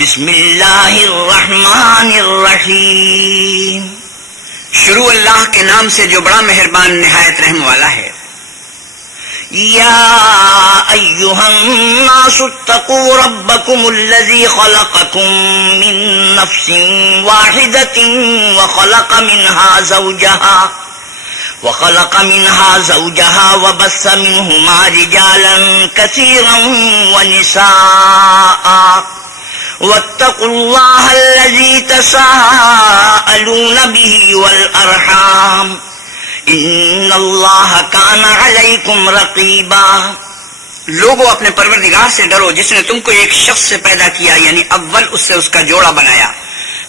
بسم اللہ الرحمن الرحیم، شروع اللہ کے نام سے جو بڑا مہربان نہایت رحم والا ہے۔ یا ایہا الناس اتقوا ربکم الذی خلقکم من نفس واحدۃ وخلق منها زوجها وبث منهما رجالا كثيرا ونساء واتقوا الله الذي تساءلون به والأرحام ان اللہ کان علیکم رقیبا۔ لوگوں اپنے پروردگار سے ڈرو جس نے تم کو ایک شخص سے پیدا کیا، یعنی اول اس سے اس کا جوڑا بنایا،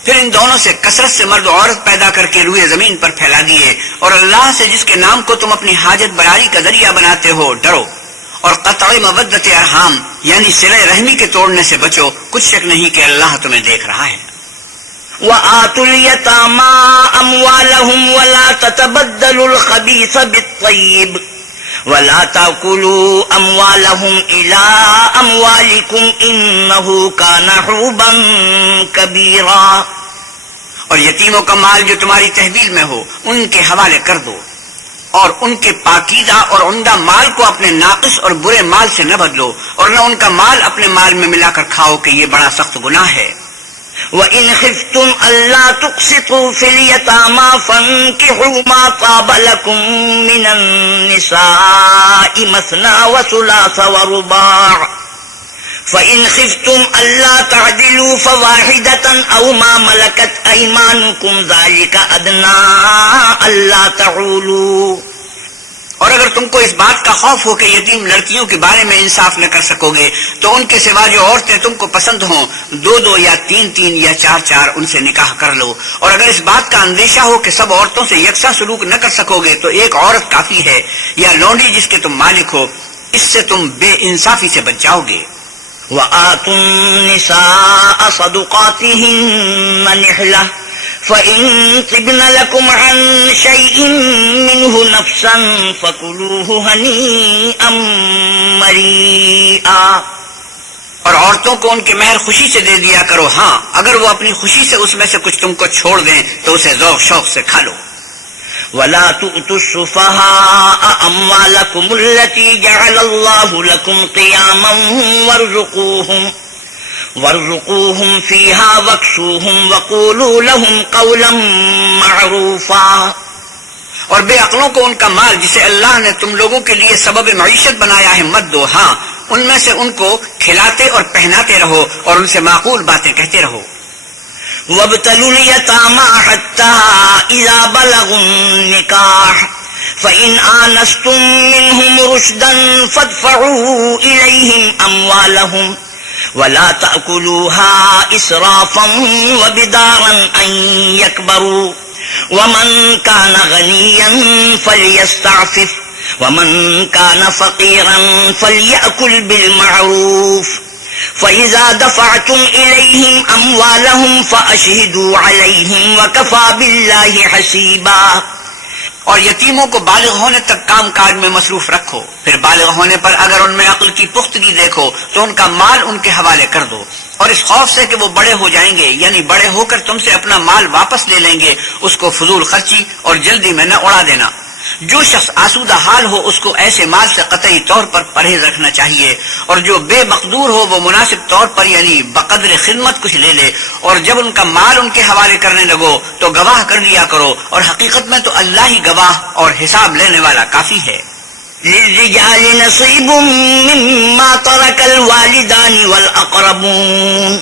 پھر ان دونوں سے کثرت سے مرد و عورت پیدا کر کے روئے زمین پر پھیلا دیے، اور اللہ سے جس کے نام کو تم اپنی حاجت براری کا ذریعہ بناتے ہو ڈرو، اور قطع مودت ارحام یعنی صلہ رحمی کے توڑنے سے بچو، کچھ شک نہیں کہ اللہ تمہیں دیکھ رہا ہے۔ وآتوا اليتامى أموالهم ولا تتبدلوا الخبيث بالطيب ولا تأكلوا أموالهم إلى أموالكم إنه كان حوبا كبيرا۔ اور یتیموں کا مال جو تمہاری تحویل میں ہو ان کے حوالے کر دو، اور ان کے پاکیزہ اور عمدہ مال کو اپنے ناقص اور برے مال سے نہ بدلو، اور نہ ان کا مال اپنے مال میں ملا کر کھاؤ کہ یہ بڑا سخت گناہ ہے۔ وَإِنْ خِفْتُمْ أَلَّا تُقْسِطُوا فِي الْيَتَامَى فَانكِحُوا مَا طَابَ لَكُم مِّنَ النِّسَاءِ مَثْنَىٰ وَثُلَاثَ وَرُبَاعَ فَإِنْ خِفْتُمْ أَلَّا تَعْدِلُوا فَوَاحِدَةً أَوْ مَا مَلَكَتْ أَيْمَانُكُمْ ذَلِكَ أَدْنَىٰ أَلَّا تَعُولُوا۔ اور اگر تم کو اس بات کا خوف ہو کہ یتیم لڑکیوں کے بارے میں انصاف نہ کر سکو گے تو ان کے سوا جو عورتیں تم کو پسند ہوں، 2 یا 3 یا 4 ان سے نکاح کر لو، اور اگر اس بات کا اندیشہ ہو کہ سب عورتوں سے یکساں سلوک نہ کر سکو گے تو ایک عورت کافی ہے، یا لونڈی جس کے تم مالک ہو، اس سے تم بے انصافی سے بچ جاؤ گے۔ وَآتُوا النِّسَاءَ صَدُقَاتِهِنَّ نِحْلَةً فَإِن طِبْنَ لَكُمْ عَن شَيْءٍ مِّنْهُ نَفْسًا فَكُلُوهُ هَنِيئًا مَّرِيئًا۔ اور عورتوں کو ان کے مہر خوشی سے دے دیا کرو، ہاں اگر وہ اپنی خوشی سے اس میں سے کچھ تم کو چھوڑ دیں تو اسے ذوق شوق سے کھا لو۔ وَلَا تُؤْتُوا السُّفَهَاءَ أَمْوَالَكُمُ الَّتِي جَعَلَ اللَّهُ لَكُمْ قِيَامًا وَارْزُقُوهُمْ فِيهَا وَاكْسُوهُمْ وَقُولُوا لَهُمْ قَوْلًا مَّعْرُوفًا۔ اور بے عقلوں کو ان کا مال جسے اللہ نے تم لوگوں کے لیے سبب معیشت بنایا ہے مت دو، ہاں ان میں سے ان کو کھلاتے اور پہناتے رہو اور ان سے معقول باتیں کہتے رہو۔ وَابْتَلُوا الْيَتَامَى حَتَّىٰ إِذَا بَلَغُوا النِّكَاحَ فَإِنْ آنَسْتُم مِّنْهُمْ رُشْدًا فَادْفَعُوا إِلَيْهِمْ أَمْوَالَهُمْ وَلَا تَأْكُلُوهَا إِسْرَافًا وَبِدَارًا أَن يَكْبَرُوا وَمَن كَانَ غَنِيًّا فَلْيَسْتَعْفِفْ وَمَن كَانَ فَقِيرًا فَلْيَأْكُلْ بِالْمَعْرُوفِ فَإِذَا دَفَعْتُمْ إِلَيْهِمْ أَمْوَالَهُمْ فَأَشْهِدُوا عَلَيْهِمْ وَكَفَىٰ بِاللَّهِ حَسِيبًا۔ اور یتیموں کو بالغ ہونے تک کام کاج میں مصروف رکھو، پھر بالغ ہونے پر اگر ان میں عقل کی پختگی دیکھو تو ان کا مال ان کے حوالے کر دو، اور اس خوف سے کہ وہ بڑے ہو جائیں گے یعنی بڑے ہو کر تم سے اپنا مال واپس لے لیں گے، اس کو فضول خرچی اور جلدی میں نہ اڑا دینا۔ جو شخص آسودہ حال ہو اس کو ایسے مال سے قطعی طور پر پرہیز رکھنا چاہیے، اور جو بے مقدور ہو وہ مناسب طور پر یعنی بقدر خدمت کچھ لے لے، اور جب ان کا مال ان کے حوالے کرنے لگو تو گواہ کر لیا کرو، اور حقیقت میں تو اللہ ہی گواہ اور حساب لینے والا کافی ہے۔ لِلرِّجَالِ نَصِيبٌ مِّمَّا تَرَكَ الْوَالِدَانِ وَالْأَقْرَبُونَ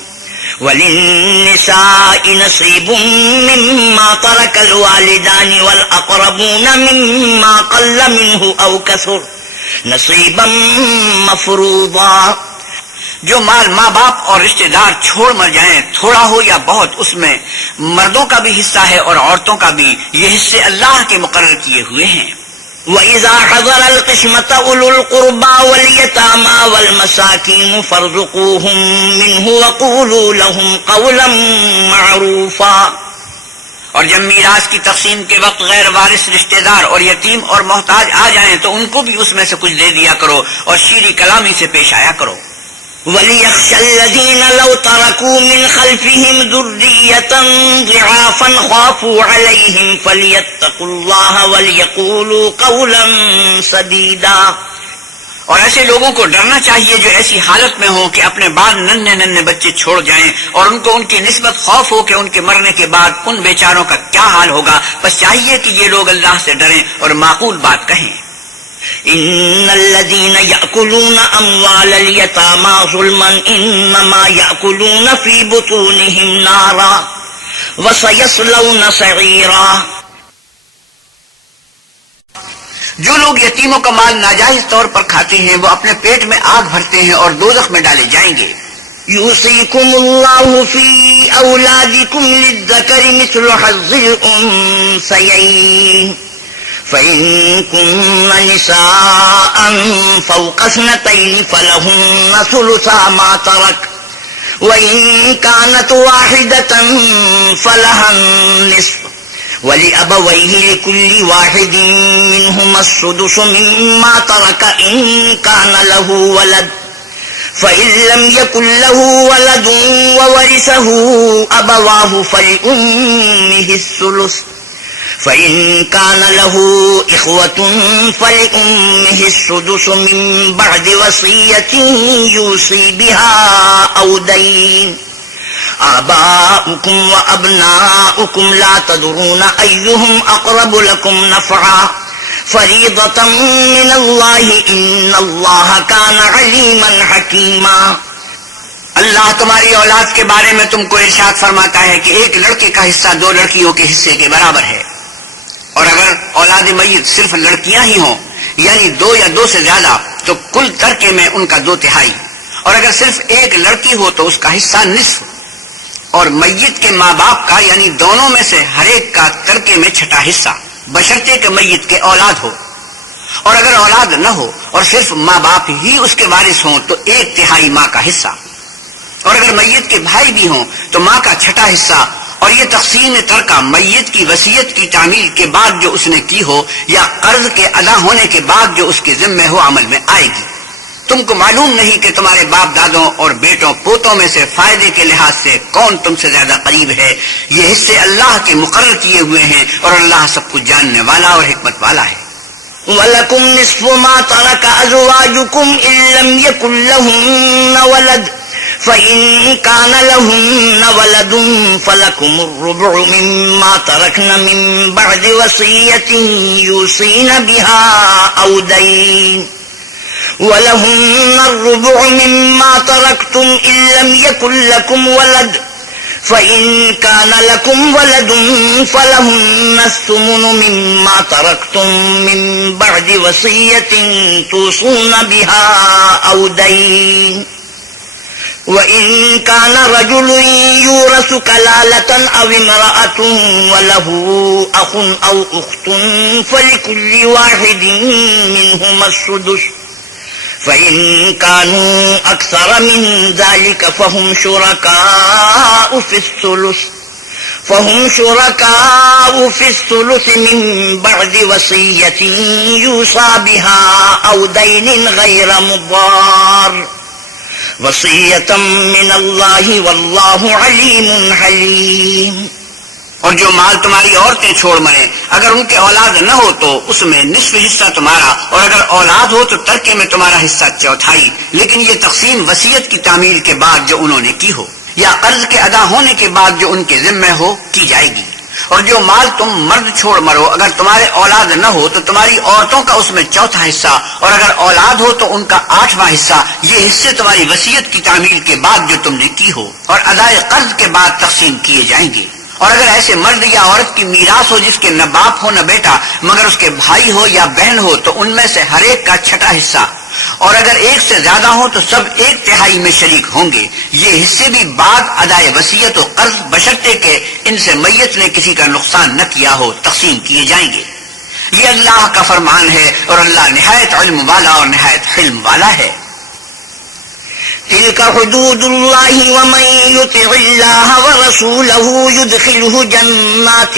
وَلِلنِّسَاءِ نَصِيبٌ مِّمَّا تَرَكَ الْوَالِدَانِ وَالْأَقْرَبُونَ مِمَّا قَلَّ مِنْهُ أَوْ كَثُرَ نَصِيبًا مَّفْرُوضًا۔ جو مال ماں باپ اور رشتہ دار چھوڑ مر جائیں، تھوڑا ہو یا بہت، اس میں مردوں کا بھی حصہ ہے اور عورتوں کا بھی، یہ حصے اللہ کے مقرر کیے ہوئے ہیں۔ وَإِذَا حَضَرَ الْقِسْمَةَ أُولُو الْقُرْبَىٰ وَالْيَتَامَىٰ وَالْمَسَاكِينُ فَارْزُقُوهُم مِّنْهُ وَقُولُوا لَهُمْ قَوْلًا مَّعْرُوفًا۔ اور جب میراث کی تقسیم کے وقت غیر وارث رشتہ دار اور یتیم اور محتاج آ جائیں تو ان کو بھی اس میں سے کچھ دے دیا کرو اور شیریں کلامی سے پیش آیا کرو۔ وَلِيَخْشَ الَّذِينَ لَوْ تَرَكُوا مِنْ خَلْفِهِمْ ذُرِّيَّةً ضِعَافًا خَافُوا عَلَيْهِمْ فَلْيَتَّقُوا اللَّهَ وَلْيَقُولُوا قَوْلًا سَدِيدًا۔ اور ایسے لوگوں کو ڈرنا چاہیے جو ایسی حالت میں ہوں کہ اپنے بعد ننھے بچے چھوڑ جائیں اور ان کو ان کی نسبت خوف ہو کہ ان کے مرنے کے بعد ان بیچاروں کا کیا حال ہوگا، بس چاہیے کہ یہ لوگ اللہ سے ڈریں اور معقول بات کہیں۔ ان الذين يأكلون اموال اليتامى ظلما انما يأكلون في بطونهم نارا وسيصلون سعيرا۔ جو لوگ یتیموں کا مال ناجائز طور پر کھاتے ہیں وہ اپنے پیٹ میں آگ بھرتے ہیں اور دوزخ میں ڈالے جائیں گے۔ يوصيكم الله في اولادكم للذكر مثل حظ الانثيين فإن كن نساء فوق اثنتين فلهن ثلثا ما ترك وإن كانت واحدة فلها النصف ولأبويه لكل واحد منهما السدس مما ترك إن كان له ولد فإن لم يكن له ولد وورثه أبواه فلأمه الثلث فإن كان له إخوة فلأمه السدس من بعد وصية يوصي بها أو دين۔ آباؤكم وأبناؤكم لا تدرون أيهم أقرب لكم نفعا فريضة من الله إن الله كان عليما حكيما۔ اللہ تمہاری اولاد کے بارے میں تم کو ارشاد فرماتا ہے کہ ایک لڑکے کا حصہ دو لڑکیوں کے حصے کے برابر ہے، اور اگر اولاد میت صرف لڑکیاں ہی ہوں یعنی دو یا دو سے زیادہ تو کل ترکے میں ان کا 2/3، اور اگر صرف ایک لڑکی ہو تو اس کا حصہ نصف، اور میت کے ماں باپ کا یعنی دونوں میں سے ہر ایک کا ترکے میں 6واں حصہ بشرطے کہ میت کے اولاد ہو، اور اگر اولاد نہ ہو اور صرف ماں باپ ہی اس کے وارث ہوں تو 1/3 ماں کا حصہ، اور اگر میت کے بھائی بھی ہوں تو ماں کا 6واں حصہ۔ اور یہ تقسیم ترکہ میت کی وصیت کی تعمیل کے بعد جو اس نے کی ہو یا قرض کے ادا ہونے کے بعد جو اس کے ذمہ ہو عمل میں آئے گی۔ تم کو معلوم نہیں کہ تمہارے باپ دادوں اور بیٹوں پوتوں میں سے فائدے کے لحاظ سے کون تم سے زیادہ قریب ہے، یہ حصے اللہ کے مقرر کیے ہوئے ہیں اور اللہ سب کچھ جاننے والا اور حکمت والا ہے۔ وَلَكُمْ نِصْفُ مَا تَرَكَ أَزْوَاجُكُمْ إِن لَّمْ يَكُن لَّهُنَّ وَلَدٌ فَإِن كَانَ لَهُنَّ وَلَدٌ فَلَكُمُ الرُّبُعُ مِمَّا تَرَكْنَ مِن بَعْدِ وَصِيَّةٍ يُوصِينَ بِهَا أَوْ دَيْنٍ وَلَهُنَّ الرُّبُعُ مِمَّا تَرَكْتُمْ إِن لَّمْ يَكُن لَّكُمْ وَلَدٌ فَإِن كَانَ لَكُمْ وَلَدٌ فَلَهُنَّ الثُّمُنُ مِمَّا تَرَكْتُم مِّن بَعْدِ وَصِيَّةٍ تُوصُونَ بِهَا أَوْ دَيْنٍ وَإِن كَانَ رَجُلٌ يُورَثُ كَلَالَةً أَوْ امْرَأَةٌ وَلَهُ أَخٌ أَوْ أُخْتٌ فَلِكُلِّ وَاحِدٍ مِّنْهُمَا السُّدُسُ فَإِن كَانُوا أَكْثَرَ مِن ذَلِكَ فَهُمْ شُرَكَاءُ فِي الثُّلُثِ مِن بَعْدِ وَصِيَّةٍ يُوصَى بِهَا أَوْ دَيْنٍ غَيْرَ مُضَارٍّ وصیۃ من اللہ واللہ علیم حلیم۔ اور جو مال تمہاری عورتیں چھوڑ مریں اگر ان کے اولاد نہ ہو تو اس میں نصف حصہ تمہارا، اور اگر اولاد ہو تو ترکے میں تمہارا حصہ 1/4، لیکن یہ تقسیم وصیت کی تعمیل کے بعد جو انہوں نے کی ہو یا قرض کے ادا ہونے کے بعد جو ان کے ذمہ ہو کی جائے گی۔ اور جو مال تم مرد چھوڑ مرو اگر تمہارے اولاد نہ ہو تو تمہاری عورتوں کا اس میں 4واں حصہ، اور اگر اولاد ہو تو ان کا 8واں حصہ۔ یہ حصے تمہاری وصیت کی تعمیل کے بعد جو تم نے کی ہو اور ادائے قرض کے بعد تقسیم کیے جائیں گے۔ اور اگر ایسے مرد یا عورت کی میراث ہو جس کے نہ باپ ہو نہ بیٹا مگر اس کے بھائی ہو یا بہن ہو تو ان میں سے ہر ایک کا 6واں حصہ، اور اگر ایک سے زیادہ ہو تو سب 1/3 میں شریک ہوں گے۔ یہ حصے بھی بعد ادائے وصیت و قرض بشرطے کہ ان سے میت نے کسی کا نقصان نہ کیا ہو تقسیم کیے جائیں گے۔ یہ اللہ کا فرمان ہے اور اللہ نہایت علم والا اور نہایت حلم والا ہے۔ تلك حدود الله ومن يطع الله ورسوله يدخله جنات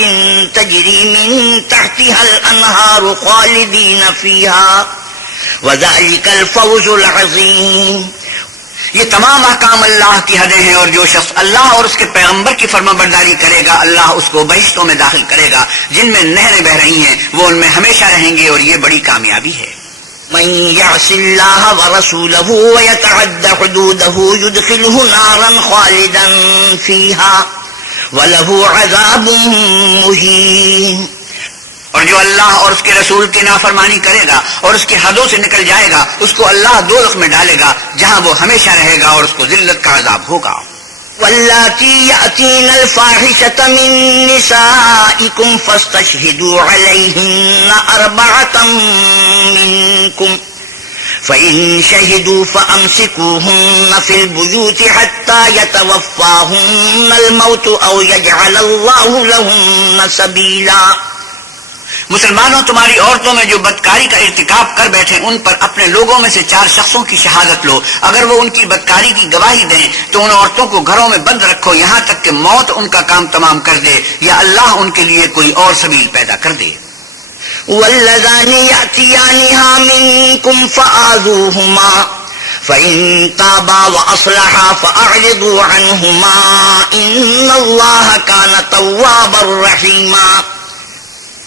تجري من تحتها الأنهار خالدين فيها وذلك الفوز العظيم۔ یہ تمام احکام اللہ کی حدیں ہیں، اور جو شخص اللہ اور اس کے پیغمبر کی فرمانبرداری کرے گا اللہ اس کو بہشتوں میں داخل کرے گا جن میں نہریں بہ رہی ہیں، وہ ان میں ہمیشہ رہیں گے، اور یہ بڑی کامیابی ہے۔ من يعص الله ورسوله ويتعد حدوده يدخله نارا خالدا فيها وله عذاب مهين۔ اور جو اللہ اور اس کے رسول کی نافرمانی کرے گا اور اس کی حدوں سے نکل جائے گا اس کو اللہ دوزخ میں ڈالے گا جہاں وہ ہمیشہ رہے گا اور اس کو ذلت کا عذاب ہوگا۔ واللاتی یأتین الفاحشة من نسائکم فاستشہدوا علیہن أربعة منکم فإن شہدوا فأمسکوہن فی البیوت حتی یتوفاہن الموت او یجعل اللہ لہن سبیلا۔ مسلمانوں، تمہاری عورتوں میں جو بدکاری کا ارتکاب کر بیٹھے ان پر اپنے لوگوں میں سے 4 شخصوں کی شہادت لو۔ اگر وہ ان کی بدکاری کی گواہی دیں تو ان عورتوں کو گھروں میں بند رکھو یہاں تک کہ موت ان کا کام تمام کر دے یا اللہ ان کے لیے کوئی اور سبیل پیدا کر دے۔ واللذان یأتیانها منکم فآذوہما فإن تابا وأصلحا فأعرضوا عنہما ان اللہ کان توابا رحیما۔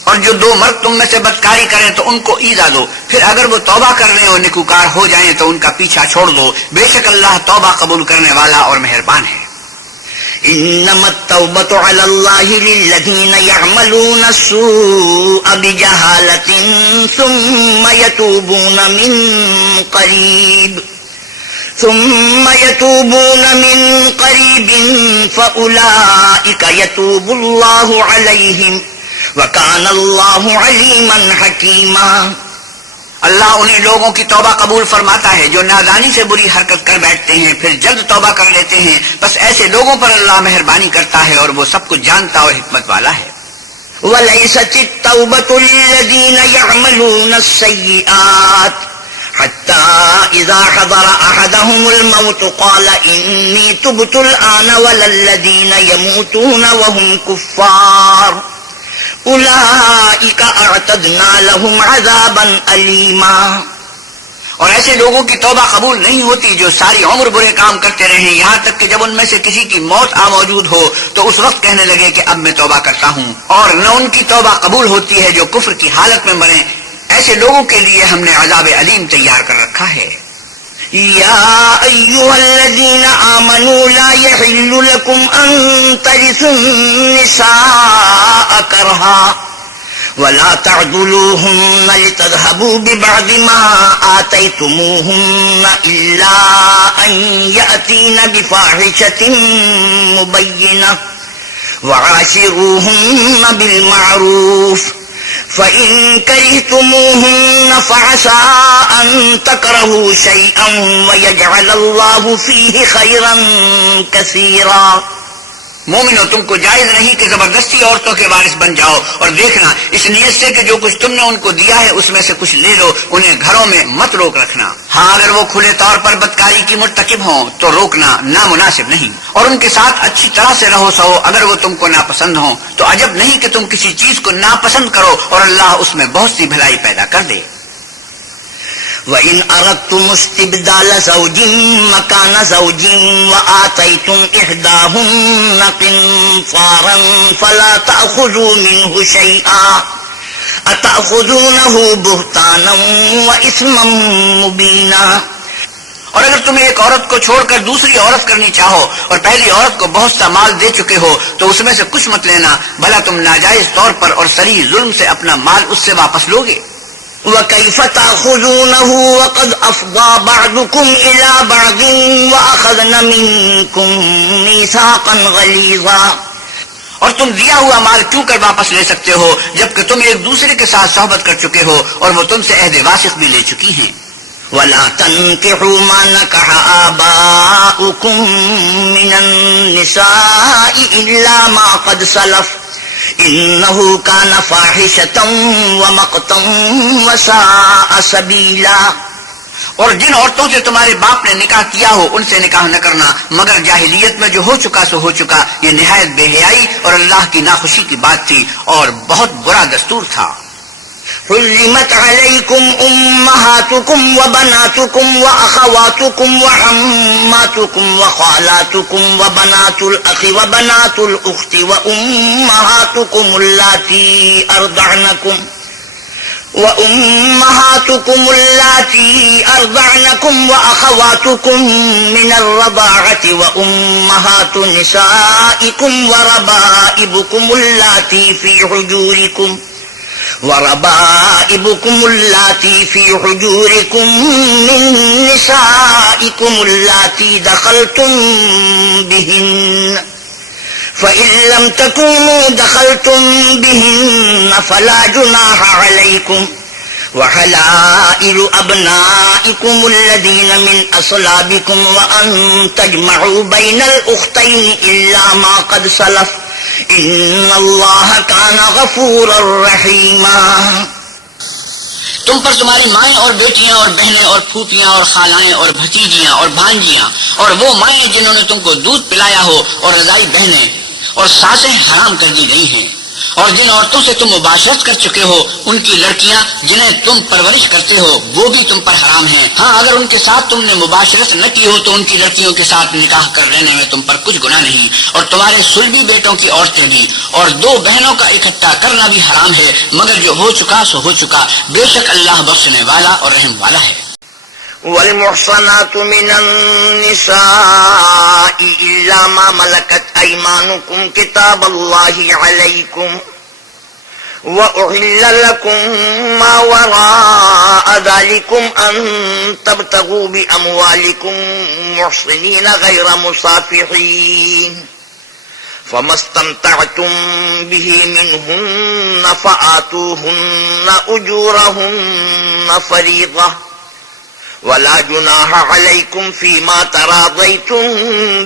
اور جو 2 مرد تم میں سے بدکاری کریں تو ان کو ایذا دو، پھر اگر وہ توبہ کر لیں اور نیکوکار ہو جائیں تو ان کا پیچھا چھوڑ دو، بے شک اللہ توبہ قبول کرنے والا اور مہربان ہے۔ انما التوبة على الله للذين يعملون السوء بجهالة ثم يتوبون من قريب فأولئك يتوب الله عليهم وَكَانَ اللَّهُ عَلِيمًا حَكِيمًا۔ اللہ انہی لوگوں کی توبہ قبول فرماتا ہے جو نادانی سے بری حرکت کر بیٹھتے ہیں پھر جلد توبہ کر لیتے ہیں، بس ایسے لوگوں پر اللہ مہربانی کرتا ہے اور وہ سب کچھ جانتا اور حکمت والا ہے۔ وَلَيْسَتِ التَّوْبَةُ لِلَّذِينَ يَعْمَلُونَ السَّيِّئَاتِ حَتَّى إِذَا حَضَرَ أَحَدَهُمُ الْمَوْتُ قَالَ إِنِّي تُبْتُ الْآنَ وَلَا الَّذِينَ يَمُوتُونَ وَهُمْ كُفَّارٌ اولئک اعتدنا لهم عذابا علیما۔ اور ایسے لوگوں کی توبہ قبول نہیں ہوتی جو ساری عمر برے کام کرتے رہیں یہاں تک کہ جب ان میں سے کسی کی موت آ موجود ہو تو اس وقت کہنے لگے کہ اب میں توبہ کرتا ہوں، اور نہ ان کی توبہ قبول ہوتی ہے جو کفر کی حالت میں مریں۔ ایسے لوگوں کے لیے ہم نے عذاب علیم تیار کر رکھا ہے۔ یا ایھا الذین آمنوا لا یحل لکم ان ترثوا النساء کرہا ولا تعضلوهن لتذهبوا ببعض ما آتيتموهن إلا أن يأتين بفاحشة مبينة وعاشروهن بالمعروف فإن كرهتموهن فعسى أن تكرهوا شيئا ويجعل الله فيه خيرا كثيرا۔ مومنو، تم کو جائز نہیں کہ زبردستی عورتوں کے وارث بن جاؤ، اور دیکھنا اس نیت سے کہ جو کچھ تم نے ان کو دیا ہے اس میں سے کچھ لے لو، انہیں گھروں میں مت روک رکھنا۔ ہاں اگر وہ کھلے طور پر بدکاری کی مرتکب ہوں تو روکنا نامناسب نہیں، اور ان کے ساتھ اچھی طرح سے رہو سہو اگر وہ تم کو ناپسند ہوں تو عجب نہیں کہ تم کسی چیز کو ناپسند کرو اور اللہ اس میں بہت سی بھلائی پیدا کر دے۔ وَإِنْ أَرَدْتُمُ اسْتِبْدَالَ زَوْجٍ مَّكَانَ زَوْجٍ وَآتَيْتُمْ إِحْدَاهُنَّ قِنطَارًا فَلَا تَأْخُذُوا مِنْهُ شَيْئًا أَتَأْخُذُونَهُ بُهْتَانًا وَإِثْمًا مُّبِينًا۔ اور اگر تم ایک عورت کو چھوڑ کر دوسری عورت کرنی چاہو اور پہلی عورت کو بہت سا مال دے چکے ہو تو اس میں سے کچھ مت لینا، بھلا تم ناجائز طور پر اور صریح ظلم سے اپنا مال اس سے واپس لوگے۔ وَكَيْفَ تَأْخُذُونَهُ وَقَدْ أَفْضَىٰ بَعْضُكُمْ إِلَىٰ بَعْضٍ وَأَخَذْنَ مِنكُم مِّيثَاقًا غَلِيظًا۔ اور تم دیا ہوا مال کیوں کر واپس لے سکتے ہو جبکہ تم ایک دوسرے کے ساتھ صحبت کر چکے ہو اور وہ تم سے عہد واسق بھی لے چکی ہیں۔ وَلَا تَنكِحُوا مَا نَكَحَ آبَاؤُكُم مِّنَ النِّسَاءِ إِلَّا مَا قَدْ سَلَفَ إِنَّهُ كَانَ فَاحِشَةً وَمَقْتًا وَسَاءَ سَبِيلًا۔ اور جن عورتوں سے تمہارے باپ نے نکاح کیا ہو ان سے نکاح نہ کرنا، مگر جاہلیت میں جو ہو چکا سو ہو چکا، یہ نہایت بے حیائی اور اللہ کی ناخوشی کی بات تھی اور بہت برا دستور تھا۔ حرمت عليكم أمهاتكم وبناتكم وأخواتكم وعماتكم وخالاتكم وبنات الأخ وبنات الأخت وأمهاتكم اللاتي أرضعنكم وأخواتكم من الرضاعة وأمهات نسائكم وربائبكم اللاتي في حجوركم من نسائكم اللاتي دخلتم بهن فإن لم تكونوا دخلتم بهن فلا جناح عليكم وحلائل أبنائكم الذين من أصلابكم وأن تجمعوا بين الأختين إلا ما قد سلف ان اللہ کان غفورا رحیما۔ تم پر تمہاری مائیں اور بیٹیاں اور بہنیں اور پھوپھیاں اور خالائیں اور بھتیجیاں اور بھانجیاں اور وہ مائیں جنہوں نے تم کو دودھ پلایا ہو اور رضائی بہنیں اور ساسیں حرام کر دی گئی ہیں، اور جن عورتوں سے تم مباشرت کر چکے ہو ان کی لڑکیاں جنہیں تم پرورش کرتے ہو وہ بھی تم پر حرام ہیں۔ ہاں اگر ان کے ساتھ تم نے مباشرت نہ کی ہو تو ان کی لڑکیوں کے ساتھ نکاح کر لینے میں تم پر کچھ گناہ نہیں، اور تمہارے صلبی بیٹوں کی عورتیں بھی، اور دو بہنوں کا اکٹھا کرنا بھی حرام ہے، مگر جو ہو چکا سو ہو چکا، بے شک اللہ بخشنے والا اور رحم والا ہے۔ والمحصنات من النساء إلا ما ملكت أيمانكم كتاب الله عليكم وأحل لكم ما وراء ذلكم أن تبتغوا بأموالكم محصنين غير مصافحين فما استمتعتم به منهن فآتوهن أجورهن فريضة ولا جناح عليكم فيما تراضيتم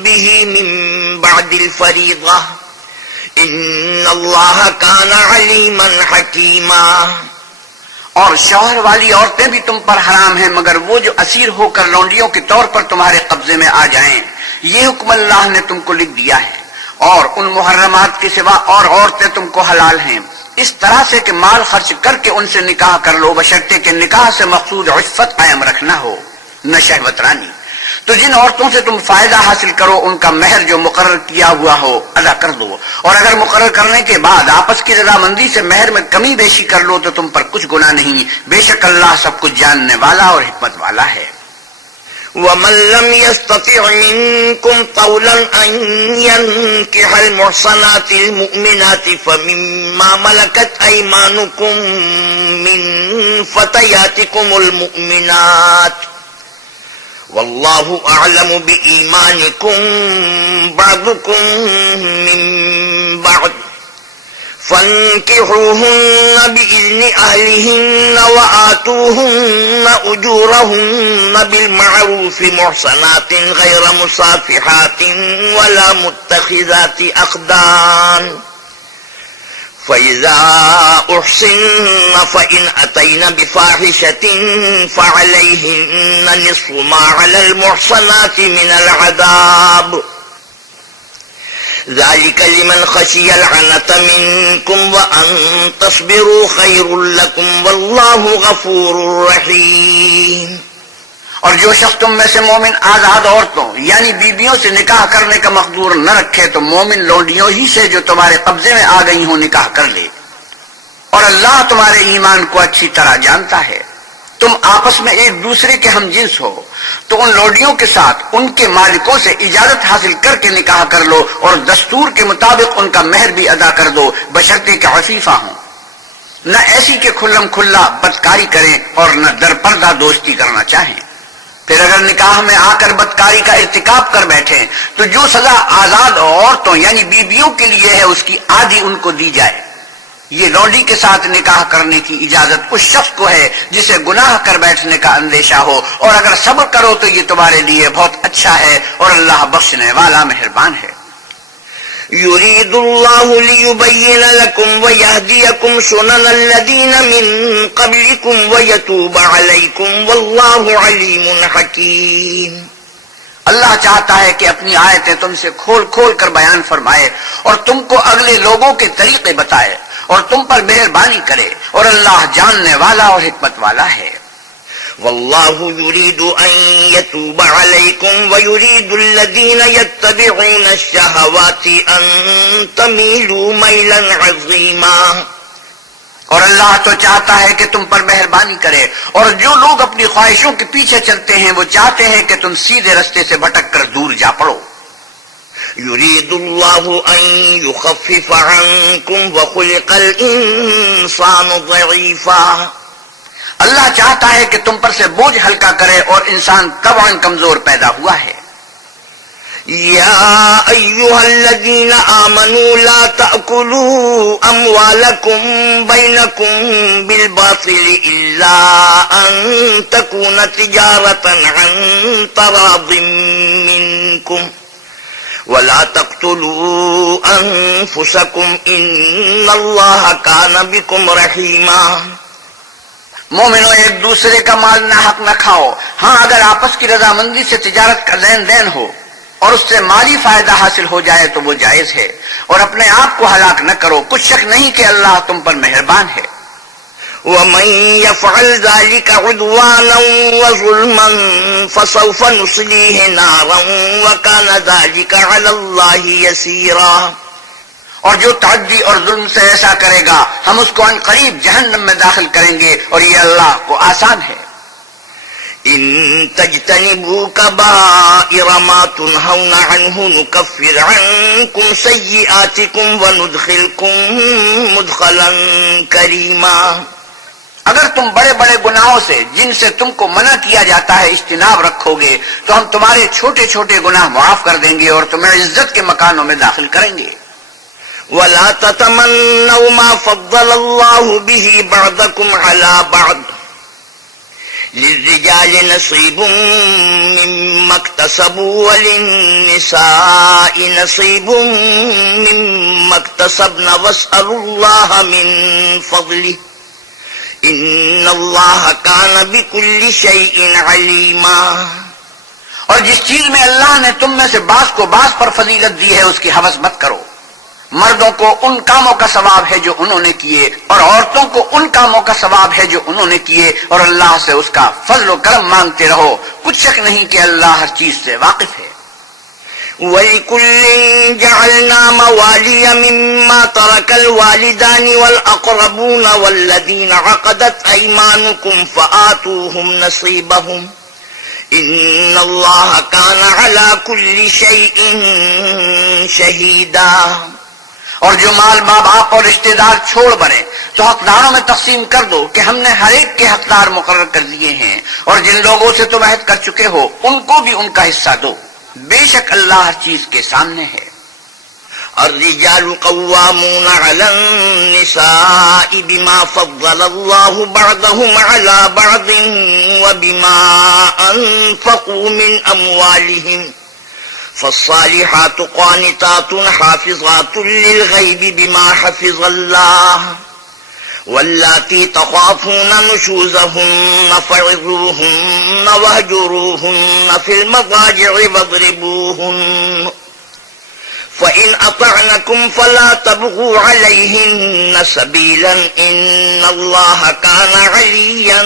به من بعد الفريضة ان اللہ کان علیما حکیما۔ اور شوہر والی عورتیں بھی تم پر حرام ہیں مگر وہ جو اسیر ہو کر لونڈیوں کے طور پر تمہارے قبضے میں آ جائیں، یہ حکم اللہ نے تم کو لکھ دیا ہے، اور ان محرمات کے سوا اور عورتیں تم کو حلال ہیں، اس طرح سے کہ مال خرچ کر کے ان سے نکاح کر لو، بشرطے کہ نکاح سے مقصود عفت قائم رکھنا ہو، نہ شہوت رانی۔ تو جن عورتوں سے تم فائدہ حاصل کرو ان کا مہر جو مقرر کیا ہوا ہو ادا کر دو، اور اگر مقرر کرنے کے بعد آپس کی رضامندی سے مہر میں کمی بیشی کر لو تو تم پر کچھ گناہ نہیں، بے شک اللہ سب کچھ جاننے والا اور حکمت والا ہے۔ ومن لم يستطع منكم طولا أن ينكح المحصنات المؤمنات فمما ملكت أيمانكم من فتياتكم المؤمنات والله أعلم بإيمانكم بعضكم من بعض فانكحوهن بإذن أهلهن وآتوهن أجورهن بالمعروف محصنات غير مصافحات ولا متخذات أخدان فإذا أحصن فإن أتين بفاحشة فعليهن نصف ما على المحصنات من العذاب ذلك لمن خشي العنة منكم وأن تصبروا خير لكم والله غفور رحيم۔ اور جو شخص تم میں سے مومن آزاد عورتوں یعنی بیویوں سے نکاح کرنے کا مقدور نہ رکھے تو مومن لونڈیوں ہی سے جو تمہارے قبضے میں آ گئی ہوں نکاح کر لے، اور اللہ تمہارے ایمان کو اچھی طرح جانتا ہے۔ تم آپس میں ایک دوسرے کے ہم جنس ہو تو ان لونڈیوں کے ساتھ ان کے مالکوں سے اجازت حاصل کر کے نکاح کر لو، اور دستور کے مطابق ان کا مہر بھی ادا کر دو، بشرطے کہ عفیفہ ہوں، نہ ایسی کہ کھلم کھلا بدکاری کریں اور نہ در پردہ دوستی کرنا چاہیں۔ پھر اگر نکاح میں آ کر بدکاری کا ارتکاب کر بیٹھیں تو جو سزا آزاد عورتوں یعنی بیویوں کے لیے ہے اس کی آدھی ان کو دی جائے۔ یہ لونڈی کے ساتھ نکاح کرنے کی اجازت اس شخص کو ہے جسے گناہ کر بیٹھنے کا اندیشہ ہو، اور اگر صبر کرو تو یہ تمہارے لیے بہت اچھا ہے، اور اللہ بخشنے والا مہربان ہے۔ يريد الله ليبين لكم ويهديكم سنن الذين من قبلكم ويتوب عليكم والله عليم حكيم۔ اللہ چاہتا ہے کہ اپنی آیتیں تم سے کھول کھول کر بیان فرمائے اور تم کو اگلے لوگوں کے طریقے بتائے، اور تم پر مہربانی کرے، اور اللہ جاننے والا اور حکمت والا ہے۔ والله يريد أن يتوب عليكم ويريد الذين يتبعون الشهوات أن تميلوا ميلا عظيما۔ اور اللہ تو چاہتا ہے کہ تم پر مہربانی کرے، اور جو لوگ اپنی خواہشوں کے پیچھے چلتے ہیں وہ چاہتے ہیں کہ تم سیدھے رستے سے بھٹک کر دور جا پڑو۔ يريد الله أن يخفف عنكم وخلق الإنسان ضعيفا۔ اللہ چاہتا ہے کہ تم پر سے بوجھ ہلکا کرے، اور انسان طبعاً کمزور پیدا ہوا ہے۔ يا أيها الذين آمنوا لا تأكلوا أموالكم بينكم بالباطل إلا أن تكون تجارة عن تراض منكم ولا تقتلوا أنفسكم إن الله كان بكم رحيما۔ مومنو، ایک دوسرے کا مال ناحق نہ کھاؤ، ہاں اگر آپس کی رضامندی سے تجارت کا لین دین ہو اور اس سے مالی فائدہ حاصل ہو جائے تو وہ جائز ہے، اور اپنے آپ کو ہلاک نہ کرو، کچھ شک نہیں کہ اللہ تم پر مہربان ہے۔ ومن يفعل ذلك عدوانا وظلما فسوف نصليه نارا وكان ذلك على الله يسيرا۔ اور جو تعدی اور ظلم سے ایسا کرے گا ہم اس کو عن قریب جہنم میں داخل کریں گے، اور یہ اللہ کو آسان ہے۔ إن تجتنبوا كبائر ما تنهون عنه نكفر عنكم سيئاتكم وندخلكم مدخلا كريما۔ اگر تم بڑے بڑے گناہوں سے جن سے تم کو منع کیا جاتا ہے اجتناب رکھو گے تو ہم تمہارے چھوٹے چھوٹے گناہ معاف کر دیں گے اور تمہیں عزت کے مکانوں میں داخل کریں گے۔ ولا تتمنوا ما فضل الله به بعضكم على بعض للرجال نصيب مما اكتسبوا وللنساء نصيب مما اكتسبن واسألوا الله من فضله إن الله كان بكل شيء عليما۔ اور جس چیز میں اللہ نے تم میں سے بعض کو بعض پر فضیلت دی ہے اس کی ہوس مت کرو۔ مردوں کو ان کاموں کا ثواب ہے جو انہوں نے کیے، اور عورتوں کو ان کاموں کا ثواب ہے جو انہوں نے کیے، اور اللہ سے اس کا فضل و کرم مانگتے رہو، کچھ شک نہیں کہ اللہ ہر چیز سے واقف ہے۔ وَلِكُلٍّ جَعَلْنَا مَوَالِيَ مِمَّا تَرَكَ الْوَالِدَانِ وَالْأَقْرَبُونَ وَالَّذِينَ عَقَدَتْ أَيْمَانُكُمْ فَآتُوهُمْ نَصِيبَهُمْ إِنَّ اللَّهَ كَانَ عَلَى كُلِّ شَيْءٍ شَهِيدًا۔ اور جو مال ماں باپ اور رشتہ دار چھوڑ بنے تو حقداروں میں تقسیم کر دو کہ ہم نے ہر ایک کے حقدار مقرر کر دیے ہیں، اور جن لوگوں سے تم عہد کر چکے ہو ان کو بھی ان کا حصہ دو، بے شک اللہ ہر چیز کے سامنے ہے۔ الرجال قوامون على النساء بما فضل الله بعضهم على بعض وبما أنفقوا من أموالهم فالصالحات قانتات حافظات للغيب بما حفظ الله واللاتي تخافون نشوزهن فعظوهن واهجروهن في المضاجع واضربوهن فإن أطعنكم فلا تبغوا عليهن سبيلا إن الله كان عليا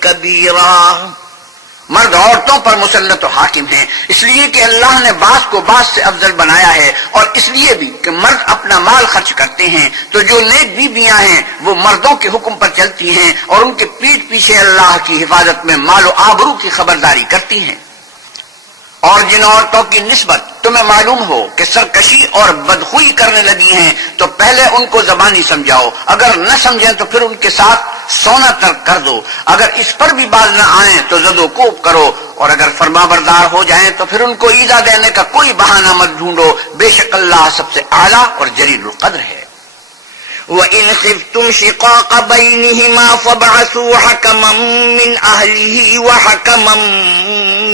كبيرا۔ مرد عورتوں پر مسلط و حاکم ہیں، اس لیے کہ اللہ نے بعض کو بعض سے افضل بنایا ہے، اور اس لیے بھی کہ مرد اپنا مال خرچ کرتے ہیں، تو جو نیک بیویاں ہیں وہ مردوں کے حکم پر چلتی ہیں اور ان کے پیٹھ پیچھے اللہ کی حفاظت میں مال و آبرو کی خبرداری کرتی ہیں۔ اور جن عورتوں کی نسبت تمہیں معلوم ہو کہ سرکشی اور بدخوئی کرنے لگی ہیں تو پہلے ان کو زبانی سمجھاؤ، اگر نہ سمجھیں تو پھر ان کے ساتھ سونا ترک کر دو، اگر اس پر بھی باز نہ آئیں تو زد و کوب کرو، اور اگر فرما بردار ہو جائیں تو پھر ان کو ایذا دینے کا کوئی بہانہ مت ڈھونڈو، بے شک اللہ سب سے اعلیٰ اور جلیل القدر ہے۔ وَإِنْ خِفْتُمْ شِقَاقَ بَيْنِهِمَا فَابْعَثُوا حَكَمًا مِّنْ أَهْلِهِ وَحَكَمًا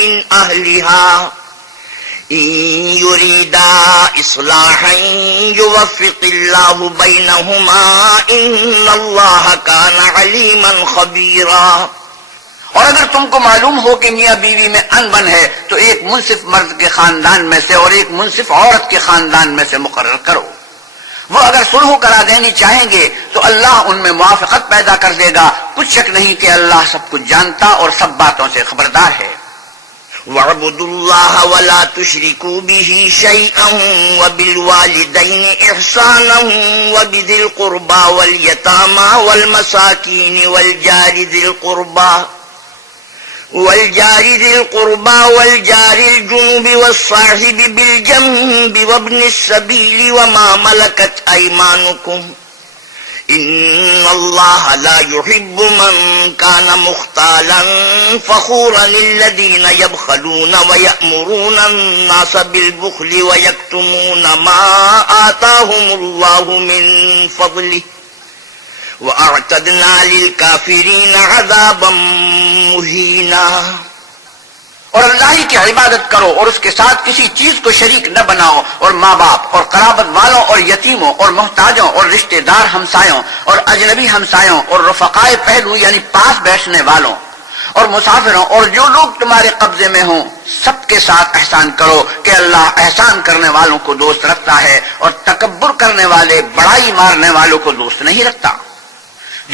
مِّنْ أَهْلِهَا إِن يُرِيدَا إِصْلَاحًا يُوَفِّقِ اللَّهُ بَيْنَهُمَا إِنَّ اللَّهَ كَانَ عَلِيمًا خَبِيرًا۔ اور اگر تم کو معلوم ہو کہ میاں بیوی میں انبن ہے تو ایک منصف مرد کے خاندان میں سے اور ایک منصف عورت کے خاندان میں سے مقرر کرو۔ وہ اگر صلح کرا دینی چاہیں گے تو اللہ ان میں موافقت پیدا کر دے گا. کچھ شک نہیں کہ اللہ سب کچھ جانتا اور سب باتوں سے خبردار ہے. وَاعْبُدُوا اللَّهَ وَلَا تُشْرِكُوا بِهِ شَيْئًا وَبِالْوَالِدَيْنِ إِحْسَانًا وَبِذِي الْقُرْبَى وَالْيَتَامَى وَالْمَسَاكِينِ والجار ذي القربى والجار الجنب والصاحب بالجنب وابن السبيل وما ملكت أيمانكم إن الله لا يحب من كان مختالا فخورا الذين يبخلون ويأمرون الناس بالبخل ويكتمون ما آتاهم الله من فضله وَأَعْتَدْنَا لِلْكَافِرِينَ عَذَابًا مُهِينًا. اور اللہ ہی کی عبادت کرو اور اس کے ساتھ کسی چیز کو شریک نہ بناؤ، اور ماں باپ اور قرابت والوں اور یتیموں اور محتاجوں اور رشتہ دار ہمسایوں اور اجنبی ہمسایوں اور رفقائے پہلو یعنی پاس بیٹھنے والوں اور مسافروں اور جو لوگ تمہارے قبضے میں ہوں سب کے ساتھ احسان کرو کہ اللہ احسان کرنے والوں کو دوست رکھتا ہے اور تکبر کرنے والے بڑائی مارنے والوں کو دوست نہیں رکھتا.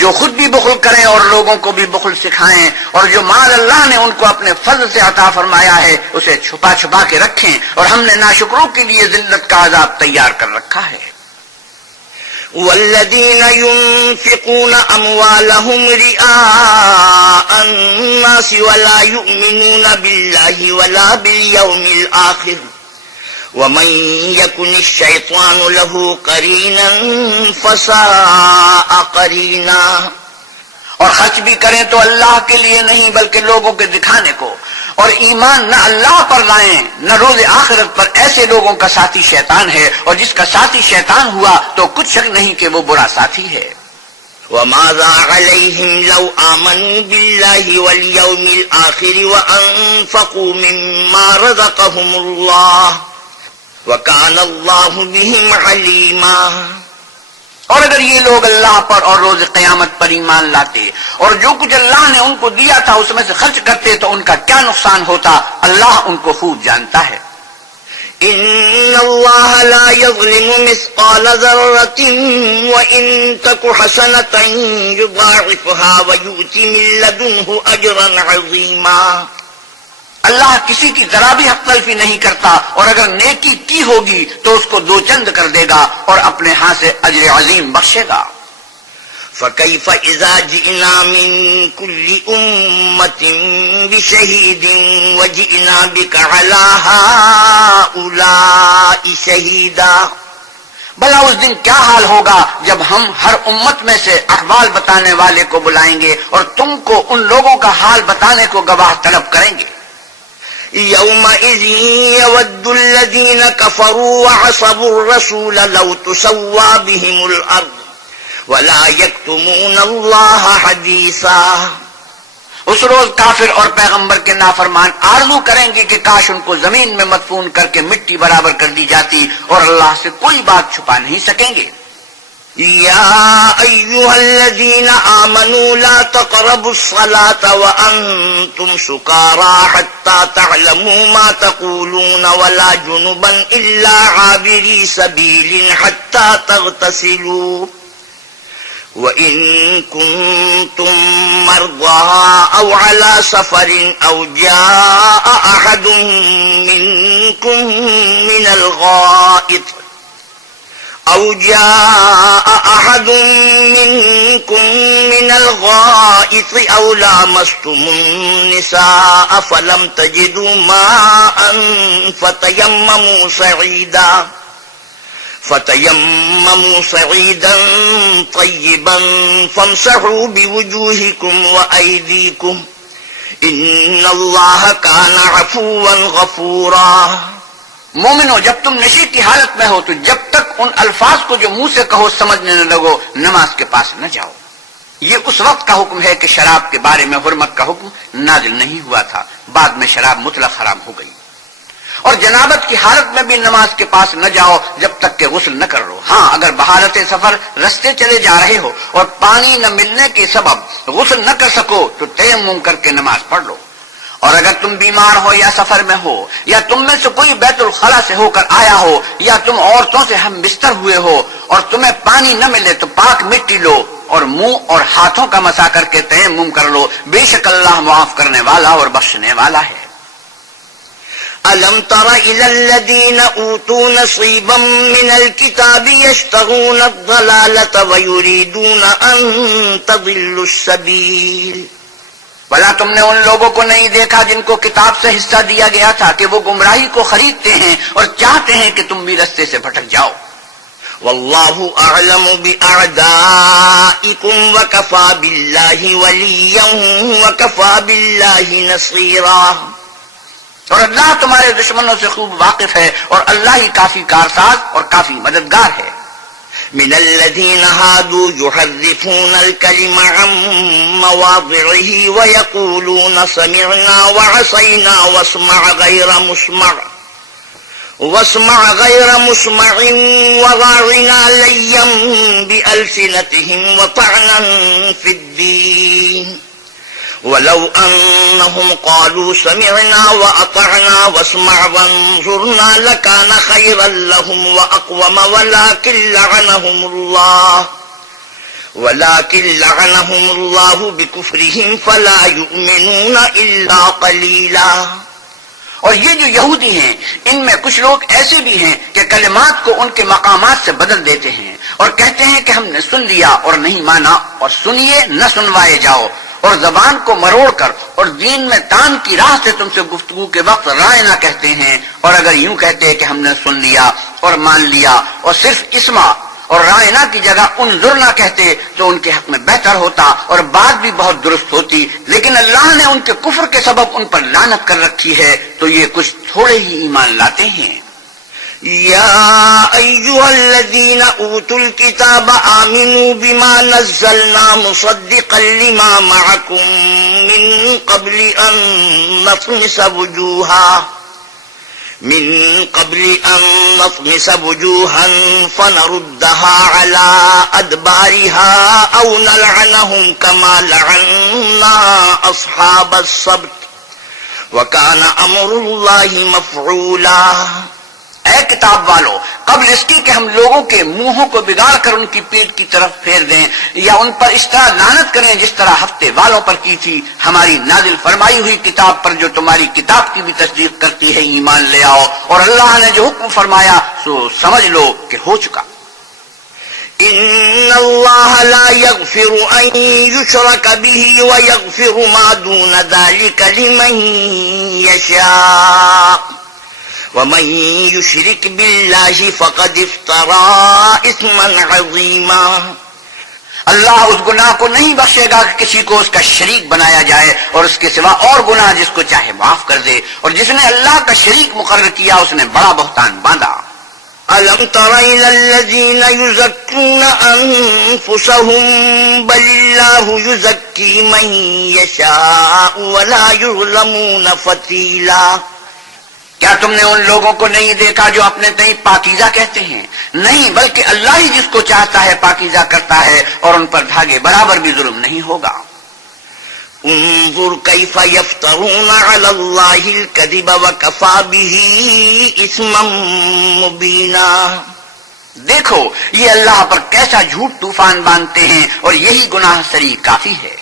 جو خود بھی بخل کریں اور لوگوں کو بھی بخل سکھائیں، اور جو مال اللہ نے ان کو اپنے فضل سے عطا فرمایا ہے اسے چھپا چھپا کے رکھیں، اور ہم نے ناشکروں کے لیے ذلت کا عذاب تیار کر رکھا ہے. والذين ينفقون أموالهم رئاء الناس ولا يؤمنون بالله ولا باليوم الآخر ومن يكن الشيطان له قرينا فساء قرينا. اور خرچ بھی کریں تو اللہ کے لیے نہیں بلکہ لوگوں کے دکھانے کو، اور ایمان نہ اللہ پر لائیں نہ روز آخرت پر، ایسے لوگوں کا ساتھی شیطان ہے، اور جس کا ساتھی شیطان ہوا تو کچھ شک نہیں کہ وہ برا ساتھی ہے. وَمَاذَا عَلَيْهِمْ لَوْ آمَنُوا بِاللَّهِ وَالْيَوْمِ الْآخِرِ وَأَنفَقُوا مِمَّا رَزَقَهُمُ اللَّهُ وَكَانَ اللَّهُ بِهِمْ عَلِيمًا. اور اگر یہ لوگ اللہ پر اور روز قیامت پر ایمان لاتے اور جو کچھ اللہ نے ان کو دیا تھا اس میں سے خرچ کرتے تو ان کا کیا نقصان ہوتا، اللہ ان کو خوب جانتا ہے. إِنَّ اللَّهَ لَا يَظْلِمُ مِثْقَالَ ذَرَّةٍ وَإِن تَكُ حَسَنَةً يُضَاعِفْهَا وَيُؤْتِ مِن لَّدُنْهُ أَجْرًا عَظِيمًا. اللہ کسی کی ذرا بھی حق تلفی نہیں کرتا، اور اگر نیکی کی ہوگی تو اس کو دو چند کر دے گا اور اپنے ہاں سے اجر عظیم بخشے گا. فَكَيْفَ إِذَا جِئْنَا مِن كُلِّ أُمَّةٍ بِشَهِيدٍ وَجِئْنَا بِكَ عَلَى هَؤُلَاءِ شَهِيدًا. بھلا اس دن کیا حال ہوگا جب ہم ہر امت میں سے احوال بتانے والے کو بلائیں گے اور تم کو ان لوگوں کا حال بتانے کو گواہ طلب کریں گے. يَوْمَئِذٍ يَوَدُّ الَّذِينَ كَفَرُوا وَعَصَوُا الرَّسُولَ لَوْ تُسَوَّىٰ بِهِمُ الْأَرْضُ وَلَا يَكْتُمُونَ اللَّهَ حَدِيثًا. اس روز کافر اور پیغمبر کے نافرمان آرزو کریں گے کہ کاش ان کو زمین میں مدفون کر کے مٹی برابر کر دی جاتی، اور اللہ سے کوئی بات چھپا نہیں سکیں گے. يَا أَيُّهَا الَّذِينَ آمَنُوا لَا تَقْرَبُوا الصَّلَاةَ وَأَنتُمْ سُكَارَىٰ حَتَّىٰ تَعْلَمُوا مَا تَقُولُونَ وَلَا جُنُبًا إِلَّا عَابِرِي سَبِيلٍ حَتَّىٰ تَغْتَسِلُوا وَإِن كُنتُم مَّرْضَىٰ أَوْ عَلَىٰ سَفَرٍ أَوْ جَاءَ أَحَدٌ مِّنكُم من الغائط أو لامستم النساء فلم تجدوا ماء فتيمموا صعيدا طيبا فامسحوا بوجوهكم وأيديكم إن الله كان عفوا غفورا. مومنو، جب تم نشے کی حالت میں ہو تو جب تک ان الفاظ کو جو منہ سے کہو سمجھنے نہ لگو نماز کے پاس نہ جاؤ. یہ اس وقت کا حکم ہے کہ شراب کے بارے میں حرمت کا حکم نازل نہیں ہوا تھا، بعد میں شراب مطلق حرام ہو گئی. اور جنابت کی حالت میں بھی نماز کے پاس نہ جاؤ جب تک کہ غسل نہ کر لو. ہاں، اگر بحالت سفر رستے چلے جا رہے ہو اور پانی نہ ملنے کے سبب غسل نہ کر سکو تو تیمم کر کے نماز پڑھ لو. اور اگر تم بیمار ہو یا سفر میں ہو یا تم میں سے کوئی بیت الخلا سے ہو کر آیا ہو یا تم عورتوں سے ہم بستر ہوئے ہو اور تمہیں پانی نہ ملے تو پاک مٹی لو اور منہ اور ہاتھوں کا مسا کر کے تیمم کر لو، بے شک اللہ معاف کرنے والا اور بخشنے والا ہے۔ ألم تر إلى الذين أوتوا نصيبا من الكتاب يشترون الضلالة ويريدون أن تضلوا السبيل؟ بھلا تم نے ان لوگوں کو نہیں دیکھا جن کو کتاب سے حصہ دیا گیا تھا کہ وہ گمراہی کو خریدتے ہیں اور چاہتے ہیں کہ تم بھی رستے سے بھٹک جاؤ۔ والله أعلم بأعدائكم وكفى بالله وليا وكفى بالله نصيرا۔ اور اللہ تمہارے دشمنوں سے خوب واقف ہے اور اللہ ہی کافی کارساز اور کافی مددگار ہے۔ من الذين هادوا يحرفون الكلم عن مواضعه ويقولون سمعنا وعصينا واسمع غير مسمع وراعنا ليا بألسنتهم وطعنا في الدين ولو أنهم قالوا سمعنا وأطعنا واسمع وانظرنا لكان خيرا لهم وأقوم ولكن لعنهم الله بكفرهم فلا يؤمنون إلا قليلا۔ اور یہ جو یہودی ہیں ان میں کچھ لوگ ایسے بھی ہیں کہ کلمات کو ان کے مقامات سے بدل دیتے ہیں اور کہتے ہیں کہ ہم نے سن لیا اور نہیں مانا، اور سنیے نہ سنوائے جاؤ، اور زبان کو مروڑ کر اور دین میں تان کی راہ سے تم سے گفتگو کے وقت رائے نہ کہتے ہیں، اور اگر یوں کہتے کہ ہم نے سن لیا اور مان لیا اور صرف اسما اور رائنا کی جگہ انظر نہ کہتے تو ان کے حق میں بہتر ہوتا اور بات بھی بہت درست ہوتی، لیکن اللہ نے ان کے کفر کے سبب ان پر لعنت کر رکھی ہے تو یہ کچھ تھوڑے ہی ایمان لاتے ہیں۔ يا أيها الذين أوتوا الكتاب آمنوا بما نزلنا مصدقا لما معكم من قبل أن نطمس وجوها فنردها على أدبارها أو نلعنهم كما لعنا أصحاب السبت وكان أمر الله مفعولا۔ اے کتاب والو، قبل اس کی کہ ہم لوگوں کے منہوں کو بگاڑ کر ان کی پیٹ کی طرف پھیر دیں یا ان پر اس طرح لعنت کریں جس طرح ہفتے والوں پر کی تھی، ہماری نازل فرمائی ہوئی کتاب پر جو تمہاری کتاب کی بھی تصدیق کرتی ہے ایمان لے آؤ، اور اللہ نے جو حکم فرمایا سو سمجھ لو کہ ہو چکا۔ ان اللہ لا یغفر ان یشرک به ویغفر ما دون ذلك لمن یشاء ومن يشرك بالله فقد افترى اثما عظيما۔ اللہ اس گناہ کو نہیں بخشے گا کہ کسی کو اس کا شریک بنایا جائے اور اس کے سوا اور گناہ جس کو چاہے معاف کر دے، اور جس نے اللہ کا شریک مقرر کیا اس نے بڑا بہتان باندھا۔ أَلَمْ تَرَ إِلَى الَّذِينَ يُزَكُّونَ أَنفُسَهُم بَلِ اللَّهُ يُزَكِّي مَن يَشَاءُ وَلَا يُظْلَمُونَ فَتِيلًا۔ کیا تم نے ان لوگوں کو نہیں دیکھا جو اپنے تئیں پاکیزہ کہتے ہیں؟ نہیں، بلکہ اللہ ہی جس کو چاہتا ہے پاکیزہ کرتا ہے، اور ان پر دھاگے برابر بھی ظلم نہیں ہوگا۔ انظر كيف يفترون على الله الكذب وكفى به اثما مبينا۔ دیکھو یہ اللہ پر کیسا جھوٹ طوفان باندھتے ہیں اور یہی گناہ سری کافی ہے۔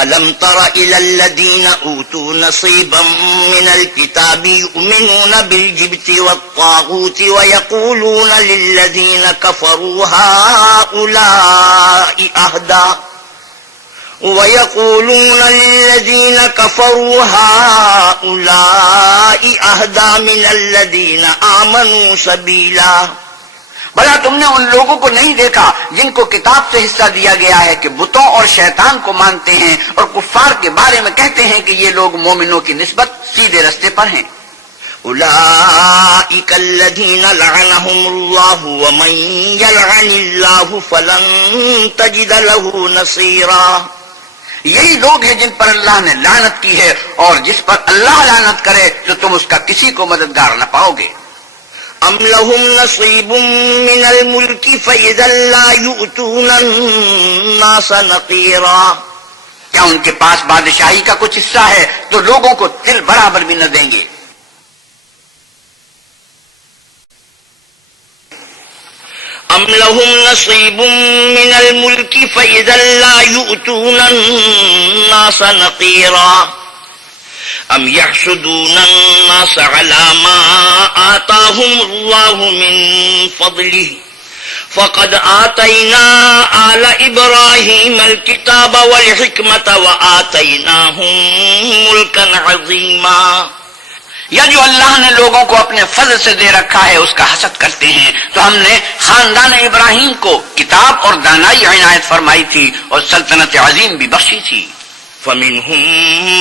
ألم تر إلى الذين أوتوا نصيبا من الكتاب يؤمنون بالجبت والطاغوت ويقولون للذين كفروا هؤلاء أهدى من الذين آمنوا سبيلا۔ بھلا تم نے ان لوگوں کو نہیں دیکھا جن کو کتاب سے حصہ دیا گیا ہے کہ بتوں اور شیطان کو مانتے ہیں اور کفار کے بارے میں کہتے ہیں کہ یہ لوگ مومنوں کی نسبت سیدھے رستے پر ہیں۔ أولئك الذين لعنهم الله ومن يلعن الله فلن تجد له نصيرا۔ یہی لوگ ہیں جن پر اللہ نے لعنت کی ہے، اور جس پر اللہ لعنت کرے تو تم اس کا کسی کو مددگار نہ پاؤ گے۔ أم لهم نصيب من الملك فإذا لا يؤتون الناس نقيرا۔ کیا ان کے پاس بادشاہی کا کچھ حصہ ہے تو لوگوں کو تل برابر بھی نہ دیں گے۔ ام لهم نصیب من الملک فإذا لا يؤتون الناس نقیرا ام يحسدون الناس على ما آتاهم الله من فضله فقد آتينا آل إبراهيم الكتاب والحكمة وآتيناهم ملكا عظيما۔ یا جو اللہ نے لوگوں کو اپنے فضل سے دے رکھا ہے اس کا حسد کرتے ہیں، تو ہم نے خاندان ابراہیم کو کتاب اور دانائی عنایت فرمائی تھی اور سلطنت عظیم بھی بخشی تھی۔ فمنهم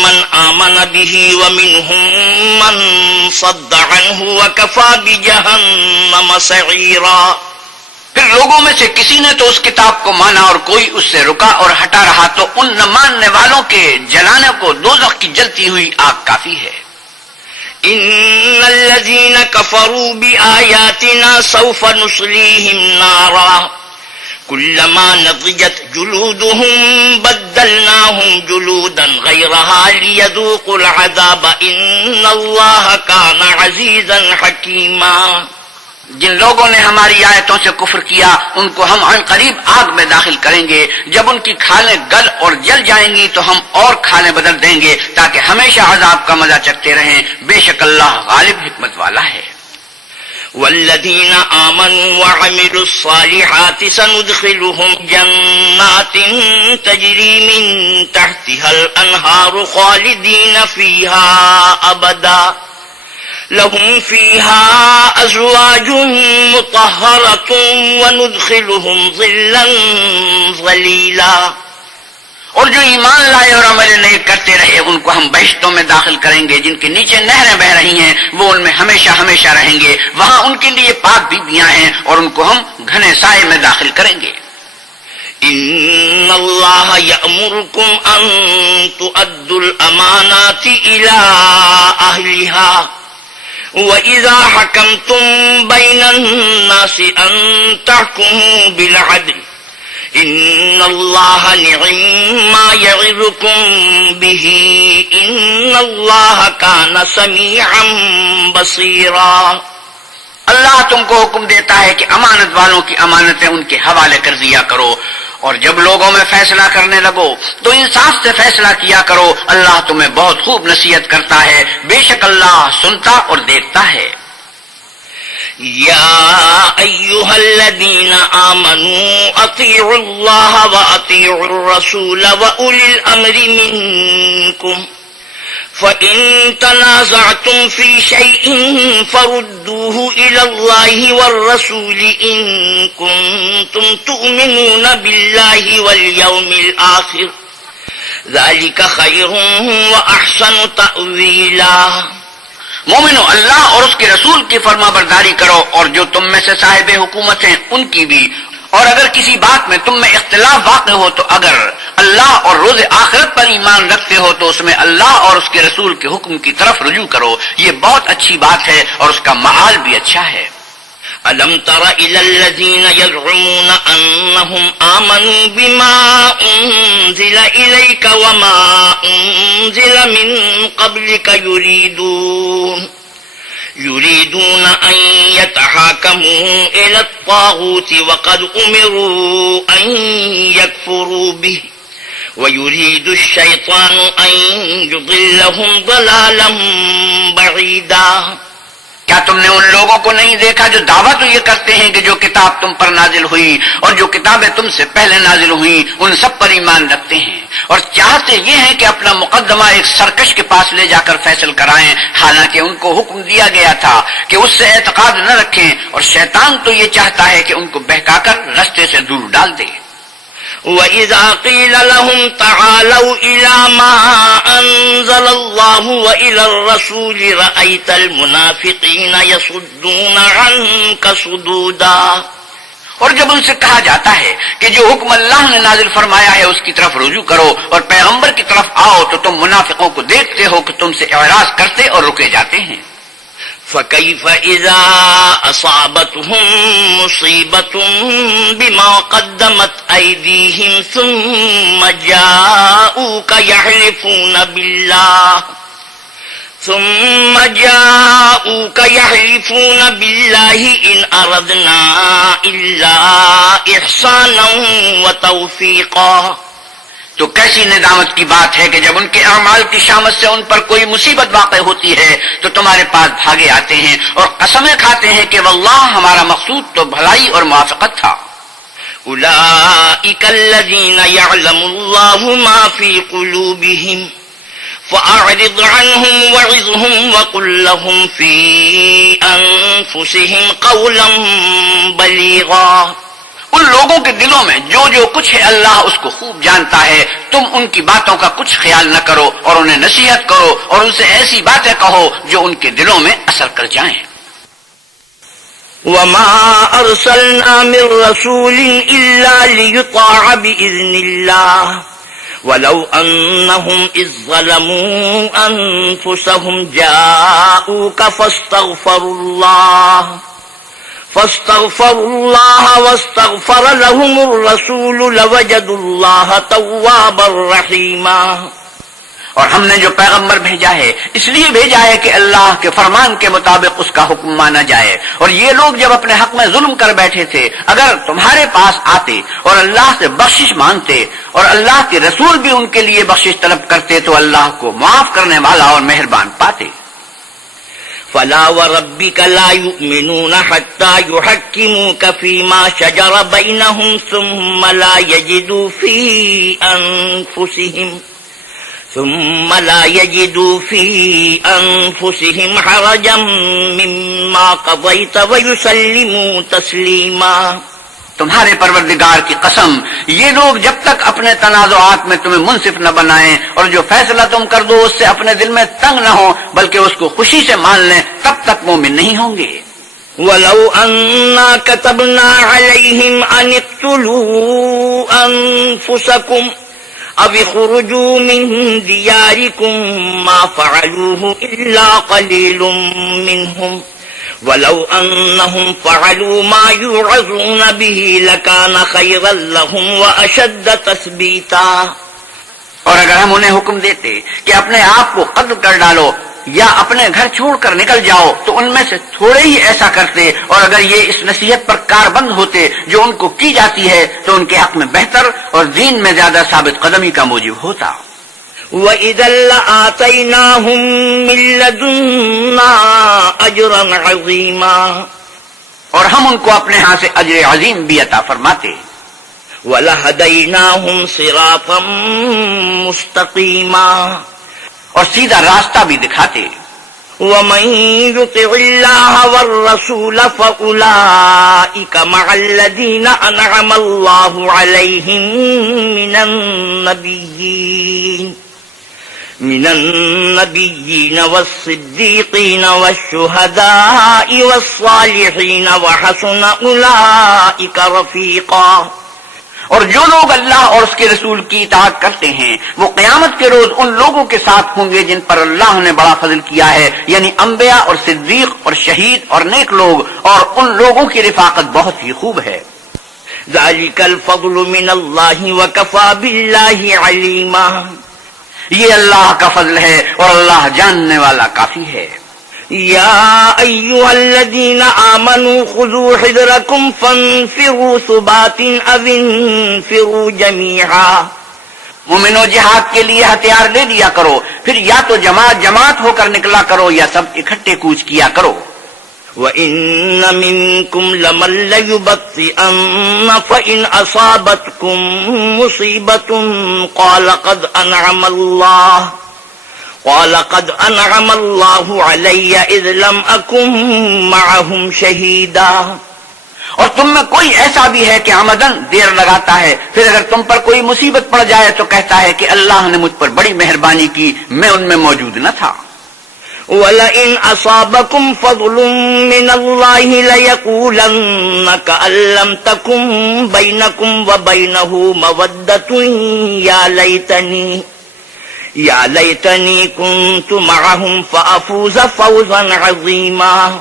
من آمن به ومنهم من صد عنه وكفى بجهنم سعيرا۔ پھر لوگوں میں سے کسی نے تو اس کتاب کو مانا اور کوئی اس سے رکا اور ہٹا رہا، تو ان نہ ماننے والوں کے جلانے کو دوزخ کی جلتی ہوئی آگ کافی ہے۔ ان الذين كفروا بآياتنا سوف نصليهم نارا كلما نضجت جلودهم بدلناهم جلودا غيرها ليذوقوا العذاب ان الله كان عزيزا حكيما۔ جن لوگوں نے ہماری آیتوں سے کفر کیا ان کو ہم عن قریب آگ میں داخل کریں گے، جب ان کی کھالیں گل اور جل جائیں گی تو ہم اور کھالیں بدل دیں گے تاکہ ہمیشہ عذاب کا مزہ چکھتے رہیں، بے شک اللہ غالب حکمت والا ہے۔ والذين آمنوا وعملوا الصالحات سندخلهم جنات تجري من تحتها الأنهار خالدين فيها أبدا لهم فيها أزواج مطهرة وندخلهم ظلا ظليلا۔ اور جو ایمان لائے اور عمل نیک کرتے رہے ان کو ہم بہشتوں میں داخل کریں گے جن کے نیچے نہریں بہ رہی ہیں، وہ ان میں ہمیشہ ہمیشہ رہیں گے، وہاں ان کے لیے پاک بیویاں ہیں اور ان کو ہم گھنے سائے میں داخل کریں گے۔ ان اللہ یأمرکم ان تؤدوا الامانات الى اہلها وَإِذَا حَكَمْتُمْ بَيْنَ النَّاسِ أَن تَحْكُمُوا بِالْعَدْلِ إِنَّ اللَّهَ نِعِمَّا يَعِظُكُمْ بِهِ إِنَّ اللَّهَ كَانَ سَمِيعًا بَصِيرًا۔ اللہ تم کو حکم دیتا ہے کہ امانت والوں کی امانتیں ان کے حوالے کر دیا کرو، اور جب لوگوں میں فیصلہ کرنے لگو تو انصاف سے فیصلہ کیا کرو، اللہ تمہیں بہت خوب نصیحت کرتا ہے، بے شک اللہ سنتا اور دیکھتا ہے۔ یا ایھا الذین آمنوا اطیعوا اللہ واطیعوا الرسول واولی الامر منکم فَإِن تَنَازَعْتُمْ فِي شَيْءٍ فَرُدُّوهُ إِلَى اللَّهِ وَالرَّسُولِ إِن كُنتُمْ تُؤْمِنُونَ بِاللَّهِ وَالْيَوْمِ الْآخِرِ ذَلِكَ خَيْرٌ وَأَحْسَنُ تَأْوِيلًا۔ مومنو، اللہ اور اس کے رسول کی فرما برداری کرو، اور جو تم میں سے صاحب حکومت ہیں ان کی بھی، اور اگر کسی بات میں تم میں اختلاف واقع ہو تو اگر اللہ اور روز آخرت پر ایمان رکھتے ہو تو اس میں اللہ اور اس کے رسول کے حکم کی طرف رجوع کرو، یہ بہت اچھی بات ہے اور اس کا معال بھی اچھا ہے۔ أَلَمْ تَرَ إِلَى الَّذِينَ يَزْعُمُونَ أَنَّهُمْ آمَنُوا بِمَا أُنزِلَ إِلَيْكَ وَمَا أُنزِلَ مِن قَبْلِكَ يريدون أن يتحاكموا إلى الطاغوت وقد أمروا أن يكفروا به ويريد الشيطان أن يضلهم ضلالا بعيدا۔ کیا تم نے ان لوگوں کو نہیں دیکھا جو دعویٰ تو یہ کرتے ہیں کہ جو کتاب تم پر نازل ہوئی اور جو کتابیں تم سے پہلے نازل ہوئیں ان سب پر ایمان رکھتے ہیں، اور چاہتے یہ ہیں کہ اپنا مقدمہ ایک سرکش کے پاس لے جا کر فیصل کرائیں، حالانکہ ان کو حکم دیا گیا تھا کہ اس سے اعتقاد نہ رکھیں، اور شیطان تو یہ چاہتا ہے کہ ان کو بہکا کر رستے سے دور ڈال دے۔ وَإِذَا قِيلَ لَهُمْ تَعَالَوْا إِلَى مَا أَنزَلَ اللَّهُ وَإِلَى الرَّسُولِ رَأَيْتَ الْمُنَافِقِينَ يَصُدُّونَ عَنكَ صُدُودًا۔ اور جب ان سے کہا جاتا ہے کہ جو حکم اللہ نے نازل فرمایا ہے اس کی طرف رجوع کرو اور پیغمبر کی طرف آؤ، تو تم منافقوں کو دیکھتے ہو کہ تم سے اعراض کرتے اور رکے جاتے ہیں۔ فَكَيْفَ إِذَا أصابتهم مصيبة بما قدمت أيديهم ثم جاءوك يحلفون بالله إن أردنا إلا إحسانا وتوفيقا. تو کیسی ندامت کی بات ہے کہ جب ان کے اعمال کی شامت سے ان پر کوئی مصیبت واقع ہوتی ہے تو تمہارے پاس بھاگے آتے ہیں اور قسمیں کھاتے ہیں کہ واللہ ہمارا مقصود تو بھلائی اور موافقت تھا. أولئك الذين يعلم الله ما في قلوبهم فأعرض عنهم وعظهم وقل لهم في أنفسهم قولا بليغا. ان لوگوں کے دلوں میں جو کچھ ہے اللہ اس کو خوب جانتا ہے. تم ان کی باتوں کا کچھ خیال نہ کرو اور انہیں نصیحت کرو اور ان سے ایسی باتیں کہو جو ان کے دلوں میں اثر کر جائیں. وما أرسلنا من رسول إلا ليطاع بإذن الله ولو أنهم إذ ظلموا أنفسهم جاءوك فاستغفروا الله واستغفر لهم الرسول لوجدوا الله توابا رحيما. اور ہم نے جو پیغمبر بھیجا ہے اس لیے بھیجا ہے کہ اللہ کے فرمان کے مطابق اس کا حکم مانا جائے. اور یہ لوگ جب اپنے حق میں ظلم کر بیٹھے تھے اگر تمہارے پاس آتے اور اللہ سے بخشش مانگتے اور اللہ کے رسول بھی ان کے لیے بخشش طلب کرتے تو اللہ کو معاف کرنے والا اور مہربان پاتے. فلا وربك لا يؤمنون حتى يحكموك فيما شجر بينهم ثم لا يجدوا في أنفسهم حرجا مما قضيت ويسلموا تسليما. تمہارے پروردگار کی قسم یہ لوگ جب تک اپنے تنازعات میں تمہیں منصف نہ بنائیں اور جو فیصلہ تم کر دو اس سے اپنے دل میں تنگ نہ ہو بلکہ اس کو خوشی سے مان لیں تب تک مومن نہیں ہوں گے. ولو أنا كتبنا عليهم أن اقتلوا أنفسكم أو اخرجوا من دياركم ما فعلوه إلا قليل منهم ولو أنهم فعلوا ما يوعظون به لكان خيرا لهم وأشد تثبيتا. اور اگر ہم انہیں حکم دیتے کہ اپنے آپ کو قتل کر ڈالو یا اپنے گھر چھوڑ کر نکل جاؤ تو ان میں سے تھوڑے ہی ایسا کرتے. اور اگر یہ اس نصیحت پر کاربند ہوتے جو ان کو کی جاتی ہے تو ان کے حق میں بہتر اور دین میں زیادہ ثابت قدمی کا موجب ہوتا. وَإِذًا لَآتَيْنَاهُمْ مِن لَّدُنَّا أَجْرًا عَظِيمًا. اور ہم ان کو اپنے ہاں سے اجر عظیم بھی عطا فرماتے. وَلَهَدَيْنَاهُمْ صِرَاطًا مُّسْتَقِيمًا. اور سیدھا راستہ بھی دکھاتے. وَمَن يُطِعِ اللَّهَ وَالرَّسُولَ فَأُولَٰئِكَ مَعَ الَّذِينَ أَنْعَمَ اللَّهُ عَلَيْهِم من النبيين والصديقين والشهداء والصالحين وحسن أولئك رفيقا. اور جو لوگ اللہ اور اس کے رسول کی اطاعت کرتے ہیں وہ قیامت کے روز ان لوگوں کے ساتھ ہوں گے جن پر اللہ نے بڑا فضل کیا ہے یعنی انبیاء اور صدیق اور شہید اور نیک لوگ اور ان لوگوں کی رفاقت بہت ہی خوب ہے. ذلك الفضل من الله وكفى بالله عليما. یہ اللہ کا فضل ہے اور اللہ جاننے والا کافی ہے. يا أيها الذين آمنوا خذوا حذركم فانفروا ثبات أو انفروا جميعا. مومنو جہاد کے لیے ہتھیار لے لیا کرو پھر یا تو جماعت ہو کر نکلا کرو یا سب اکٹھے کوچ کیا کرو. وَإِنَّ مِنكُمْ لَمَن لَّيُبَطِّئَنَّ فَإِنْ أَصَابَتْكُم مُّصِيبَةٌ قَالَ قَدْ أَنْعَمَ اللَّهُ عَلَيَّ إِذْ لَمْ أَكُن مَّعَهُمْ شَهِيدًا. اور تم میں کوئی ایسا بھی ہے کہ عمدن دیر لگاتا ہے پھر اگر تم پر کوئی مصیبت پڑ جائے تو کہتا ہے کہ اللہ نے مجھ پر بڑی مہربانی کی میں ان میں موجود نہ تھا. وَلَئِنْ أَصَابَكُمْ فَضْلٌ مِّنَ اللَّهِ لَيَقُولَنَّ كَأَن لَّمْ تَكُن بَيْنَكُمْ وَبَيْنَهُ مَوَدَّةٌ يَا لَيْتَنِي كُنتُ مَعَهُمْ فَأَفُوزَ فَوْزًا عَظِيمًا.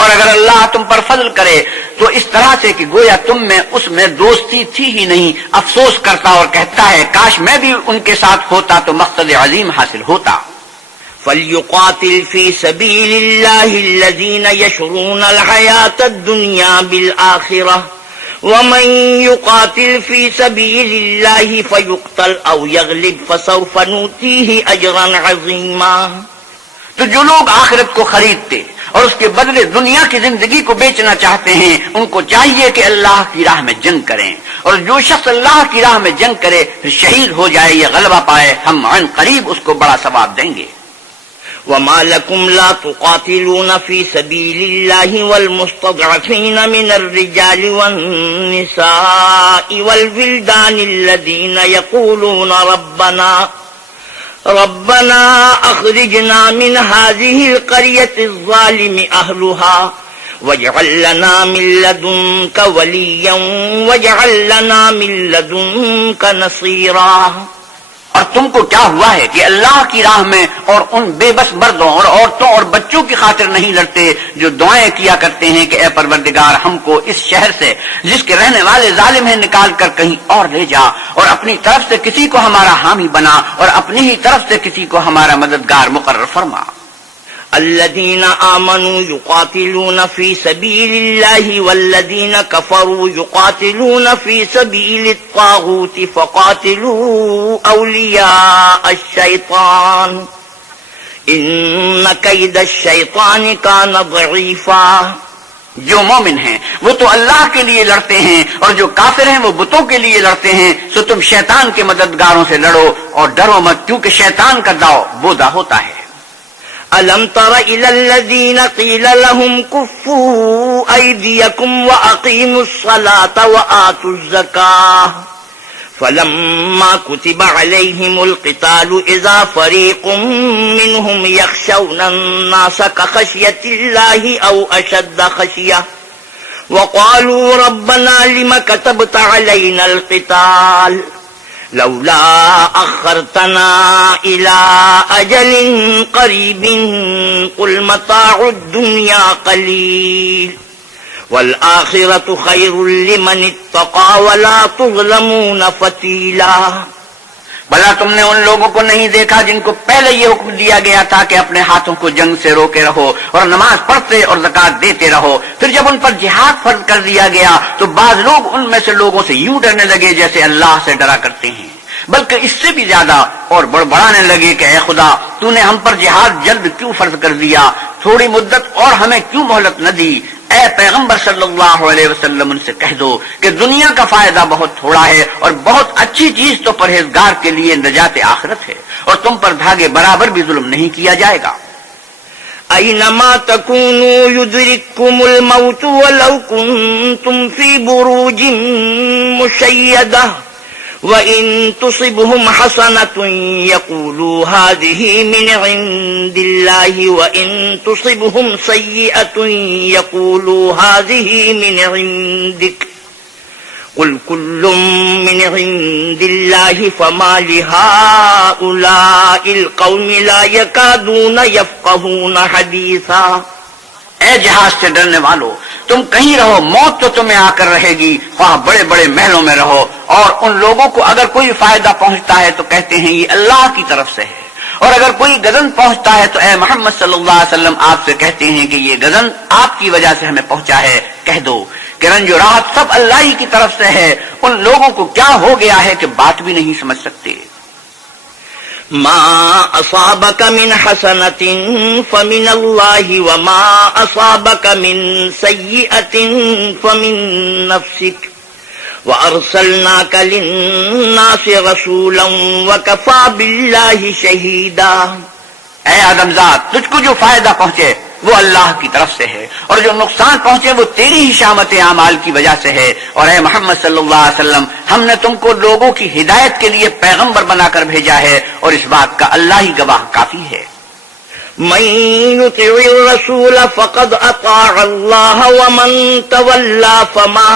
اور اگر اللہ تم پر فضل کرے تو اس طرح سے کہ گویا تم میں اس میں دوستی تھی ہی نہیں، افسوس کرتا اور کہتا ہے کاش میں بھی ان کے ساتھ ہوتا تو مقصد عظیم حاصل ہوتا۔ فَلْيُقَاتِلْ فِي سَبِيلِ اللَّهِ الَّذِينَ يَشْرُونَ الْحَيَاةَ الدُّنْيَا بِالْآخِرَةِ وَمَنْ يُقَاتِلْ فِي سَبِيلِ اللَّهِ فَيُقْتَلْ أَوْ يَغْلِبْ فَسَوْفَ نُؤْتِيهِ أَجْرًا عَظِيمًا۔ تو جو لوگ آخرت کو خریدتے اور اس کے بدلے دنیا کی زندگی کو بیچنا چاہتے ہیں، ان کو چاہیے کہ اللہ کی راہ میں جنگ کریں، اور جو شخص اللہ کی راہ میں جنگ کرے پھر شہید ہو جائے یا غلبہ پائے، ہم عن قریب اس کو بڑا ثواب دیں گے۔ وَمَا لَكُمْ لَا تُقَاتِلُونَ فِي سَبِيلِ اللَّهِ وَالْمُسْتَضْعَفِينَ مِنَ الرِّجَالِ وَالنِّسَاءِ وَالْوِلْدَانِ الَّذِينَ يَقُولُونَ رَبَّنَا أَخْرِجْنَا مِنْ هَذِهِ الْقَرْيَةِ الظَّالِمِ أَهْلُهَا وَاجْعَل لَّنَا مِن لَّدُنكَ وَلِيًّا وَاجْعَل لَّنَا مِن لَّدُنكَ نَصِيرًا۔ اور تم کو کیا ہوا ہے کہ اللہ کی راہ میں اور ان بے بس مردوں اور عورتوں اور بچوں کی خاطر نہیں لڑتے جو دعائیں کیا کرتے ہیں کہ اے پروردگار ہم کو اس شہر سے جس کے رہنے والے ظالم ہیں نکال کر کہیں اور لے جا، اور اپنی طرف سے کسی کو ہمارا حامی بنا اور اپنی ہی طرف سے کسی کو ہمارا مددگار مقرر فرما۔ الذين آمنوا يقاتلون في سبيل الله والذين كفروا يقاتلون في سبيل الطاغوت فقاتلوا أولياء الشيطان إن كيد الشيطان كان ضعيفا۔ جو مومن ہیں وہ تو اللہ کے لیے لڑتے ہیں، اور جو کافر ہیں وہ بتوں کے لیے لڑتے ہیں، سو تم شیطان کے مددگاروں سے لڑو اور ڈرو مت، کیونکہ شیطان کا داؤ بودا ہوتا ہے۔ أَلَمْ تَرَ إِلَى الَّذِينَ قِيلَ لَهُمْ كُفُّوا أَيْدِيَكُمْ وَأَقِيمُوا الصَّلَاةَ وَآتُوا الزَّكَاةَ فَلَمَّا كُتِبَ عَلَيْهِمُ الْقِتَالُ إِذَا فَرِيقٌ مِّنْهُمْ يَخْشَوْنَ النَّاسَ كَخَشْيَةِ اللَّهِ أَوْ أَشَدَّ خَشْيَةً وَقَالُوا رَبَّنَا لِمَ كَتَبْتَ عَلَيْنَا الْقِتَالَ لولا أخرتنا إلى أجل قريب قل متاع الدنيا قليل والآخرة خير لمن اتقى ولا تظلمون فتيلا۔ بھلا تم نے ان لوگوں کو نہیں دیکھا جن کو پہلے یہ حکم دیا گیا تھا کہ اپنے ہاتھوں کو جنگ سے روکے رہو اور نماز پڑھتے اور زکوٰۃ دیتے رہو، پھر جب ان پر جہاد فرض کر دیا گیا تو بعض لوگ ان میں سے لوگوں سے یوں ڈرنے لگے جیسے اللہ سے ڈرا کرتے ہیں، بلکہ اس سے بھی زیادہ اور بڑبڑانے لگے کہ اے خدا تو نے ہم پر جہاد جلد کیوں فرض کر دیا، تھوڑی مدت اور ہمیں کیوں مہلت نہ دی۔ اے پیغمبر صلی اللہ علیہ وسلم ان سے کہہ دو کہ دنیا کا فائدہ بہت تھوڑا ہے اور بہت اچھی چیز تو پرہیزگار کے لیے نجات آخرت ہے، اور تم پر دھاگے برابر بھی ظلم نہیں کیا جائے گا۔ أينما تكونوا يدرككم الموت ولو كنتم في بروج مشيدة وإن تصبهم حسنة يقولوا هذه من عند الله وإن تصبهم سيئة يقولوا هذه من عندك قل كل من عند الله فما لهؤلاء القوم لا يكادون يفقهون حديثا۔ اے جہاز سے ڈرنے والو، تم کہیں رہو موت تو تمہیں آ کر رہے گی، خواہ بڑے بڑے محلوں میں رہو، اور ان لوگوں کو اگر کوئی فائدہ پہنچتا ہے تو کہتے ہیں یہ اللہ کی طرف سے ہے، اور اگر کوئی غضب پہنچتا ہے تو اے محمد صلی اللہ علیہ وسلم آپ سے کہتے ہیں کہ یہ غضب آپ کی وجہ سے ہمیں پہنچا ہے۔ کہہ دو کہ رنج و راحت سب اللہ ہی کی طرف سے ہے، ان لوگوں کو کیا ہو گیا ہے کہ بات بھی نہیں سمجھ سکتے۔ ما أصابك من حسنة فمن الله وما أصابك من سيئة فمن نفسك وأرسلناك للناس رسولا وكفى بالله شهيدا۔ اے آدم ذات، تجھ کو جو فائدہ پہنچے وہ اللہ کی طرف سے ہے، اور جو نقصان پہنچے وہ تیری ہی شامت اعمال کی وجہ سے ہے، اور اے محمد صلی اللہ علیہ وسلم ہم نے تم کو لوگوں کی ہدایت کے لیے پیغمبر بنا کر بھیجا ہے، اور اس بات کا اللہ ہی گواہ کافی ہے۔ من يطع الرسول فقد اطاع الله ومن تولى فما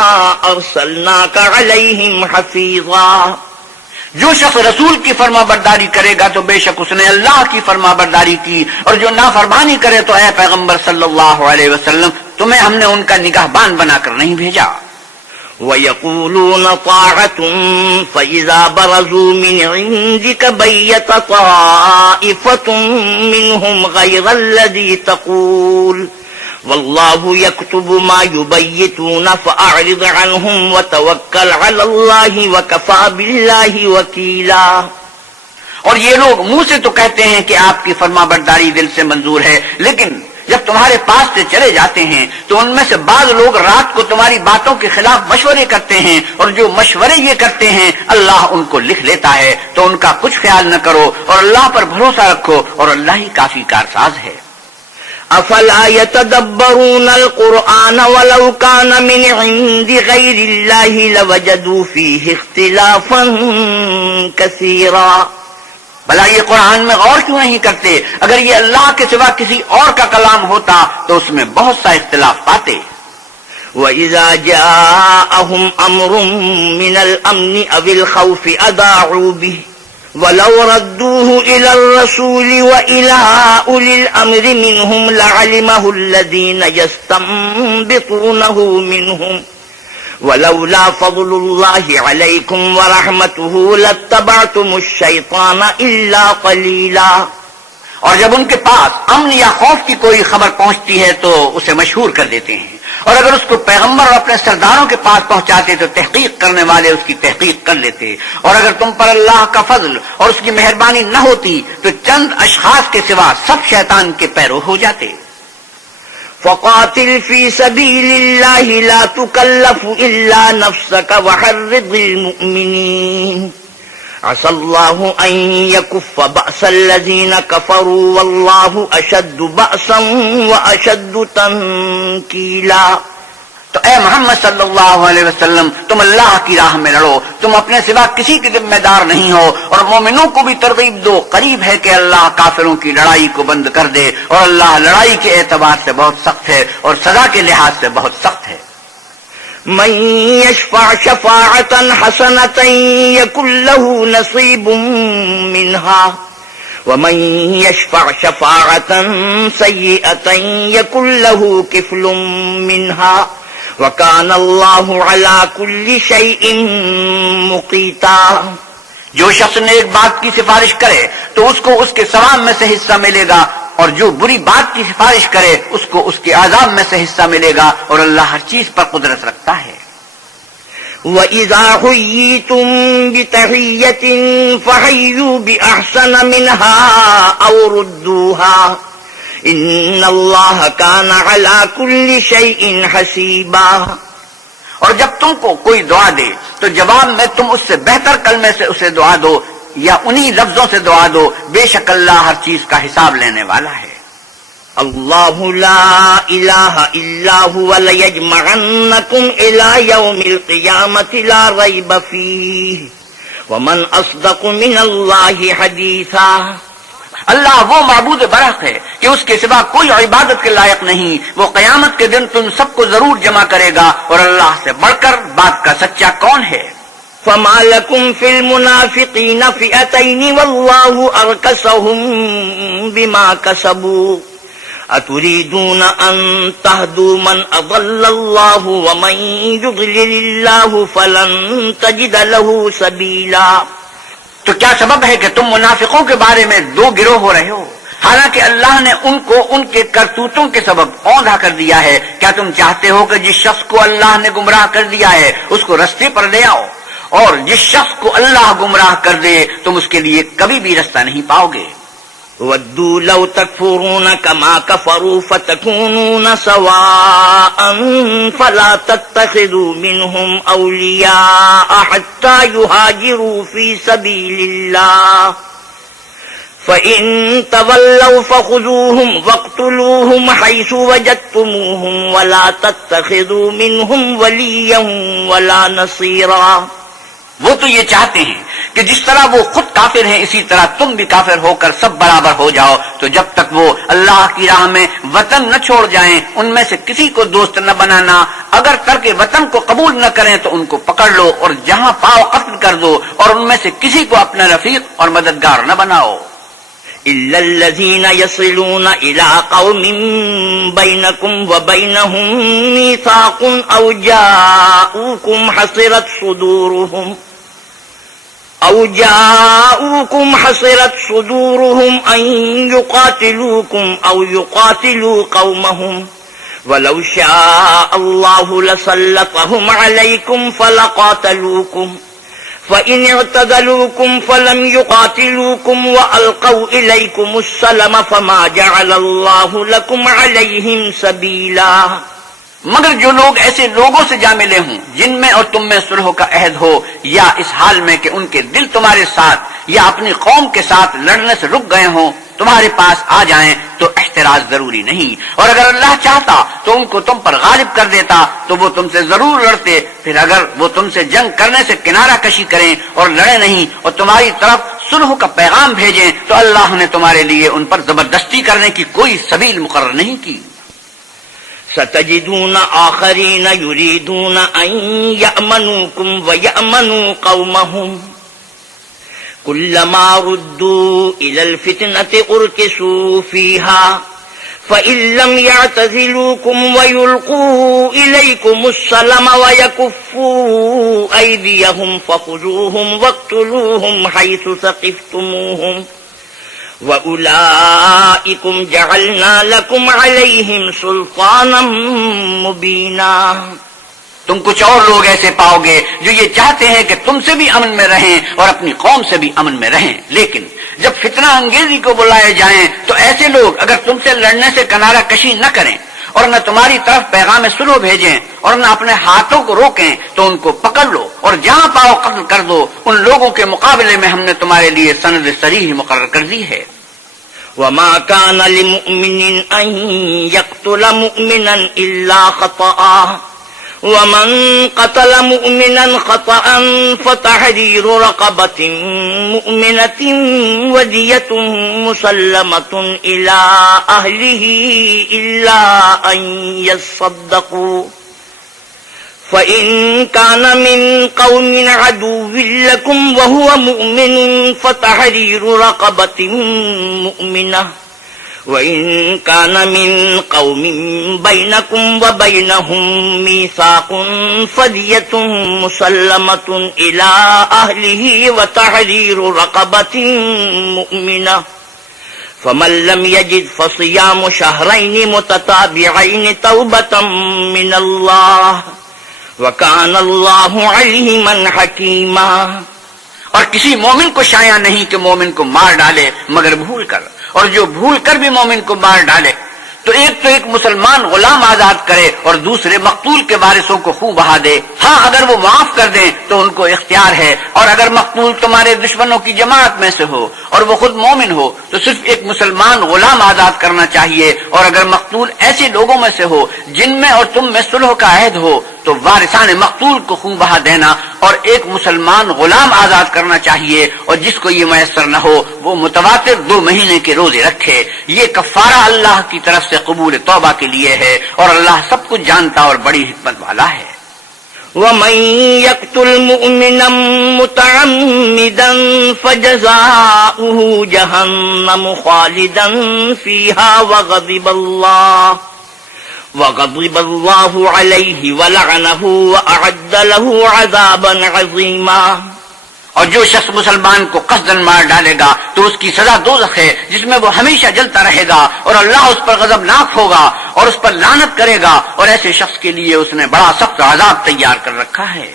ارسلناك عليهم حفيظا۔ جو شخص رسول کی فرما برداری کرے گا تو بے شک اس نے اللہ کی فرما برداری کی، اور جو نافرمانی کرے تو اے پیغمبر صلی اللہ علیہ وسلم تمہیں ہم نے ان کا نگہبان بنا کر نہیں بھیجا۔ وَيَقُولُونَ طَاعَةٌ فَإِذَا بَرَزُوا مِنْ عِنْدِكَ بَيَّتَ طَائِفَةٌ مِّنْهُمْ غَيْرَ الَّذِي تَقُولُ وَاللَّهُ يَكْتُبُ مَا يُبَيِّتُونَ فَأَعْرِضْ عَنْهُمْ وَتَوَكَّلْ عَلَى اللَّهِ وَكَفَى بِاللَّهِ وَكِيلًا۔ اور یہ لوگ منہ سے تو کہتے ہیں کہ آپ کی فرما برداری دل سے منظور ہے، لیکن جب تمہارے پاس سے چلے جاتے ہیں تو ان میں سے بعض لوگ رات کو تمہاری باتوں کے خلاف مشورے کرتے ہیں، اور جو مشورے یہ کرتے ہیں اللہ ان کو لکھ لیتا ہے، تو ان کا کچھ خیال نہ کرو اور اللہ پر بھروسہ رکھو، اور اللہ ہی کافی کارساز ہے۔ افلا يتدبرون القرآن ولو كان من عند غير الله لوجدوا فيه اختلافا كثيرا۔ بھلا یہ قرآن میں غور کیوں نہیں کرتے؟ اگر یہ اللہ کے سوا کسی اور کا کلام ہوتا تو اس میں بہت سا اختلاف پاتے۔ وَإِذَا جَاءَهُمْ أَمْرٌ مِّنَ الْأَمْنِ أَوِ الْخَوْفِ أَذَاعُوا بِهِ وَلَوْ رَدُّوهُ إِلَى الرَّسُولِ وَإِلَى أُولِي الْأَمْرِ مِنْهُمْ لَعَلِمَهُ الَّذِينَ يَسْتَنبِطُونَهُ مِنْهُمْ وَلَوْلَا فَضْلُ اللَّهِ عَلَيْكُمْ وَرَحْمَتُهُ لَاتَّبَعْتُمُ الشَّيْطَانَ إِلَّا قَلِيلًا۔ اور جب ان کے پاس امن یا خوف کی کوئی خبر پہنچتی ہے تو اسے مشہور کر دیتے ہیں، اور اگر اس کو پیغمبر اور اپنے سرداروں کے پاس پہنچاتے تو تحقیق کرنے والے اس کی تحقیق کر لیتے، اور اگر تم پر اللہ کا فضل اور اس کی مہربانی نہ ہوتی تو چند اشخاص کے سوا سب شیطان کے پیرو ہو جاتے۔ فقاتل فی سبیل اللہ لا تکلف الا نفسک وحرض المؤمنین عسى الله أن يكف بأس الذين كفروا والله أشد بأسا وأشد تنكيلا۔ تو اے محمد صلی اللہ علیہ وسلم، تم اللہ کی راہ میں لڑو، تم اپنے سوا کسی کے ذمہ دار نہیں ہو، اور مومنوں کو بھی ترغیب دو، قریب ہے کہ اللہ کافروں کی لڑائی کو بند کر دے، اور اللہ لڑائی کے اعتبار سے بہت سخت ہے اور سزا کے لحاظ سے بہت سخت ہے۔ من يشفع شفاعة حسنة يكن له نصيب منها ومن يشفع شفاعة سيئة يكن له كفل منها وكان الله على كل شيء مقيتا۔ جو شخص نیک بات کی سفارش کرے تو اس کو اس کے ثواب میں سے حصہ ملے گا، اور جو بری بات کی سفارش کرے اس کو اس کے عذاب میں سے حصہ ملے گا، اور اللہ ہر چیز پر قدرت رکھتا ہے۔ وَإِذَا حُيِّيتُم بِتَحِيَّةٍ فَحَيُّوا بِأَحْسَنَ مِنْهَا أَوْ رُدُّوهَا إِنَّ اللَّهَ كَانَ عَلَى كُلِّ شَيْءٍ حَسِيبًا۔ اور جب تم کو کوئی دعا دے تو جواب میں تم اس سے بہتر کلمے سے اسے دعا دو یا انہی لفظوں سے دعا دو، بے شک اللہ ہر چیز کا حساب لینے والا ہے۔ اللہ لا الہ الا هو لیجمعنکم الی یوم القیامت لا ریب فیہ ومن اصدق من اللہ حدیثا۔ اللہ وہ معبود برحق ہے کہ اس کے سوا کوئی عبادت کے لائق نہیں، وہ قیامت کے دن تم سب کو ضرور جمع کرے گا، اور اللہ سے بڑھ کر بات کا سچا کون ہے؟ فما لكم في المنافقين فئتين والله أركسهم بما كسبوا أتريدون أن تهدوا من أضل الله ومن يضلل الله فلن تجد له سبيلا۔ تو کیا سبب ہے کہ تم منافقوں کے بارے میں دو گروہ ہو رہے ہو، حالانکہ اللہ نے ان کو ان کے کرتوتوں کے سبب اوندھا کر دیا ہے؟ کیا تم چاہتے ہو کہ جس شخص کو اللہ نے گمراہ کر دیا ہے اس کو رستے پر لے آؤ، اور جس شخص کو اللہ گمراہ کر دے تم اس کے لیے کبھی بھی رستہ نہیں پاؤ گے۔ وَدُّوا لَوْ تَكْفُرُونَ كَمَا كَفَرُوا فَتَكُونُونَ سَوَاءً فَلَا تَتَّخِذُوا مِنْهُمْ أَوْلِيَاءَ حَتَّى يُهَاجِرُوا فِي سَبِيلِ اللَّهِ فَإِن تَوَلَّوْا فَخُذُوهُمْ وَاقْتُلُوهُمْ حَيْثُ وَجَدتُّمُوهُمْ وَلَا تَتَّخِذُوا مِنْهُمْ وَلِيًّا وَلَا نَصِيرًا۔ وہ تو یہ چاہتے ہیں کہ جس طرح وہ خود کافر ہیں اسی طرح تم بھی کافر ہو کر سب برابر ہو جاؤ، تو جب تک وہ اللہ کی راہ میں وطن نہ چھوڑ جائیں ان میں سے کسی کو دوست نہ بنانا، اگر ترک وطن کو قبول نہ کریں تو ان کو پکڑ لو اور جہاں پاؤ قتل کر دو، اور ان میں سے کسی کو اپنا رفیق اور مددگار نہ بناؤ۔ إلا الذين يصلون إلى قوم بينكم وبينهم ميثاق أو جاءوكم حصرت صدورهم أن يقاتلوكم أو يقاتلوا قومهم ولو شاء الله لسلطهم عليكم فلقاتلوكم فإن اعتزلوكم فلم يقاتلوكم وألقوا إليكم السلم فما جعل الله لكم عليهم سبيلا. مگر جو لوگ ایسے لوگوں سے جا ملے ہوں جن میں اور تم میں صلح کا عہد ہو، یا اس حال میں کہ ان کے دل تمہارے ساتھ یا اپنی قوم کے ساتھ لڑنے سے رک گئے ہوں، تمہارے پاس آ جائیں تو احتراز ضروری نہیں، اور اگر اللہ چاہتا تو ان کو تم پر غالب کر دیتا تو وہ تم سے ضرور لڑتے. پھر اگر وہ تم سے جنگ کرنے سے کنارہ کشی کریں اور لڑے نہیں اور تمہاری طرف صلح کا پیغام بھیجیں تو اللہ نے تمہارے لیے ان پر زبردستی کرنے کی کوئی سبیل مقرر نہیں کی. ستجدون آخرین یریدون ان یأمنوکم ویأمنوا قومهم كلما ردوا إلى الفتنة أركسوا فيها فإن لم يعتزلوكم ويلقوا إليكم السلم ويكفوا أيديهم فخذوهم واقتلوهم حيث ثقفتموهم وأولئكم جعلنا لكم عليهم سلطانا مبينا. تم کچھ اور لوگ ایسے پاؤ گے جو یہ چاہتے ہیں کہ تم سے بھی امن میں رہیں اور اپنی قوم سے بھی امن میں رہیں، لیکن جب فتنہ انگیزی کو بلائے جائیں تو ایسے لوگ اگر تم سے لڑنے سے کنارہ کشی نہ کریں اور نہ تمہاری طرف پیغام صلح بھیجیں اور نہ اپنے ہاتھوں کو روکیں تو ان کو پکڑ لو اور جہاں پاؤ قتل کر دو. ان لوگوں کے مقابلے میں ہم نے تمہارے لیے سند صریح مقرر کر دی ہے. وما كان لمؤمن أن يقتل مؤمنا إلا خطأ ومن قتل مؤمنا خطأ فتحرير رقبة مؤمنة ودية مسلمة إلى أهله إلا أن يصدقوا فإن كان من قوم عدو لكم وهو مؤمن فتحرير رقبة مؤمنة وإن كان من قوم بينكم وبينهم ميثاق فدية مسلمة إلى أهله وتحرير رقبة مؤمنة فمن لم يجد فصيام شهرين متتابعين توبة من الله وَكَانَ اللَّهُ عَلِيمًا حَكِيمًا. اور کسی مومن کو شایع نہیں کہ مومن کو مار ڈالے مگر بھول کر، اور جو بھول کر بھی مومن کو مار ڈالے تو ایک مسلمان غلام آزاد کرے اور دوسرے مقتول کے وارثوں کو خون بہا دے. ہاں اگر وہ معاف کر دیں تو ان کو اختیار ہے، اور اگر مقتول تمہارے دشمنوں کی جماعت میں سے ہو اور وہ خود مومن ہو تو صرف ایک مسلمان غلام آزاد کرنا چاہیے، اور اگر مقتول ایسے لوگوں میں سے ہو جن میں اور تم میں صلح کا عہد ہو تو وارثان مقتول کو خون بہا دینا، اور ایک مسلمان غلام آزاد کرنا چاہیے، اور جس کو یہ میسر نہ ہو وہ متواتر 2 مہینے کے روزے رکھے. یہ کفارہ اللہ کی طرف سے قبول توبہ کے لیے ہے، اور اللہ سب کچھ جانتا اور بڑی حکمت والا ہے. وَمَن يَقْتُلْ مُؤْمِنًا مُتَعَمِّدًا فَجَزَاؤُهُ جَهَنَّمُ خَالِدًا فِيهَا وغضب الله عليه ولعنه وأعد له عذابا عظيما. اور جو شخص مسلمان کو قصدن مار ڈالے گا تو اس کی سزا دوزخ ہے جس میں وہ ہمیشہ جلتا رہے گا، اور اللہ اس پر غضبناک ہوگا اور اس پر لعنت کرے گا، اور ایسے شخص کے لیے اس نے بڑا سخت عذاب تیار کر رکھا ہے.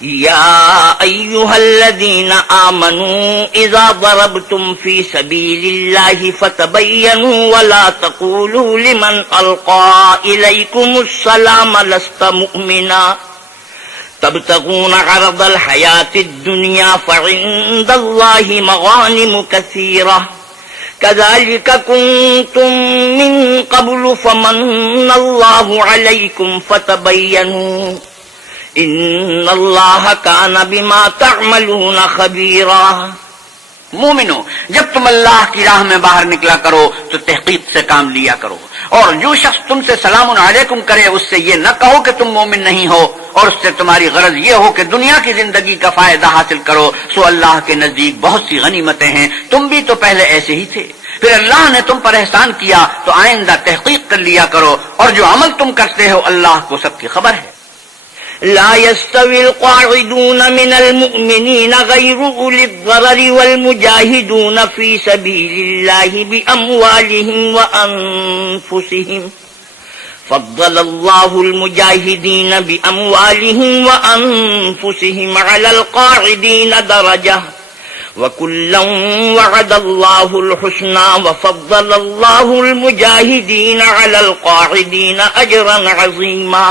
يا أيها الذين آمنوا إذا ضربتم في سبيل الله فتبينوا ولا تقولوا لمن ألقى إليكم السلام لست مؤمنا تبتغون عرض الحياة الدنيا فعند الله مغانم كثيرة كذلك كنتم من قبل فمن الله عليكم فتبينوا ان اللہ کان بما تعملون خبیرا. مومنو، جب تم اللہ کی راہ میں باہر نکلا کرو تو تحقیق سے کام لیا کرو، اور جو شخص تم سے سلام علیکم کرے اس سے یہ نہ کہو کہ تم مومن نہیں ہو، اور اس سے تمہاری غرض یہ ہو کہ دنیا کی زندگی کا فائدہ حاصل کرو، سو اللہ کے نزدیک بہت سی غنیمتیں ہیں، تم بھی تو پہلے ایسے ہی تھے، پھر اللہ نے تم پر احسان کیا تو آئندہ تحقیق کر لیا کرو، اور جو عمل تم کرتے ہو اللہ کو سب کی خبر ہے۔ لا يستوي القاعدون من المؤمنين غير أولي الضرر والمجاهدون في سبيل الله بأموالهم وأنفسهم فضل الله المجاهدين بأموالهم وأنفسهم على القاعدين درجة وكلا وعد الله الحسنى وفضل الله المجاهدين على القاعدين أجرا عظيما۔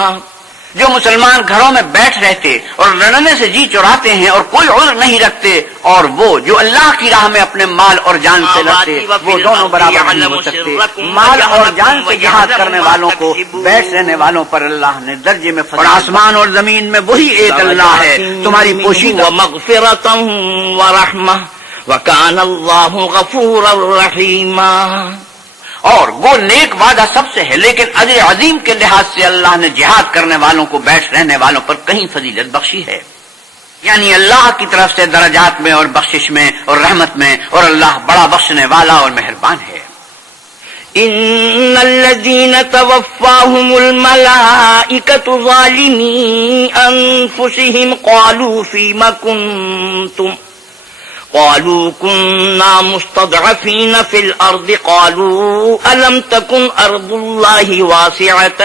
جو مسلمان گھروں میں بیٹھ رہتے اور لڑنے سے جی چراتے ہیں اور کوئی عذر نہیں رکھتے، اور وہ جو اللہ کی راہ میں اپنے مال اور جان سے لڑتے، وہ دونوں برابر نہیں ہو سکتے۔ مال اور جان سے جہاد کرنے والوں کو بیٹھ رہنے والوں پر اللہ نے درجے میں فضل، اور آسمان اور زمین میں وہی ایک اللہ ہے تمہاری پوشیدہ ومغفرۃ ورحمہ وکان اللہ غفورا رحیما۔ اور وہ نیک وعدہ سب سے ہے، لیکن اجر عظیم کے لحاظ سے اللہ نے جہاد کرنے والوں کو بیٹھ رہنے والوں پر کہیں فضیلت بخشی ہے، یعنی اللہ کی طرف سے درجات میں اور بخشش میں اور رحمت میں، اور اللہ بڑا بخشنے والا اور مہربان ہے۔ ان الذين توفاهم الملائكة ظالمي انفسهم قالوا فيما كنتم قالوا كنا مستضعفين في الأرض قالوا ألم تكن أرض الله واسعة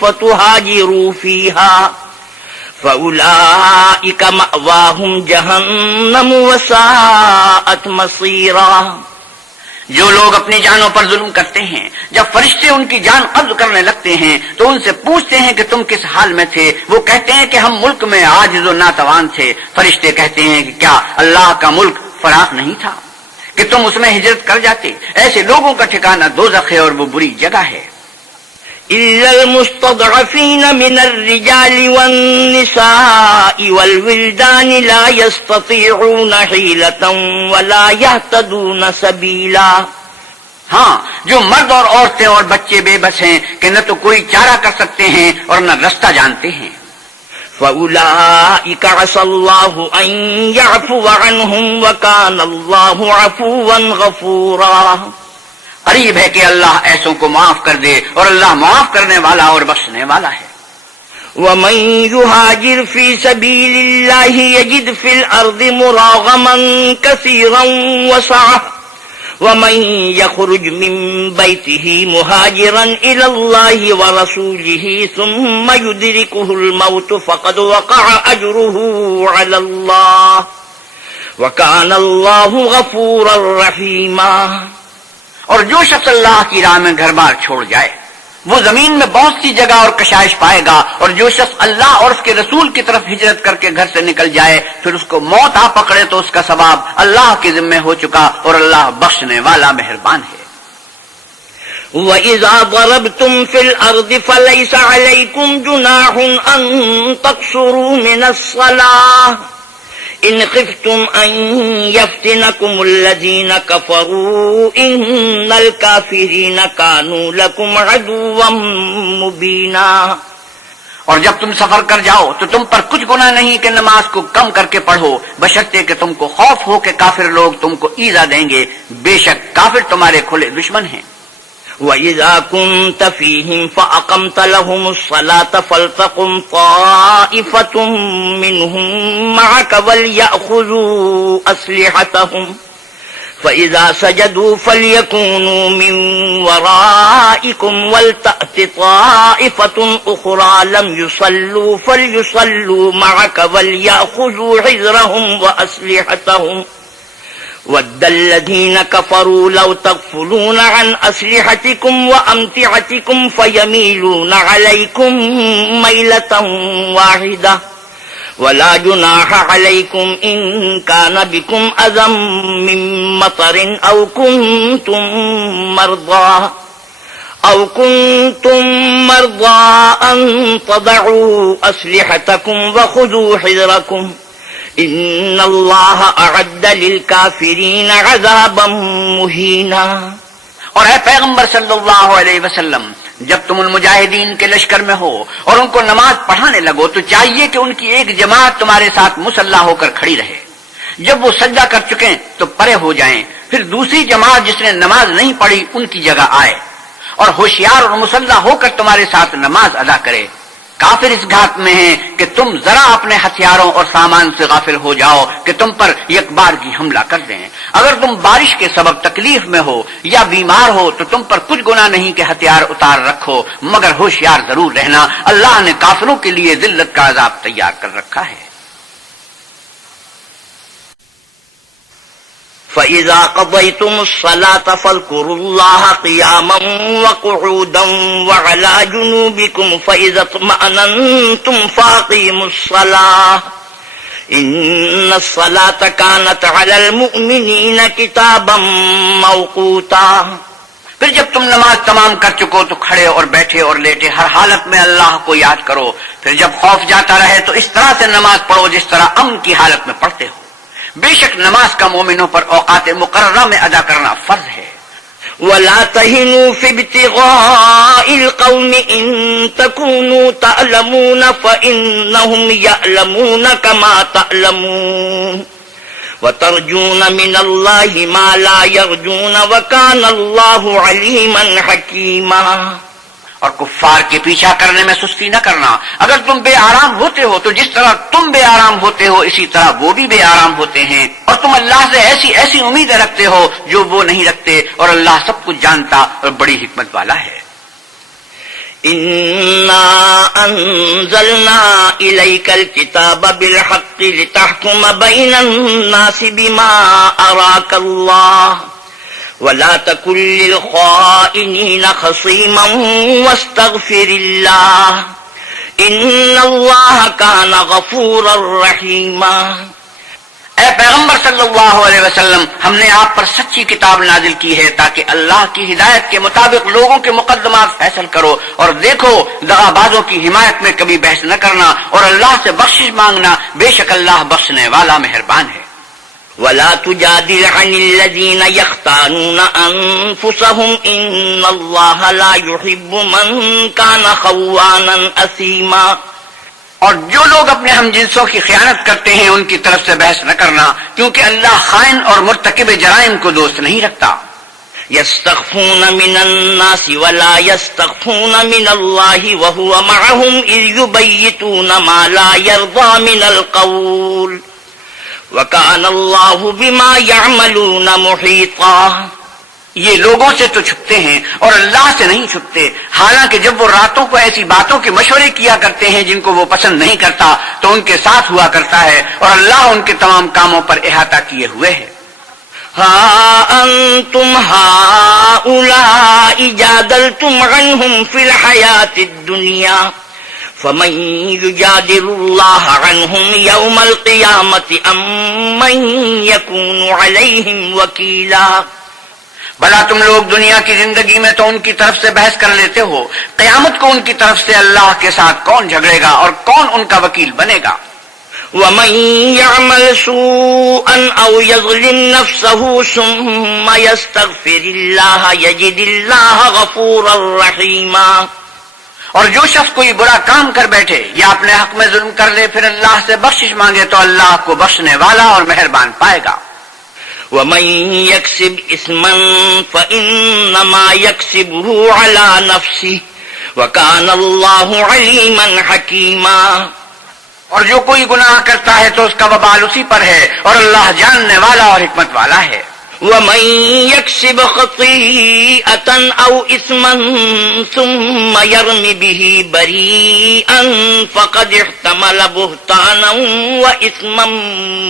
فتهاجروا فيها فأولئك مأواهم جهنم وساءت مصيرا۔ جو لوگ اپنی جانوں پر ظلم کرتے ہیں، جب فرشتے ان کی جان قبض کرنے لگتے ہیں تو ان سے پوچھتے ہیں کہ تم کس حال میں تھے، وہ کہتے ہیں کہ ہم ملک میں عاجز و ناتوان تھے۔ فرشتے کہتے ہیں کہ کیا اللہ کا ملک فراخ نہیں تھا کہ تم اس میں ہجرت کر جاتے؟ ایسے لوگوں کا ٹھکانہ دوزخ ہے اور وہ بری جگہ ہے۔ إلا المستضعفين من الرجال والنساء والولدان لا يستطيعون حيلة ولا يهتدون سبيلا۔ ہاں، جو مرد اور عورتیں اور بچے بے بس ہیں کہ نہ تو کوئی چارہ کر سکتے ہیں اور نہ رستہ جانتے ہیں۔ فَأُولَئِكَ عَسَى اللَّهُ أَن يَعْفُوَ عَنْهُمْ وَكَانَ اللَّهُ عَفُوًّا غَفُورًا۔ قریب ہے کہ اللہ ایسوں کو معاف کر دے، اور اللہ معاف کرنے والا اور بخشنے والا ہے۔ وَمَن يُهَاجِرْ فِي سَبِيلِ اللَّهِ يَجِدْ فِي الْأَرْضِ مُرَاغَمًا كَثِيرًا وَسَعَةً وَمَن يَخْرُجْ مِن بَيْتِهِ مُهَاجِرًا إِلَى اللَّهِ وَرَسُولِهِ ثُمَّ يُدْرِكُهُ الْمَوْتُ فَقَدْ وَقَعَ أَجْرُهُ عَلَى اللَّهِ وَكَانَ اللَّهُ غَفُورًا رَّحِيمًا۔ اور جو شخص اللہ کی راہ میں گھر بار چھوڑ جائے وہ زمین میں بہت سی جگہ اور کشائش پائے گا، اور جو شخص اللہ اور اس کے رسول کی طرف ہجرت کر کے گھر سے نکل جائے پھر اس کو موت آ پکڑے تو اس کا ثواب اللہ کے ذمہ ہو چکا، اور اللہ بخشنے والا مہربان ہے۔ وَإِذَا ضَرَبْتُمْ فِي الْأَرْضِ فَلَيْسَ عَلَيْكُمْ جُنَاحٌ أَن تَقْصُرُوا مِنَ الصَّلَاةِ إِنْ خِفْتُمْ أَن يَفْتِنَكُمُ الَّذِينَ كَفَرُوا إِنَّ الْكَافِرِينَ كَانُوا لَكُمْ عَدُوًّا مُبِينًا۔ اور جب تم سفر کر جاؤ تو تم پر کچھ گناہ نہیں کہ نماز کو کم کر کے پڑھو، بشرطے کہ تم کو خوف ہو کہ کافر لوگ تم کو ایذا دیں گے، بے شک کافر تمہارے کھلے دشمن ہیں۔ وَإِذَا كُنْتَ فِيهِمْ فَأَقَمْتَ لَهُمُ الصَّلَاةَ فَلْتَقُمْ طَائِفَةٌ مِّنْهُمْ مَعَكَ وَلْيَأْخُذُوا أَسْلِحَتَهُمْ فَإِذَا سَجَدُوا فَلْيَكُونُوا مِنْ وَرَائِكُمْ وَلْتَأْتِ طَائِفَةٌ أُخْرَى لَمْ يُصَلُّوا فَلْيُصَلُّوا مَعَكَ وَلْيَأْخُذُوا حِذْرَهُمْ وَأَسْلِحَتَهُمْ وَدَّ الَّذِينَ كَفَرُوا لَوْ تَغْفُلُونَ عَنْ أَسْلِحَتِكُمْ وَأَمْتِعَتِكُمْ فَيَمِيلُونَ عَلَيْكُمْ مَيْلَةً وَاحِدَةً وَلَا جُنَاحَ عَلَيْكُمْ إِن كَانَ بِكُمْ أَذًى مِّن مَّطَرٍ أَوْ كُنتُم مَّرْضَىٰ أَن تَضَعُوا أَسْلِحَتَكُمْ وَخُذُوا حِذْرَكُمْ إِنَّ اللَّهَ أَعَدَّ لِلْكَافِرِينَ عَذَابًا مُهِينًا۔ اور اے پیغمبر صلی اللہ علیہ وسلم، جب تم ان مجاہدین کے لشکر میں ہو اور ان کو نماز پڑھانے لگو تو چاہیے کہ ان کی ایک جماعت تمہارے ساتھ مسلح ہو کر کھڑی رہے، جب وہ سجدہ کر چکیں تو پرے ہو جائیں، پھر دوسری جماعت جس نے نماز نہیں پڑھی ان کی جگہ آئے اور ہوشیار اور مسلح ہو کر تمہارے ساتھ نماز ادا کرے۔ کافر اس گھات میں ہیں کہ تم ذرا اپنے ہتھیاروں اور سامان سے غافل ہو جاؤ کہ تم پر یک بار کی حملہ کر دیں۔ اگر تم بارش کے سبب تکلیف میں ہو یا بیمار ہو تو تم پر کچھ گناہ نہیں کہ ہتھیار اتار رکھو، مگر ہوشیار ضرور رہنا، اللہ نے کافروں کے لیے ذلت کا عذاب تیار کر رکھا ہے۔ فَإِذَا قَضَيْتُمُ الصَّلَاةَ فَاذْكُرُوا اللَّهَ قِيَامًا وَقُعُودًا وَعَلَى جُنُوبِكُمْ فَإِذَا اطْمَأْنَنْتُمْ فَأَقِيمُوا الصَّلَاةَ إِنَّ الصَّلَاةَ كَانَتْ عَلَى الْمُؤْمِنِينَ كِتَابًا مَوْقُوتًا۔ پھر جب تم نماز تمام کر چکو تو کھڑے اور بیٹھے اور لیٹے ہر حالت میں اللہ کو یاد کرو، پھر جب خوف جاتا رہے تو اس طرح سے نماز پڑھو جس طرح امن کی حالت میں پڑھتے ہو۔ بے شک نماز کا مومنوں پر اوقات مقررہ میں ادا کرنا فرض ہے۔ وَلَا تَهِنُوا فِي ابْتِغَاءِ الْقَوْمِ إِن تَكُونُوا تَعْلَمُونَ فَإِنَّهُمْ يَعْلَمُونَ كَمَا تَعْلَمُونَ وَتَرْجُونَ مِنَ اللَّهِ مَا لَا يَرْجُونَ وَكَانَ اللَّهُ عَلِيمًا حَكِيمًا۔ اور کفار کے پیچھا کرنے میں سستی نہ کرنا۔ اگر تم بے آرام ہوتے ہو تو جس طرح تم بے آرام ہوتے ہو اسی طرح وہ بھی بے آرام ہوتے ہیں، اور تم اللہ سے ایسی ایسی امیدیں رکھتے ہو جو وہ نہیں رکھتے، اور اللہ سب کچھ جانتا اور بڑی حکمت والا ہے۔ إِنَّا أَنزَلْنَا إِلَيْكَ الْكِتَابَ بِالْحَقِّ لِتَحْكُمَ بَيْنَ النَّاسِ بِمَا أَرَاكَ اللَّهُ وَلَا تَكُن لِّلْخَائِنِينَ خَصِيمًا وَاسْتَغْفِرِ اللَّهَ إِنَّ اللَّهَ كَانَ غَفُورًا رَّحِيمًا۔ اے پیغمبر صلی اللہ علیہ وسلم، ہم نے آپ پر سچی کتاب نازل کی ہے تاکہ اللہ کی ہدایت کے مطابق لوگوں کے مقدمات فیصل کرو، اور دیکھو دغا بازوں کی حمایت میں کبھی بحث نہ کرنا، اور اللہ سے بخشش مانگنا، بے شک اللہ بخشنے والا مہربان ہے۔ وَلَا تُجَادِلْ عَنِ الَّذِينَ يَخْتَانُونَ أَنفُسَهُمْ إِنَّ اللَّهَ لَا يُحِبُّ مَن كَانَ خَوَّانًا أَثِيمًا۔ اور جو لوگ اپنے ہم جنسوں کی خیانت کرتے ہیں ان کی طرف سے بحث نہ کرنا، کیونکہ اللہ خائن اور مرتکب جرائم کو دوست نہیں رکھتا۔ يَسْتَخْفُونَ مِنَ النَّاسِ وَلَا يَسْتَخْفُونَ مِنَ اللَّهِ وَهُوَ مَعَهُمْ إِذْ يُبَيِّتُونَ مَا لَا يَرْضَى مِنَ الْقَوْلِ وَكَانَ اللَّهُ بِمَا يَعْمَلُونَ مُحِيطًا۔ یہ لوگوں سے تو چھپتے ہیں اور اللہ سے نہیں چھپتے، حالانکہ جب وہ راتوں کو ایسی باتوں کے مشورے کیا کرتے ہیں جن کو وہ پسند نہیں کرتا تو ان کے ساتھ ہوا کرتا ہے، اور اللہ ان کے تمام کاموں پر احاطہ کیے ہوئے ہے۔ ہا انتم ہؤلاء جادلتم عنہم فی الحیاۃ الدنیا فمن یجادل اللہ عنہم یوم القیامۃ ام من یکون علیہم وکیلا۔ بھلا تم لوگ دنیا کی زندگی میں تو ان کی طرف سے بحث کر لیتے ہو، قیامت کو ان کی طرف سے اللہ کے ساتھ کون جھگڑے گا اور کون ان کا وکیل بنے گا؟ وَمَن يَعْمَلْ سُوءًا أَوْ يَظْلِمْ نَفْسَهُ ثُمَّ يَسْتَغْفِرِ اللَّهَ يَجِدِ اللَّهَ غَفُورًا رَّحِيمًا۔ اور جو شخص کوئی برا کام کر بیٹھے یا اپنے حق میں ظلم کر لے پھر اللہ سے بخشش مانگے تو اللہ کو بخشنے والا اور مہربان پائے گا۔ وَمَن يَكْسِبْ إِثْمًا فَإِنَّمَا يَكْسِبُهُ عَلَى نَفْسِهِ وَكَانَ اللَّهُ عَلِيمًا حَكِيمًا۔ اور جو کوئی گناہ کرتا ہے تو اس کا وبال اسی پر ہے، اور اللہ جاننے والا اور حکمت والا ہے۔ وَمَن يَكْسِبْ خَطِيئَةً أَوْ إِثْمًا ثُمَّ يَرْمِ بِهِ بَرِيئًا فَقَدِ احْتَمَلَ بُهْتَانًا وَإِثْمًا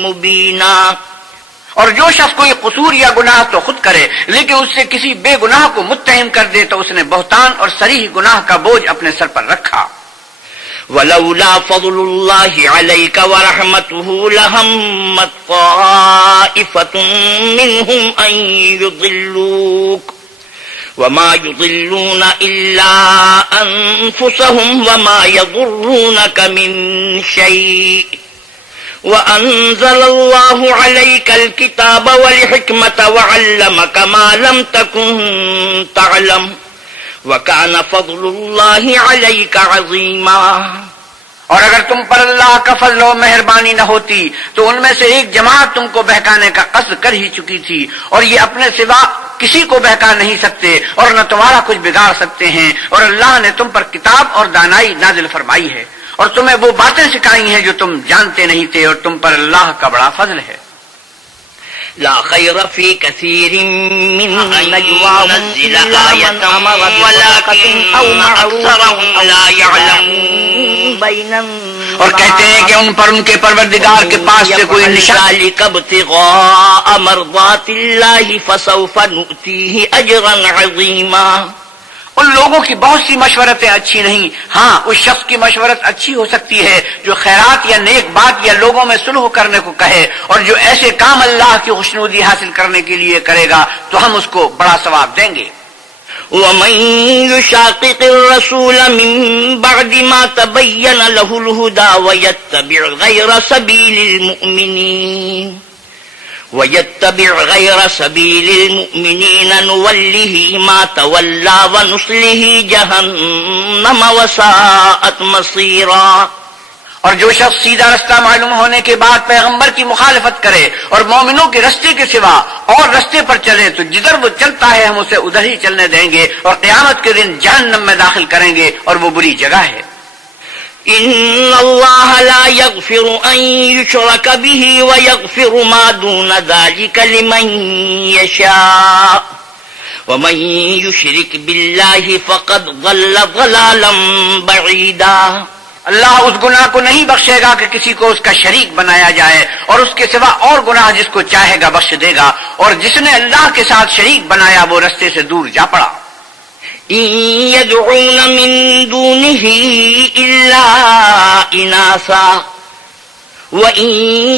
مُبِينًا۔ اور جو شخص کوئی قصور یا گناہ تو خود کرے لیکن اس سے کسی بے گناہ کو متہم کر دے تو اس نے بہتان اور صریح گناہ کا بوجھ اپنے سر پر رکھا۔ وَلَوْلَا فَضْلُ اللَّهِ عَلَيْكَ وَرَحْمَتُهُ لَهَمَّتْ طَائِفَةٌ مِّنْهُمْ أَن يُضِلُّوكَ وَمَا يُضِلُّونَ إِلَّا أَنفُسَهُمْ وَمَا يَضُرُّونَكَ مِن شَيْءٍ وَأَنزَلَ اللَّهُ عَلَيْكَ الْكِتَابَ وَالْحِكْمَةَ وَعَلَّمَكَ مَا لَمْ تَكُن تَعْلَمْ وَكَانَ فَضْلُ اللَّهِ عَلَيْكَ عَظِيمًا. اور اگر تم پر اللہ کا فضل و مہربانی نہ ہوتی تو ان میں سے ایک جماعت تم کو بہکانے کا قصد کر ہی چکی تھی، اور یہ اپنے سوا کسی کو بہکا نہیں سکتے اور نہ تمہارا کچھ بگاڑ سکتے ہیں، اور اللہ نے تم پر کتاب اور دانائی نازل فرمائی ہے اور تمہیں وہ باتیں سکھائی ہیں جو تم جانتے نہیں تھے، اور تم پر اللہ کا بڑا فضل ہے. لا خير في كثير من نجواهم إلا من أمر بصدقة أو معروف لا يعلمون بينا. اور کہتے ہیں کہ ان پر ان کے پروردگار کے پاس سے کوئی نشان ذلك ابتغاء مرضات الله فسوف نؤتيه أجرا عظيما. ان لوگوں کی بہت سی مشورتیں اچھی نہیں، ہاں اس شخص کی مشورت اچھی ہو سکتی ہے جو خیرات یا نیک بات یا لوگوں میں صلح کرنے کو کہے، اور جو ایسے کام اللہ کی خوشنودی حاصل کرنے کے لیے کرے گا تو ہم اس کو بڑا ثواب دیں گے. ومن يشاقق الرسول من بعد ما تبين له الهدى ويتبع غير سبيل المؤمنين نوله ما تولى ونصله جهنم وساءت مصيرا. اور جو شخص سیدھا رستہ معلوم ہونے کے بعد پیغمبر کی مخالفت کرے اور مومنوں کے رستے کے سوا اور رستے پر چلے تو جدھر وہ چلتا ہے ہم اسے ادھر ہی چلنے دیں گے اور قیامت کے دن جہنم میں داخل کریں گے، اور وہ بری جگہ ہے. ان اللہ لا یغفر ان یشرک به ویغفر ما دون ذلك لمن یشاء ومن یشرک باللہ فقد ضل ضلالا بعیدا. اللہ اس گناہ کو نہیں بخشے گا کہ کسی کو اس کا شریک بنایا جائے، اور اس کے سوا اور گناہ جس کو چاہے گا بخش دے گا، اور جس نے اللہ کے ساتھ شریک بنایا وہ رستے سے دور جا پڑا. إن يدعون من دونه إلا إناثا وإن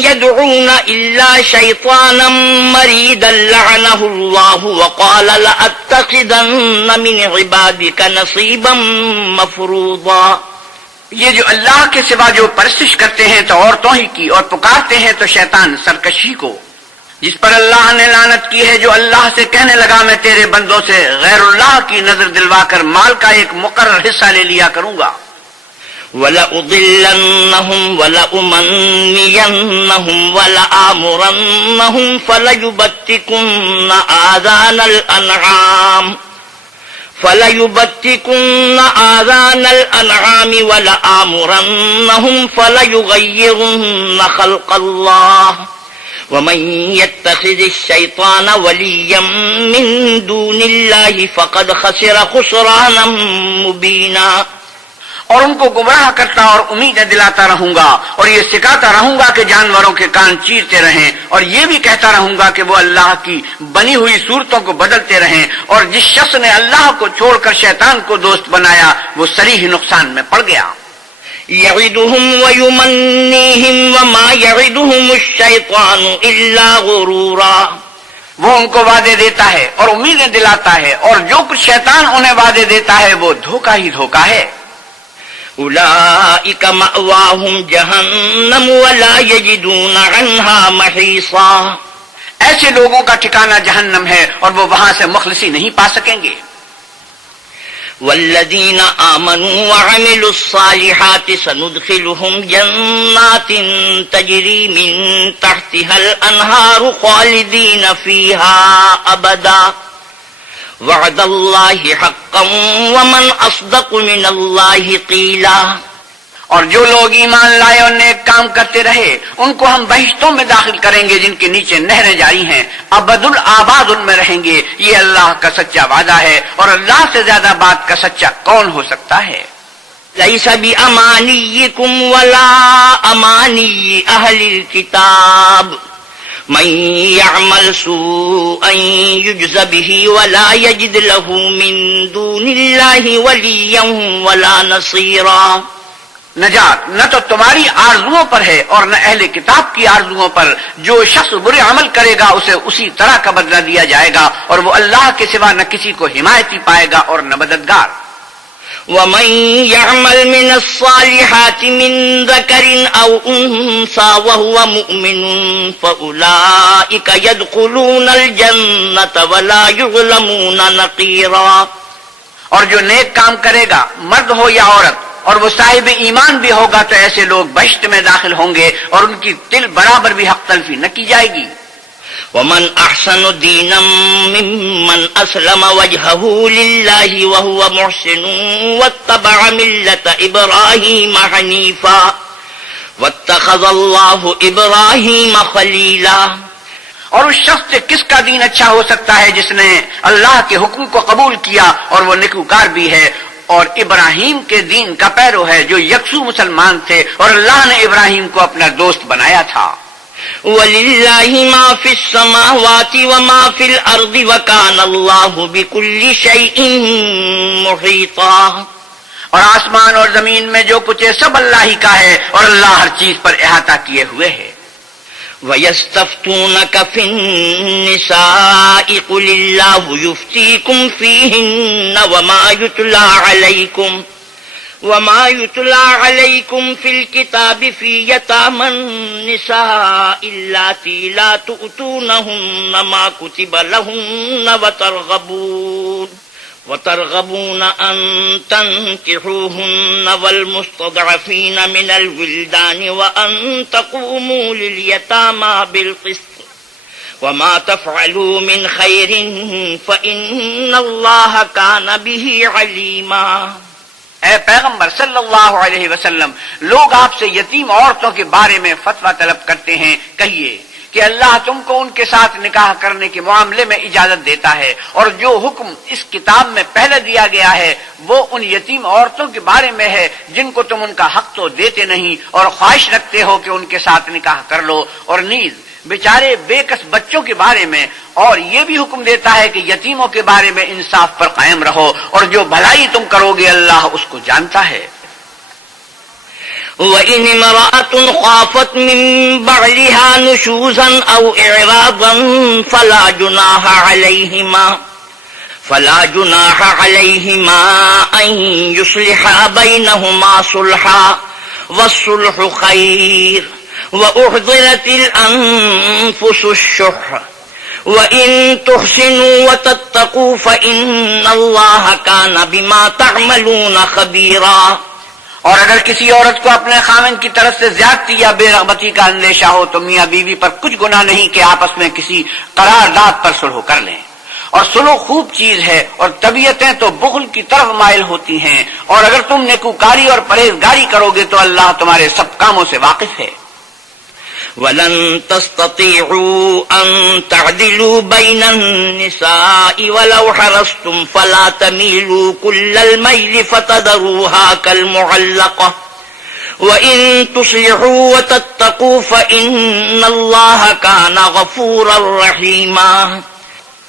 يدعون إلا شيطانا مريدا لعنه الله وقال لأتخذن من عبادك نصيبا مفروضا. یہ جو اللہ کے سوا جو پرستش کرتے ہیں تو عورتوں ہی کی، اور پکارتے ہیں تو شیطان سرکشی کو، جس پر اللہ نے لعنت کی ہے، جو اللہ سے کہنے لگا میں تیرے بندوں سے غیر اللہ کی نظر دلوا کر مال کا ایک مقرر حصہ لے لیا کروں گا. وَلَأُضِلَّنَّهُمْ وَلَأُمَنِّيَنَّهُمْ وَلَآمُرَنَّهُمْ فَلَيُبَتِّكُنَّ آذَانَ الْأَنْعَامِ وَلَآمُرَنَّهُمْ فَلَيُغَيِّرُنَّ خَلْقَ اللَّهِ ومن يتخذ الشيطان وليا من دون الله فقد خسر خسرانا مبينا. اور ان کو گمراہ کرتا اور امیدیں دلاتا رہوں گا، اور یہ سکھاتا رہوں گا کہ جانوروں کے کان چیرتے رہیں، اور یہ بھی کہتا رہوں گا کہ وہ اللہ کی بنی ہوئی صورتوں کو بدلتے رہیں، اور جس شخص نے اللہ کو چھوڑ کر شیطان کو دوست بنایا وہ صریح نقصان میں پڑ گیا. يعدهم ويمنيهم وما يعدهم الشيطان إلا غرورا. وہ ان کو وعدے دیتا ہے اور امیدیں دلاتا ہے، اور جو کچھ شیطان انہیں وعدے دیتا ہے وہ دھوکہ ہی دھوکہ ہے. أولئك مأواهم جهنم ولا يجدون عنها محيصا. ایسے لوگوں کا ٹھکانہ جہنم ہے اور وہ وہاں سے مخلصی نہیں پا سکیں گے. والذين آمنوا وعملوا الصالحات سندخلهم جنات تجري من تحتها الأنهار خالدين فيها أبدا وعد الله حقا ومن أصدق من الله قيلا. اور جو لوگ ایمان لائے اور نیک کام کرتے رہے ان کو ہم بہشتوں میں داخل کریں گے جن کے نیچے نہریں جاری ہیں، ابد الآباد ان میں رہیں گے. یہ اللہ کا سچا وعدہ ہے، اور اللہ سے زیادہ بات کا سچا کون ہو سکتا ہے. ليس بأمانيكم ولا أماني أهل الكتاب من يعمل سوءا يجز به ولا يجد له من دون الله وليا ولا نصيرا. نجات نہ تو تمہاری آرزوؤں پر ہے اور نہ اہل کتاب کی آرزوؤں پر. جو شخص برے عمل کرے گا اسے اسی طرح کا بدلہ دیا جائے گا، اور وہ اللہ کے سوا نہ کسی کو حمایتی پائے گا اور نہ مددگار. ومن يعمل من الصالحات من ذكر أو أنثى وهو مؤمن فأولئك يدخلون الجنة ولا يظلمون نقيرا. اور جو نیک کام کرے گا مرد ہو یا عورت اور وہ صاحب ایمان بھی ہوگا تو ایسے لوگ بہشت میں داخل ہوں گے اور ان کی دل برابر بھی حق تلفی نہ کی جائے گی. ومن احسن دینا ممن اسلم وجهه لله وهو محسن واتبع ملة ابراہیم حنیفا واتخذ اللہ ابراہیم خلیلا. اور اس شخص سے کس کا دین اچھا ہو سکتا ہے جس نے اللہ کے حکم کو قبول کیا اور وہ نیکوکار بھی ہے اور ابراہیم کے دین کا پیرو ہے جو یکسو مسلمان تھے اور اللہ نے ابراہیم کو اپنا دوست بنایا تھا. وَلِلَّهِ مَا فِي السَّمَاوَاتِ وَمَا فِي الْأَرْضِ وَكَانَ اللَّهُ بِكُلِّ شَيْءٍ مُحِيطًا. اور آسمان اور زمین میں جو کچھ ہے سب اللہ ہی کا ہے اور اللہ ہر چیز پر احاطہ کیے ہوئے ہے. وَيَسْتَفْتُونَكَ فِي النِّسَاءِ قُلِ اللَّهُ يُفْتِيكُمْ فِيهِنَّ وما يتلى عليكم في الكتاب في يتامى النساء اللاتي لا تؤتونهن ما كتب لهن وترغبون أن تنكحوهن والمستضعفين من الولدان وأن تقوموا لليتامى بالقسط وما تفعلوا من خير فإن الله كان به عليما. اے پیغمبر صلی اللہ علیہ وسلم، لوگ آپ سے یتیم عورتوں کے بارے میں فتویٰ طلب کرتے ہیں. کہیے کہ اللہ تم کو ان کے ساتھ نکاح کرنے کے معاملے میں اجازت دیتا ہے اور جو حکم اس کتاب میں پہلے دیا گیا ہے وہ ان یتیم عورتوں کے بارے میں ہے جن کو تم ان کا حق تو دیتے نہیں اور خواہش رکھتے ہو کہ ان کے ساتھ نکاح کر لو، اور نیز بیچارے بے کس بچوں کے بارے میں، اور یہ بھی حکم دیتا ہے کہ یتیموں کے بارے میں انصاف پر قائم رہو اور جو بھلائی تم کرو گے اللہ اس کو جانتا ہے. وَإِنِ امْرَأَةٌ خَافَتْ مِن بَعْلِهَا نُشُوزًا أَوْ إِعْرَاضًا فَلَا جُنَاحَ عَلَيْهِمَا أَن يُصْلِحَا بَيْنَهُمَا صُلْحًا وَالصُّلْحُ خَيْرٌ وَأُحْضِرَتِ الْأَنفُسُ الشُّحَّ وَإِن تُحْسِنُوا وَتَتَّقُوا فَإِنَّ اللَّهَ كَانَ بِمَا تَعْمَلُونَ خَبِيرًا. اور اگر کسی عورت کو اپنے خاوند کی طرف سے زیادتی یا بے رغبتی کا اندیشہ ہو تو میاں بیوی پر کچھ گناہ نہیں کہ آپس میں کسی قرارداد پر صلح کر لیں، اور صلح خوب چیز ہے اور طبیعتیں تو بخل کی طرف مائل ہوتی ہیں، اور اگر تم نیکوکاری اور پرہیزگاری کرو گے تو اللہ تمہارے سب کاموں سے واقف ہے. وَلَن تَسْتَطِيعُوا أَن تَعْدِلُوا بَيْنَ النِّسَاءِ وَلَوْ حَرَصْتُمْ فَلَا تَمِيلُوا كُلَّ الْمَيْلِ فَتَذَرُوهَا كَالْمُعَلَّقَةِ وَإِن تُصْلِحُوا وَتَتَّقُوا فَإِنَّ اللَّهَ كَانَ غَفُورًا رَّحِيمًا.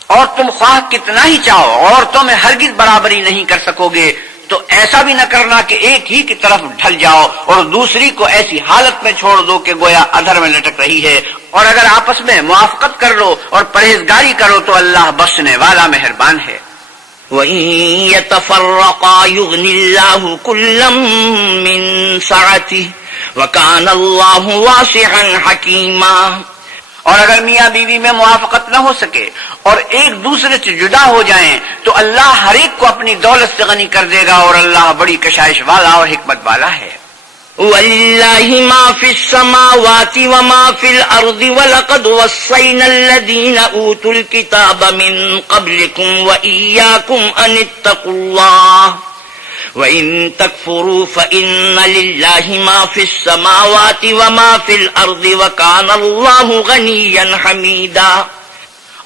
اور تم خواہ کتنا ہی چاہو عورتوں میں ہرگز برابری نہیں کر سکو گے تو ایسا بھی نہ کرنا کہ ایک ہی کی طرف ڈھل جاؤ اور دوسری کو ایسی حالت میں چھوڑ دو کہ گویا ادھر میں لٹک رہی ہے، اور اگر آپس میں موافقت کر لو اور پرہیزگاری کرو تو اللہ بخشنے والا مہربان ہے. وَإِن يَتَفَرَّقَا يُغْنِ اللَّهُ كُلًّا مِّن سَعَتِهِ وَكَانَ اللَّهُ وَاسِعًا حَكِيمًا. اور اگر میاں بیوی میں موافقت نہ ہو سکے اور ایک دوسرے سے جدا ہو جائیں تو اللہ ہر ایک کو اپنی دولت سے غنی کر دے گا اور اللہ بڑی کشائش والا اور حکمت والا ہے. وَلِلَّهِ مَا فِي السَّمَاوَاتِ وَمَا فِي الْأَرْضِ وَلَقَدْ وَصَّيْنَا الَّذِينَ أُوتُوا الْكِتَابَ مِن قَبْلِكُمْ وَإِيَّاكُمْ أَنِ اتَّقُوا اللَّهَ وَإِن تَكْفُرُوا فَإِنَّ لِلَّهِ مَا فِي السَّمَاوَاتِ وَمَا فِي الْأَرْضِ وَكَانَ اللَّهُ غَنِيًّا حَمِيدًا.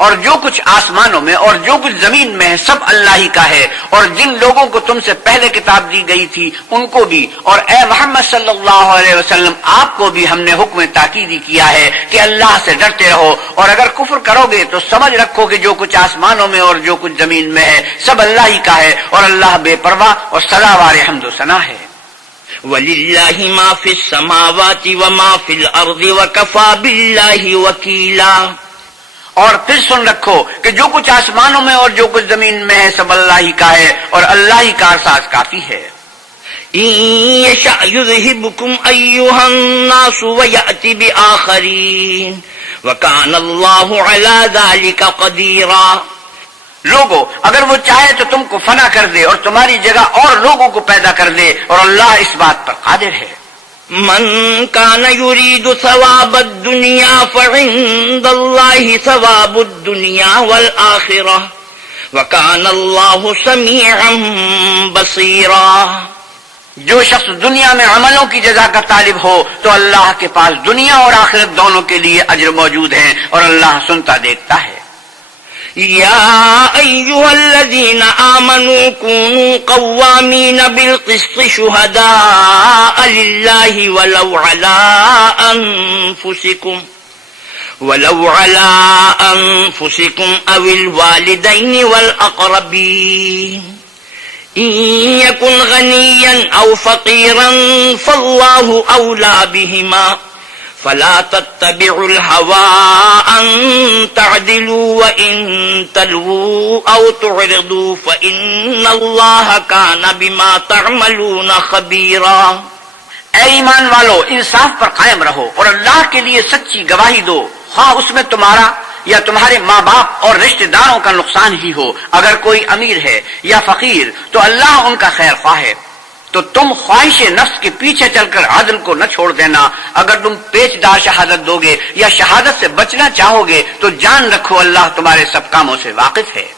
اور جو کچھ آسمانوں میں اور جو کچھ زمین میں ہے سب اللہ ہی کا ہے، اور جن لوگوں کو تم سے پہلے کتاب دی گئی تھی ان کو بھی، اور اے محمد صلی اللہ علیہ وسلم آپ کو بھی ہم نے حکم تاکیدی کیا ہے کہ اللہ سے ڈرتے رہو، اور اگر کفر کرو گے تو سمجھ رکھو کہ جو کچھ آسمانوں میں اور جو کچھ زمین میں ہے سب اللہ ہی کا ہے، اور اللہ بے پرواہ اور سزاوار حمد و ثنا ہے. وَلِلَّهِ مَا فِي السَّمَاوَاتِ وَمَا فِي الْأَرْضِ وَكَفَى بِاللَّهِ وَكِيلًا. اور پھر سن رکھو کہ جو کچھ آسمانوں میں اور جو کچھ زمین میں ہے سب اللہ ہی کا ہے اور اللہ ہی کارساز کافی ہے. إِن يَشَأْ يُذْهِبْكُمْ أَيُّهَا النَّاسُ وَيَأْتِ بِآخَرِينَ وَكَانَ اللَّهُ عَلَى ذَلِكَ قَدِيرًا. لوگوں اگر وہ چاہے تو تم کو فنا کر دے اور تمہاری جگہ اور لوگوں کو پیدا کر دے، اور اللہ اس بات پر قادر ہے۔ من كان يريد ثواب الدنيا فعند الله ثواب الدنيا والآخرة وكان الله سميعا بصيرا۔ جو شخص دنیا میں عملوں کی جزا کا طالب ہو تو اللہ کے پاس دنیا اور آخرت دونوں کے لیے اجر موجود ہیں، اور اللہ سنتا دیکھتا ہے۔ يا أيها الذين آمنوا كونوا قوامين بالقسط شهداء لله ولو على أنفسكم أو الوالدين والأقربين إن يكن غنيا أو فقيرا فالله أولى بهما فلا تتبعوا الهوى أن تعدلوا وإن تلووا أو تعرضوا فإن الله كان بما تعملون خبيرا۔ اے ایمان والو، انصاف پر قائم رہو اور اللہ کے لیے سچی گواہی دو، خواہ اس میں تمہارا یا تمہارے ماں باپ اور رشتہ داروں کا نقصان ہی ہو۔ اگر کوئی امیر ہے یا فقیر تو اللہ ان کا خیر خواہ ہے، تو تم خواہش نفس کے پیچھے چل کر عدل کو نہ چھوڑ دینا۔ اگر تم پیچدار شہادت دو گے یا شہادت سے بچنا چاہو گے تو جان رکھو اللہ تمہارے سب کاموں سے واقف ہے۔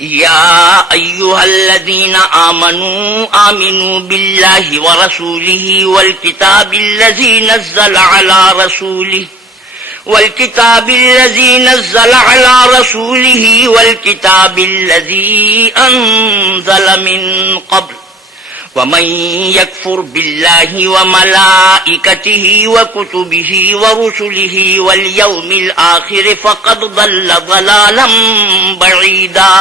يا أيها الذين آمنوا بالله ورسوله والكتاب الذي نزل على رسوله والكتاب الذي أنزل من قبل ومن يكفر بالله وملائكته وكتبه ورسله واليوم الآخر فقد ضل ضلالا بعيدا۔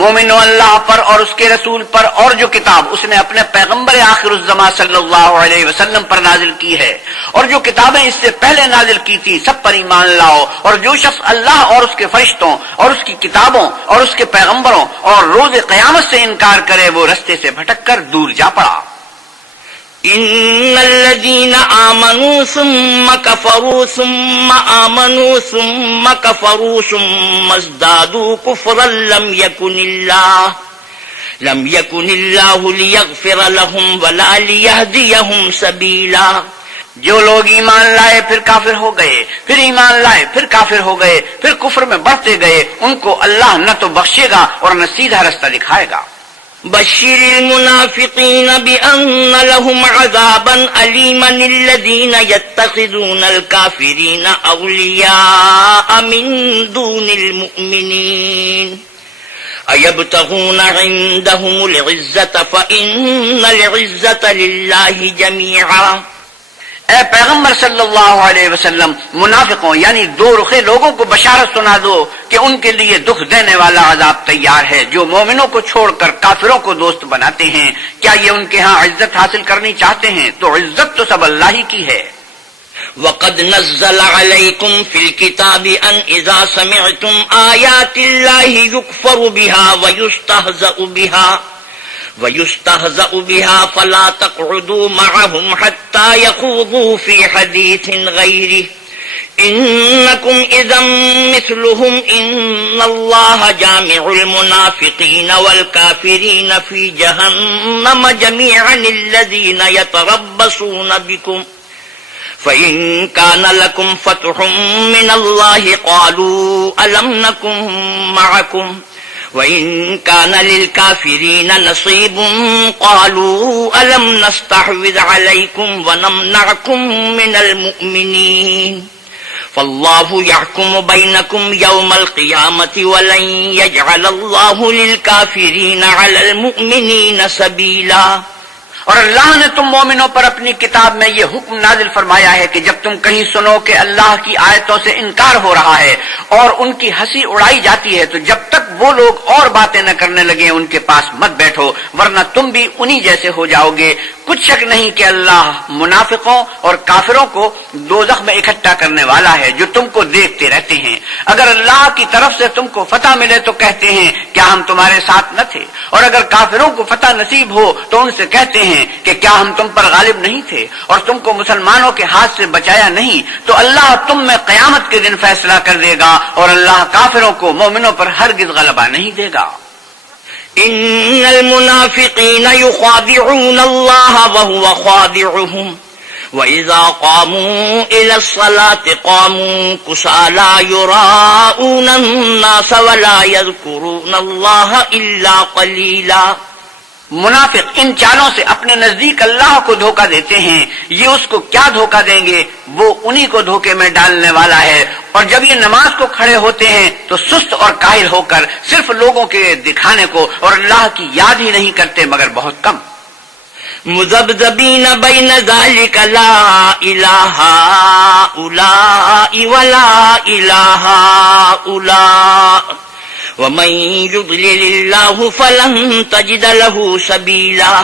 مومنو، اللہ پر اور اس کے رسول پر اور جو کتاب اس نے اپنے پیغمبر آخر الزماں صلی اللہ علیہ وسلم پر نازل کی ہے اور جو کتابیں اس سے پہلے نازل کی تھی، سب پر ایمان لاؤ۔ اور جو شخص اللہ اور اس کے فرشتوں اور اس کی کتابوں اور اس کے پیغمبروں اور روز قیامت سے انکار کرے وہ رستے سے بھٹک کر دور جا پڑا۔ إن الذين آمنوا ثم كفروا ثم آمنوا ثم كفروا ثم ازدادوا كفرا لم يكن الله ليغفر لهم ولا ليهديهم سبيلا۔ جو لوگ ایمان لائے پھر کافر ہو گئے، پھر ایمان لائے پھر کافر ہو گئے، پھر کفر میں بڑھتے گئے، ان کو اللہ نہ تو بخشے گا اور نہ سیدھا رستہ دکھائے گا۔ بشر المنافقين بأن لهم عذابا أليما الذين يتخذون الكافرين أولياء من دون المؤمنين أيبتغون عندهم العزة فإن العزة لله جميعا۔ اے پیغمبر صلی اللہ علیہ وسلم، منافقوں یعنی دو رخے لوگوں کو بشارت سنا دو کہ ان کے لیے دکھ دینے والا عذاب تیار ہے، جو مومنوں کو چھوڑ کر کافروں کو دوست بناتے ہیں۔ کیا یہ ان کے ہاں عزت حاصل کرنی چاہتے ہیں؟ تو عزت تو سب اللہ ہی کی ہے۔ وقد نزل عليكم في الكتاب أن إذا سمعتم آيات الله يكفر بها ويستهزأ بها فلا تقعدوا معهم حتى يخوضوا في حديث غيره إنكم إذا مثلهم إن الله جامع المنافقين والكافرين في جهنم جميعا الذين يتربصون بكم فإن كان لكم فتح من الله قالوا ألم نكن معكم وَإِن كَانَ لِلْكَافِرِينَ نَصِيبٌ قَالُوا أَلَمْ نَسْتَحْوِذْ عَلَيْكُمْ وَنَمْنَعْكُمْ مِنَ الْمُؤْمِنِينَ فَاللَّهُ يَحْكُمُ بَيْنَكُمْ يَوْمَ الْقِيَامَةِ وَلَنْ يَجْعَلَ اللَّهُ لِلْكَافِرِينَ عَلَى الْمُؤْمِنِينَ سَبِيلًا۔ اور اللہ نے تم مومنوں پر اپنی کتاب میں یہ حکم نازل فرمایا ہے کہ جب تم کہیں سنو کہ اللہ کی آیتوں سے انکار ہو رہا ہے اور ان کی ہنسی اڑائی جاتی ہے تو جب تک وہ لوگ اور باتیں نہ کرنے لگے ان کے پاس مت بیٹھو، ورنہ تم بھی انہی جیسے ہو جاؤ گے۔ کچھ شک نہیں کہ اللہ منافقوں اور کافروں کو دوزخ میں اکٹھا کرنے والا ہے جو تم کو دیکھتے رہتے ہیں۔ اگر اللہ کی طرف سے تم کو فتح ملے تو کہتے ہیں کیا ہم تمہارے ساتھ نہ تھے، اور اگر کافروں کو فتح نصیب ہو تو ان سے کہتے ہیں کہ کیا ہم تم پر غالب نہیں تھے اور تم کو مسلمانوں کے ہاتھ سے بچایا نہیں۔ تو اللہ تم میں قیامت کے دن فیصلہ کر دے گا اور اللہ کافروں کو مومنوں پر ہرگز غلبہ نہیں دے گا۔ ان المنافقین یخادعون اللہ وهو خادعهم وَإِذَا قَامُوا إِلَى الصَّلَاةِ قَامُوا كُسَالَىٰ يُرَاءُونَ النَّاسَ وَلَا يَذْكُرُونَ اللَّهَ إِلَّا قَلِيلًا۔ منافق ان چالوں سے اپنے نزدیک اللہ کو دھوکہ دیتے ہیں، یہ اس کو کیا دھوکہ دیں گے، وہ انہی کو دھوکے میں ڈالنے والا ہے۔ اور جب یہ نماز کو کھڑے ہوتے ہیں تو سست اور کاہل ہو کر صرف لوگوں کے دکھانے کو اور اللہ کی یاد ہی نہیں کرتے مگر بہت کم۔ مذبذبین بین ذالک لا الہ ہؤلاء ولا الہ ہؤلاء ومن یضلل اللہ فلن تجد له سبیلا۔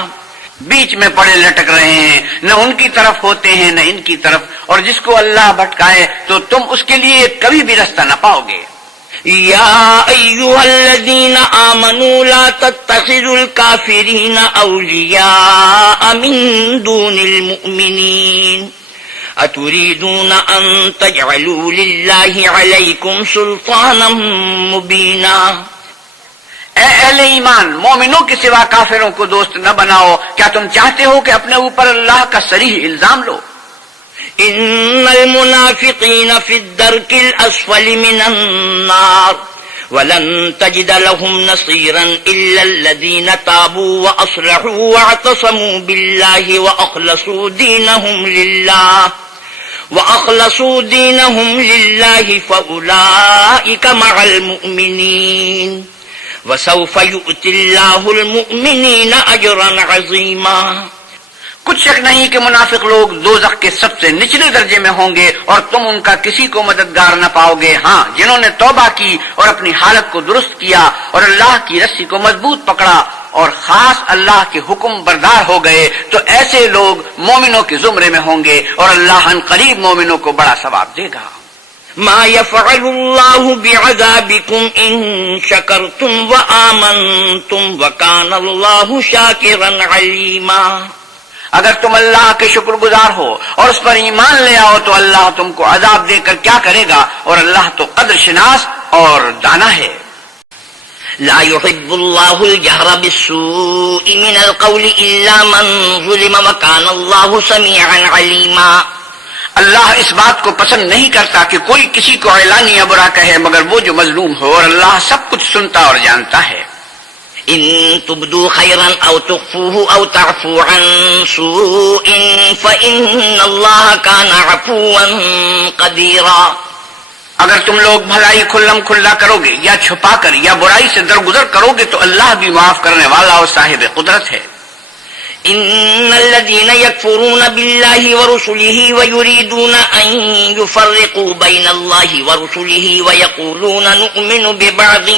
بیچ میں پڑے لٹک رہے ہیں، نہ ان کی طرف ہوتے ہیں نہ ان کی طرف، اور جس کو اللہ بھٹکائے تو تم اس کے لیے کبھی بھی رستہ نہ پاؤ گے۔ یا ایھا الذین آمنوا لا تتخذوا الکافرین اولیاء من دون المؤمنین اتریدون ان تجعلوا للہ علیکم سلطانا مبینا۔ اے اہل ایمان، مومنوں کے سوا کافروں کو دوست نہ بناؤ۔ کیا تم چاہتے ہو کہ اپنے اوپر اللہ کا صریح الزام لو؟ ان المنافقین فی الدرک الاسفل من النار ولن تجد لهم نصيرا الا الذين تابوا واصلحوا واعتصموا بالله واخلصوا دينهم لله فاولئك مع المؤمنين وسوف يؤتي الله المؤمنين اجرا عظيما۔ کچھ شک نہیں کہ منافق لوگ دوزخ کے سب سے نچلے درجے میں ہوں گے اور تم ان کا کسی کو مددگار نہ پاؤ گے، ہاں جنہوں نے توبہ کی اور اپنی حالت کو درست کیا اور اللہ کی رسی کو مضبوط پکڑا اور خاص اللہ کے حکم بردار ہو گئے تو ایسے لوگ مومنوں کے زمرے میں ہوں گے اور اللہ ان قریب مومنوں کو بڑا ثواب دے گا۔ ما يفعل الله بعذابكم ان شكرتم وآمنتم وكان الله شاكرا عليما۔ اگر تم اللہ کے شکر گزار ہو اور اس پر ایمان لے آؤ تو اللہ تم کو عذاب دے کر کیا کرے گا، اور اللہ تو قدر شناس اور دانا ہے۔ لا يحب الله الجهر بالسوء من القول الا من ظلم وكان الله سميعا عليما۔ اللہ اس بات کو پسند نہیں کرتا کہ کوئی کسی کو اعلانیہ برا کہے مگر وہ جو مظلوم ہو، اور اللہ سب کچھ سنتا اور جانتا ہے۔ ان تبدوا خيرا او تخفوه او تعفوا عن سوء فان الله كان عفوا قديرا۔ اگر تم لوگ بھلائی کھلم کھلا کرو گے یا چھپا کر یا برائی سے درگزر کرو گے تو اللہ بھی معاف کرنے والا اور صاحب قدرت ہے۔ ان الذين يكفرون بالله ورسله ويريدون ان يفرقوا بين الله ورسله ويقولون نؤمن ببعض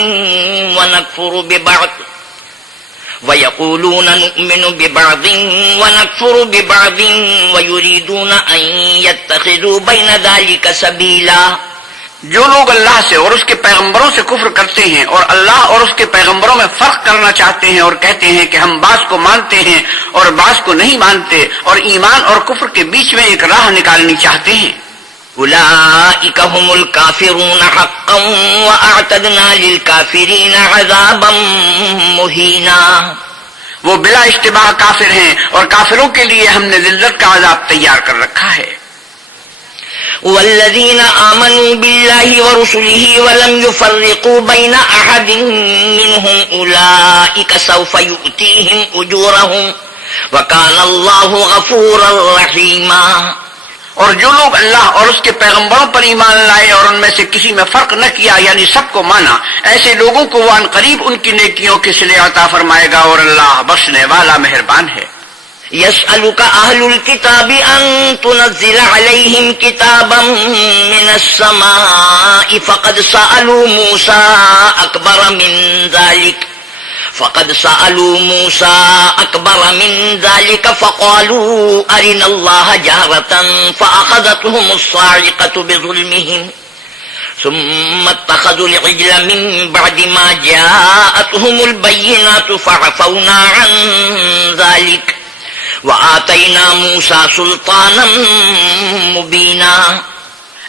ونكفر ببعض ويريدون ان يتخذوا بين ذلك سبيلا۔ جو لوگ اللہ سے اور اس کے پیغمبروں سے کفر کرتے ہیں اور اللہ اور اس کے پیغمبروں میں فرق کرنا چاہتے ہیں اور کہتے ہیں کہ ہم بعض کو مانتے ہیں اور بعض کو نہیں مانتے اور ایمان اور کفر کے بیچ میں ایک راہ نکالنی چاہتے ہیں، اولئک هم الکافرون حقا واعتدنا للکافرین عذابا مہینا۔ وہ بلا اشتباہ کافر ہیں اور کافروں کے لیے ہم نے ذلت کا عذاب تیار کر رکھا ہے۔ والذین آمنوا باللہ ورسلہ ولم يفرقوا بین احد منہم اولئک سوف یؤتیہم اجورہم وکان اللہ غفورا رحیما۔ اور جو لوگ اللہ اور اس کے پیغمبروں پر ایمان لائے اور ان میں سے کسی میں فرق نہ کیا یعنی سب کو مانا، ایسے لوگوں کو وہ ان قریب ان کی نیکیوں کے صلے عطا فرمائے گا اور اللہ بخشنے والا مہربان ہے۔ يسألك أهل الكتاب أن تنزل عليهم كتابا من السماء فقد سألوا موسى أكبر من ذلك فقالوا أرنا الله جهرة فأخذتهم الصاعقة بظلمهم ثم اتخذوا العجل من بعد ما جاءتهم البينات فعفونا عن ذلك وآتينا موسى سلطانا مبينا۔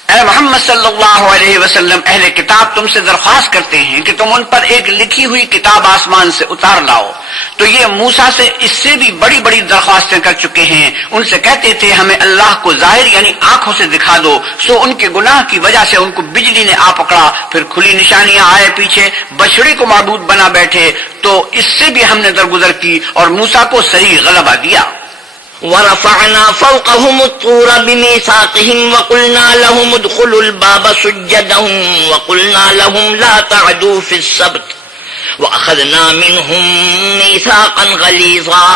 اے محمد صلی اللہ علیہ وسلم، اہل کتاب تم سے درخواست کرتے ہیں کہ تم ان پر ایک لکھی ہوئی کتاب آسمان سے اتار لاؤ، تو یہ موسیٰ سے اس سے بھی بڑی بڑی درخواستیں کر چکے ہیں۔ ان سے کہتے تھے ہمیں اللہ کو ظاہر یعنی آنکھوں سے دکھا دو، سو ان کے گناہ کی وجہ سے ان کو بجلی نے آ پکڑا، پھر کھلی نشانیاں آئے پیچھے، بچڑے کو معبود بنا بیٹھے، تو اس سے بھی ہم نے درگزر کی اور موسیٰ کو صحیح غلبہ دیا۔ ورفعنا فوقهم الطور بميثاقهم وقلنا لهم ادخلوا الباب سجدا وقلنا لهم لا تعدوا في السبت وأخذنا منهم ميثاقا غليظا۔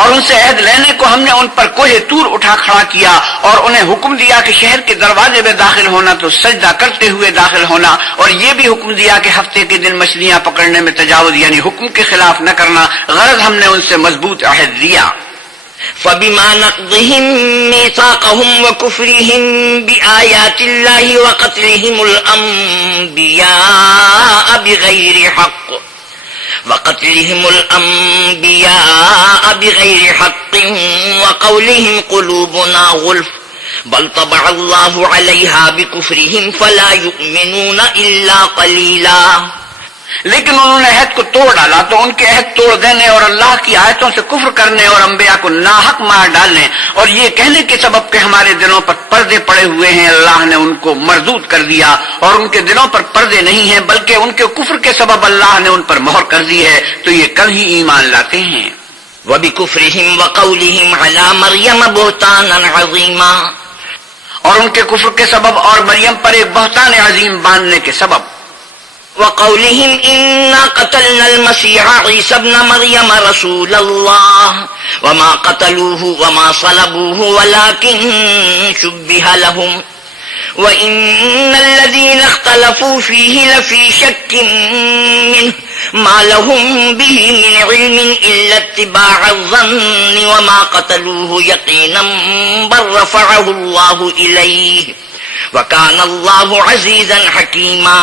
اور ان سے عہد لینے کو ہم نے ان پر کوہ طور اٹھا کھڑا کیا اور انہیں حکم دیا کہ شہر کے دروازے میں داخل ہونا تو سجدہ کرتے ہوئے داخل ہونا، اور یہ بھی حکم دیا کہ ہفتے کے دن مچھلیاں پکڑنے میں تجاوز یعنی حکم کے خلاف نہ کرنا، غرض ہم نے ان سے مضبوط عہد لیا۔ فبما نقضهم ميثاقهم وكفرهم بآيات الله وقتلهم الأنبياء بغير حق وقولهم قلوبنا غلف بل طبع الله عليها بكفرهم فلا يؤمنون إلا قليلا۔ لیکن انہوں نے عہد کو توڑ ڈالا تو ان کے عہد توڑ دینے اور اللہ کی آیتوں سے کفر کرنے اور انبیاء کو ناحق مار ڈالنے اور یہ کہنے کے سبب کہ ہمارے دلوں پر پردے پڑے ہوئے ہیں، اللہ نے ان کو مردود کر دیا، اور ان کے دلوں پر پردے نہیں ہیں بلکہ ان کے کفر کے سبب اللہ نے ان پر مہر کر دی ہے، تو یہ کل ہی ایمان لاتے ہیں۔ وبكفرهم وقولهم على مريم بهتانا عظيما، اور ان کے کفر کے سبب اور مریم پر ایک بہتان عظیم باندھنے کے سبب۔ وقولهم إنا قتلنا المسيح عيسى ابن مريم رسول الله وما قتلوه وما صلبوه ولكن شبه لهم وإن الذين اختلفوا فيه لفي شك منه ما لهم به من علم إلا اتباع الظن وما قتلوه يقينا بل رفعه الله إليه وكان الله عزيزا حكيما۔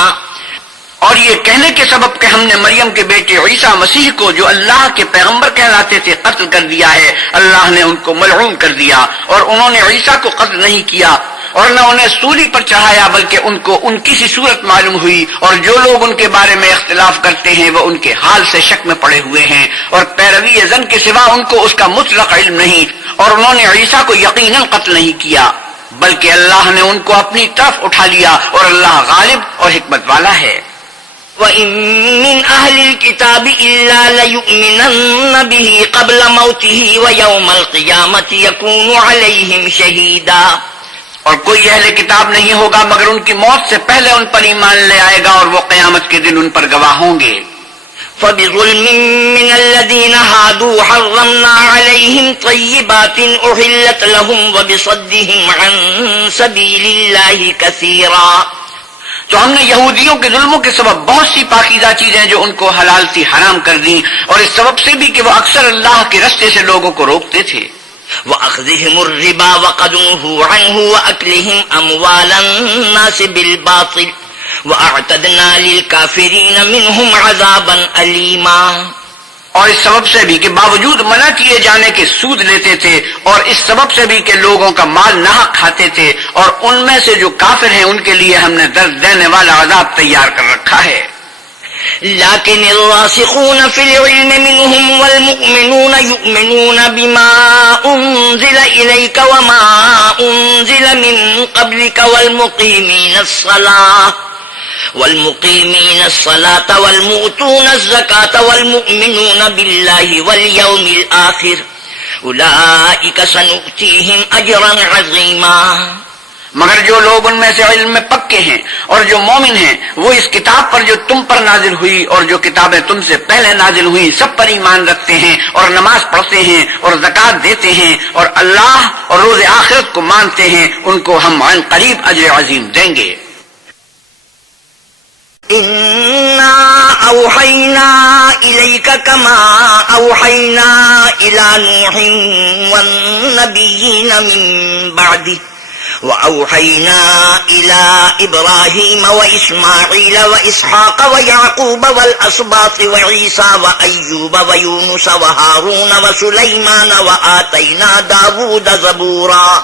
اور یہ کہنے کے سبب کہ ہم نے مریم کے بیٹے عیسیٰ مسیح کو جو اللہ کے پیغمبر کہلاتے تھے قتل کر دیا ہے، اللہ نے ان کو ملعون کر دیا، اور انہوں نے عیسیٰ کو قتل نہیں کیا اور نہ انہیں سولی پر چڑھایا، بلکہ ان کو ان کی سی صورت معلوم ہوئی، اور جو لوگ ان کے بارے میں اختلاف کرتے ہیں وہ ان کے حال سے شک میں پڑے ہوئے ہیں، اور پیروی زن کے سوا ان کو اس کا مطلق علم نہیں، اور انہوں نے عیسیٰ کو یقیناً قتل نہیں کیا بلکہ اللہ نے ان کو اپنی طرف اٹھا لیا، اور اللہ غالب اور حکمت والا ہے۔ وَإِن مِّنْ أَهْلِ الْكِتَابِ إِلَّا لَيُؤْمِنَنَّ بِهِ قَبْلَ مَوْتِهِ وَيَوْمَ الْقِيَامَةِ يَكُونُ عَلَيْهِمْ شَهِيدًا، اور کوئی اہل کتاب نہیں ہوگا مگر ان کی موت سے پہلے ان پر ایمان لے آئے گا، اور وہ قیامت کے دن ان پر گواہ ہوں گے۔ فَبِظُلْمٍ مِّنَ الَّذِينَ هَادُوا حَرَّمْنَا عَلَيْهِمْ طَيِّبَاتٍ أُحِلَّتْ لَهُمْ وَبِصَدِّهِمْ عَن سَبِيلِ اللَّهِ كَثِيرًا، تو ہم نے یہودیوں کے ظلموں کے سبب بہت سی پاکیزہ چیزیں جو ان کو حلال تھی حرام کر دیں، اور اس سبب سے بھی کہ وہ اکثر اللہ کے رستے سے لوگوں کو روکتے تھے۔ وَأَخْذِهِمُ الرِّبَا وَقَدْ نُهُوا عَنْهُ وَأَكْلِهِمْ أَمْوَالَ النَّاسِ بِالْبَاطِلِ وَأَعْتَدْنَا لِلْكَافِرِينَ مِنْهُمْ عَذَابًا أَلِيمًا، اور اس سبب سے بھی کہ باوجود منع کیے جانے کے سود لیتے تھے، اور اس سبب سے بھی کہ لوگوں کا مال ناحق کھاتے تھے، اور ان میں سے جو کافر ہیں ان کے لیے ہم نے درد دینے والا عذاب تیار کر رکھا ہے۔ لكن الراسخون في العلم منهم والمؤمنون يؤمنون بما أنزل إليك وما أنزل من قبلك والمقيمين الصلاة والمؤتون الزكاة والمؤمنون بالله واليوم الآخر أولئك سنؤتيهم أجرا عظيما۔ مگر جو لوگ ان میں سے علم میں پکے ہیں اور جو مومن ہیں وہ اس کتاب پر جو تم پر نازل ہوئی اور جو کتابیں تم سے پہلے نازل ہوئی سب پر ایمان رکھتے ہیں اور نماز پڑھتے ہیں اور زکوٰۃ دیتے ہیں اور اللہ اور روز آخرت کو مانتے ہیں، ان کو ہم عن قریب اجر عظیم دیں گے۔ إنا أوحينا إليك كما أوحينا إلى نوح والنبيين من بعده وأوحينا إلى إبراهيم وإسماعيل وإسحاق ويعقوب والأسباط وعيسى وأيوب ويونس وهارون وسليمان وآتينا داود زبورا۔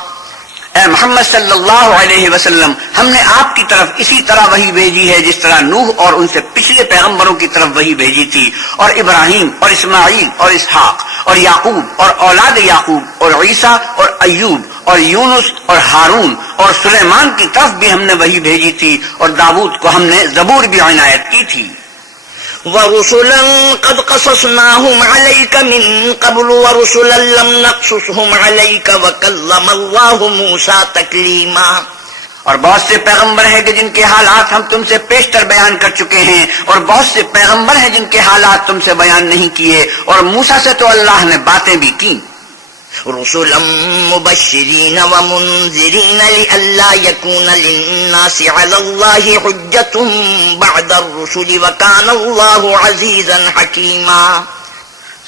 اے محمد صلی اللہ علیہ وسلم، ہم نے آپ کی طرف اسی طرح وحی بھیجی ہے جس طرح نوح اور ان سے پچھلے پیغمبروں کی طرف وحی بھیجی تھی، اور ابراہیم اور اسماعیل اور اسحاق اور یعقوب اور اولاد یعقوب اور عیسیٰ اور ایوب اور یونس اور ہارون اور سلیمان کی طرف بھی ہم نے وحی بھیجی تھی، اور داؤد کو ہم نے زبور بھی عنایت کی تھی۔ ورسلا قد قصصناهم عليك من قبل ورسلا لم نقصصهم عليك وكلم الله موسى تكليما، اور بہت سے پیغمبر ہیں کہ جن کے حالات ہم تم سے پیشتر بیان کر چکے ہیں، اور بہت سے پیغمبر ہیں جن کے حالات تم سے بیان نہیں کیے، اور موسیٰ سے تو اللہ نے باتیں بھی کی۔ رسلا مبشرين ومنذرين لئلا يكون للناس على الله حجة بعد الرسل وكان الله عزيزا حكيما۔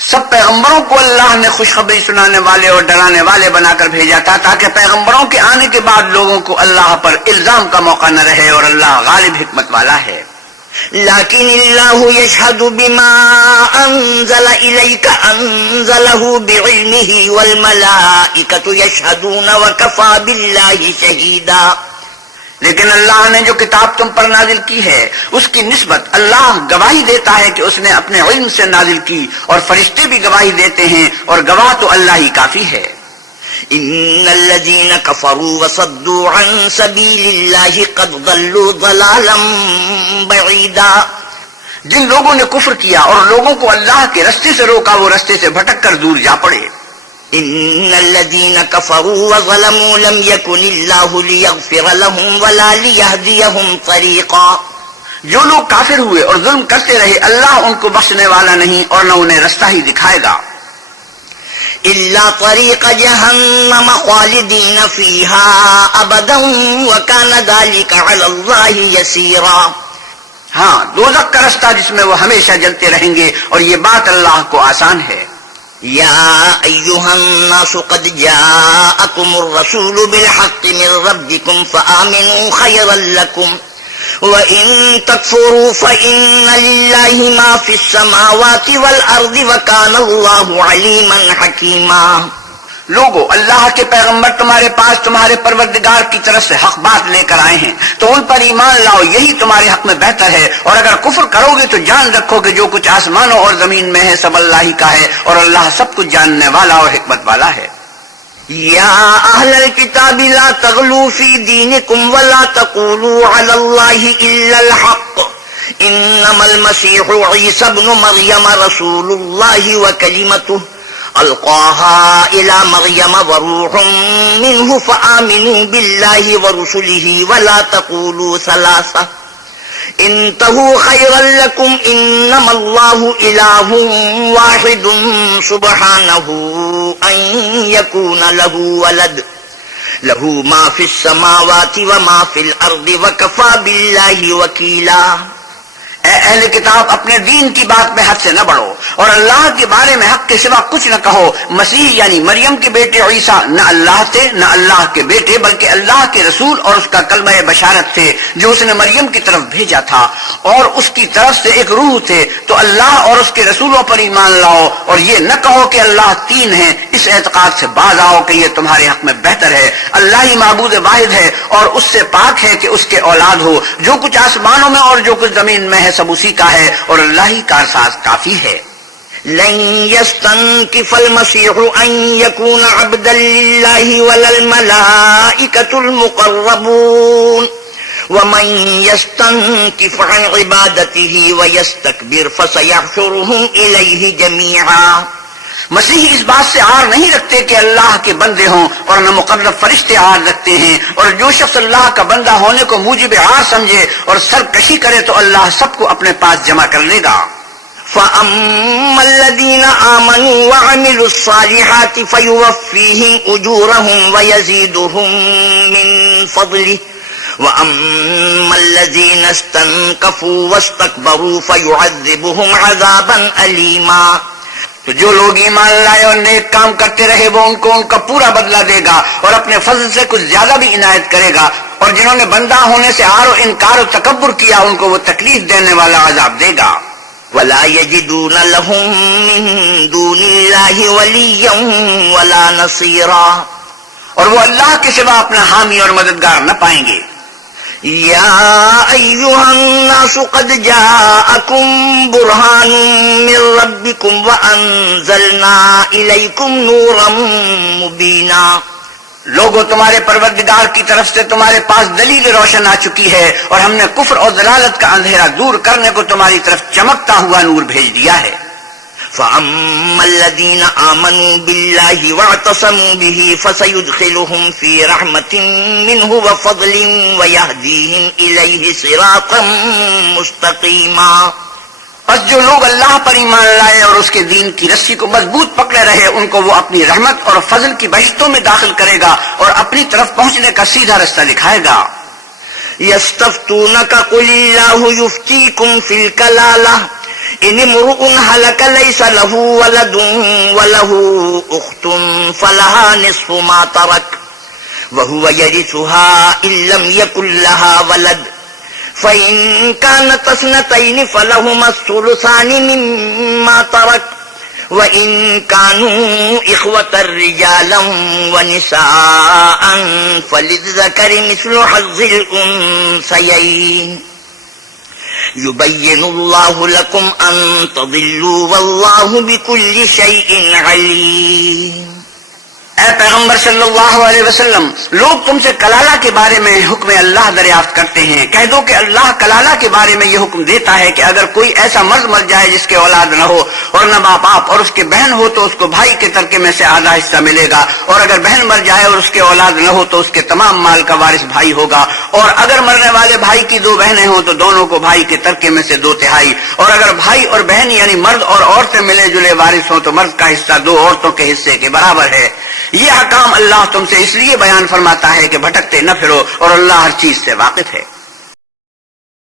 سب پیغمبروں کو اللہ نے خوشخبری سنانے والے اور ڈرانے والے بنا کر بھیجا تھا تاکہ پیغمبروں کے آنے کے بعد لوگوں کو اللہ پر الزام کا موقع نہ رہے، اور اللہ غالب حکمت والا ہے۔ لكن الله يشهد بما أنزل إليك أنزله بعلمه والملائكة يشهدون وكفى بالله شهيدا، لیکن اللہ نے جو کتاب تم پر نازل کی ہے اس کی نسبت اللہ گواہی دیتا ہے کہ اس نے اپنے علم سے نازل کی، اور فرشتے بھی گواہی دیتے ہیں، اور گواہ تو اللہ ہی کافی ہے۔ إن الذين كفروا وصدوا عن سبيل الله قد ضلوا ضلالا بعيدا، جن لوگوں نے کفر کیا اور لوگوں کو اللہ کے رستے سے روکا وہ رستے سے بھٹک کر دور جا پڑے۔ إن الذين كفروا وظلموا لم يكن الله ليغفر لهم ولا ليهديهم طريقا، جو لوگ کافر ہوئے اور ظلم کرتے رہے اللہ ان کو بخشنے والا نہیں اور نہ انہیں رستہ ہی دکھائے گا۔ إلا طريق جهنم خالدين فيها أبدا وكان ذلك على الله يسيرا، ہاں دوزخ کا رستہ جس میں وہ ہمیشہ جلتے رہیں گے، اور یہ بات اللہ کو آسان ہے۔ يا أيها الناس قد جاءكم الرسول بالحق من ربكم فآمنوا خيرا لكم وَإِن تَكْفُرُوا فَإِنَّ لِلَّهِ مَا فِي السَّمَاوَاتِ وَالْأَرْضِ وَكَانَ اللَّهُ عَلِيمًا حَكِيمًا۔ لوگو، اللہ کے پیغمبر تمہارے پاس تمہارے پروردگار کی طرف سے حق بات لے کر آئے ہیں، تو ان پر ایمان لاؤ، یہی تمہارے حق میں بہتر ہے، اور اگر کفر کرو گے تو جان رکھو کہ جو کچھ آسمانوں اور زمین میں ہے سب اللہ ہی کا ہے، اور اللہ سب کچھ جاننے والا اور حکمت والا ہے۔ يا أهل الكتاب لا تغلوا في دينكم ولا تقولوا على الله إلا الحق إنما المسيح عيسى ابن مريم رسول الله وكلمته ألقاها إلى مريم وروح منه فآمنوا بالله ورسله ولا تقولوا ثلاثة انتهوا خيرا لكم إنما الله إله واحد سبحانه أن يكون له ولد له ما في السماوات وما في الأرض وكفى بالله وكيلا۔ اے اہل کتاب، اپنے دین کی بات میں حد سے نہ بڑھو، اور اللہ کے بارے میں حق کے سوا کچھ نہ کہو۔ مسیح یعنی مریم کے بیٹے عیسیٰ نہ اللہ تھے نہ اللہ کے بیٹے، بلکہ اللہ کے رسول اور اس کا کلمہ بشارت تھے جو اس نے مریم کی طرف بھیجا تھا، اور اس کی طرف سے ایک روح تھے۔ تو اللہ اور اس کے رسولوں پر ایمان لاؤ، اور یہ نہ کہو کہ اللہ تین ہیں، اس اعتقاد سے باز آؤ کہ یہ تمہارے حق میں بہتر ہے۔ اللہ ہی معبود واحد ہے اور اس سے پاک ہے کہ اس کے اولاد ہو۔ جو کچھ آسمانوں میں اور جو کچھ زمین میں ہے سب اسی کا ہے، اور اللہ ہی کارساز کافی ہے۔ لن يستنكف المسيح أن يكون عبدا لله ولا الملائكة المقربون ومن يستنكف عن عبادته ويستكبر فسيحشرهم إليه جميعا۔ مسیح اس بات سے عار نہیں رکھتے کہ اللہ کے بندے ہوں، اور نہ مقرب فرشتے عار رکھتے ہیں، اور جو شخص اللہ کا بندہ ہونے کو موجب عار سمجھے اور سرکشی کرے تو اللہ سب کو اپنے پاس جمع کر لے گا۔ فَأَمَّا الَّذِينَ آمَنُوا وَعَمِلُوا الصَّالِحَاتِ فَيُوَفِّيهِمْ أُجُورَهُمْ وَيَزِيدُهُمْ مِنْ فَضْلِهِ وَأَمَّا الَّذِينَ اسْتَنكَفُوا وَاسْتَكْبَرُوا فَيُعَذِّبُهُمْ عَذَابًا أَلِيمًا۔ تو جو لوگ ایمان لائے اور نیک کام کرتے رہے وہ ان کو ان کا پورا بدلہ دے گا، اور اپنے فضل سے کچھ زیادہ بھی عنایت کرے گا، اور جنہوں نے بندہ ہونے سے عار و انکار و تکبر کیا ان کو وہ تکلیف دینے والا عذاب دے گا۔ وَلَا يَجِدُونَ لَهُم مِّن دُونِ اللَّهِ وَلِيًّا وَلَا نَصِيرًا۔ اور وہ اللہ کے سوا اپنا حامی اور مددگار نہ پائیں گے۔ يا أيها الناس قد جاءكم برهان من ربكم وأنزلنا إليكم نورا مبينا۔ لوگوں، تمہارے پروردگار کی طرف سے تمہارے پاس دلیل روشن آ چکی ہے، اور ہم نے کفر اور ضلالت کا اندھیرا دور کرنے کو تمہاری طرف چمکتا ہوا نور بھیج دیا ہے۔ فأما الذين آمنوا بالله واعتصموا به فسيدخلهم في رحمة منه وفضل ويهديهم إليه صراطا مستقيما۔ بس جو لوگ اللہ پر ایمان لائے اور اس کے دین کی رسی کو مضبوط پکڑے رہے، ان کو وہ اپنی رحمت اور فضل کی بہشتوں میں داخل کرے گا اور اپنی طرف پہنچنے کا سیدھا رستہ دکھائے گا۔ يستفتونك قل الله يفتيكم في الكلالة إن امرؤ هلك ليس له ولد وله أخت فلها نصف ما ترك وهو يرثها إن لم يكن لها ولد فإن كانت اثنتين فلهما الثلثان مما ترك وَإِن كَانُوا إِخْوَةً رِجَالًا وَنِسَاءً فَلِلذَّكَرِ مِثْلُ حَظِّ الْأُنثَيَيْنِ يُبَيِّنُ اللَّهُ لَكُمْ أَن تَضِلُّوا وَاللَّهُ بِكُلِّ شَيْءٍ عَلِيمٌ۔ اے پیغمبر صلی اللہ علیہ وسلم، لوگ تم سے کلالہ کے بارے میں حکم اللہ دریافت کرتے ہیں۔ کہہ دو کہ اللہ کلالہ کے بارے میں یہ حکم دیتا ہے کہ اگر کوئی ایسا مرد مر جائے جس کے اولاد نہ ہو اور نہ باپ باپ اور اس کے بہن ہو تو اس کو بھائی کے ترکے میں سے آدھا حصہ ملے گا، اور اگر بہن مر جائے اور اس کے اولاد نہ ہو تو اس کے تمام مال کا وارث بھائی ہوگا، اور اگر مرنے والے بھائی کی دو بہنیں ہوں تو دونوں کو بھائی کے ترکے میں سے 2/3، اور اگر بھائی اور بہن یعنی مرد اور عورتیں ملے جلے وارث ہوں تو مرد کا حصہ 2 عورتوں کے حصے کے برابر ہے۔ یہ حکام اللہ تم سے اس لیے بیان فرماتا ہے کہ بھٹکتے نہ پھرو، اور اللہ ہر چیز سے واقف ہے۔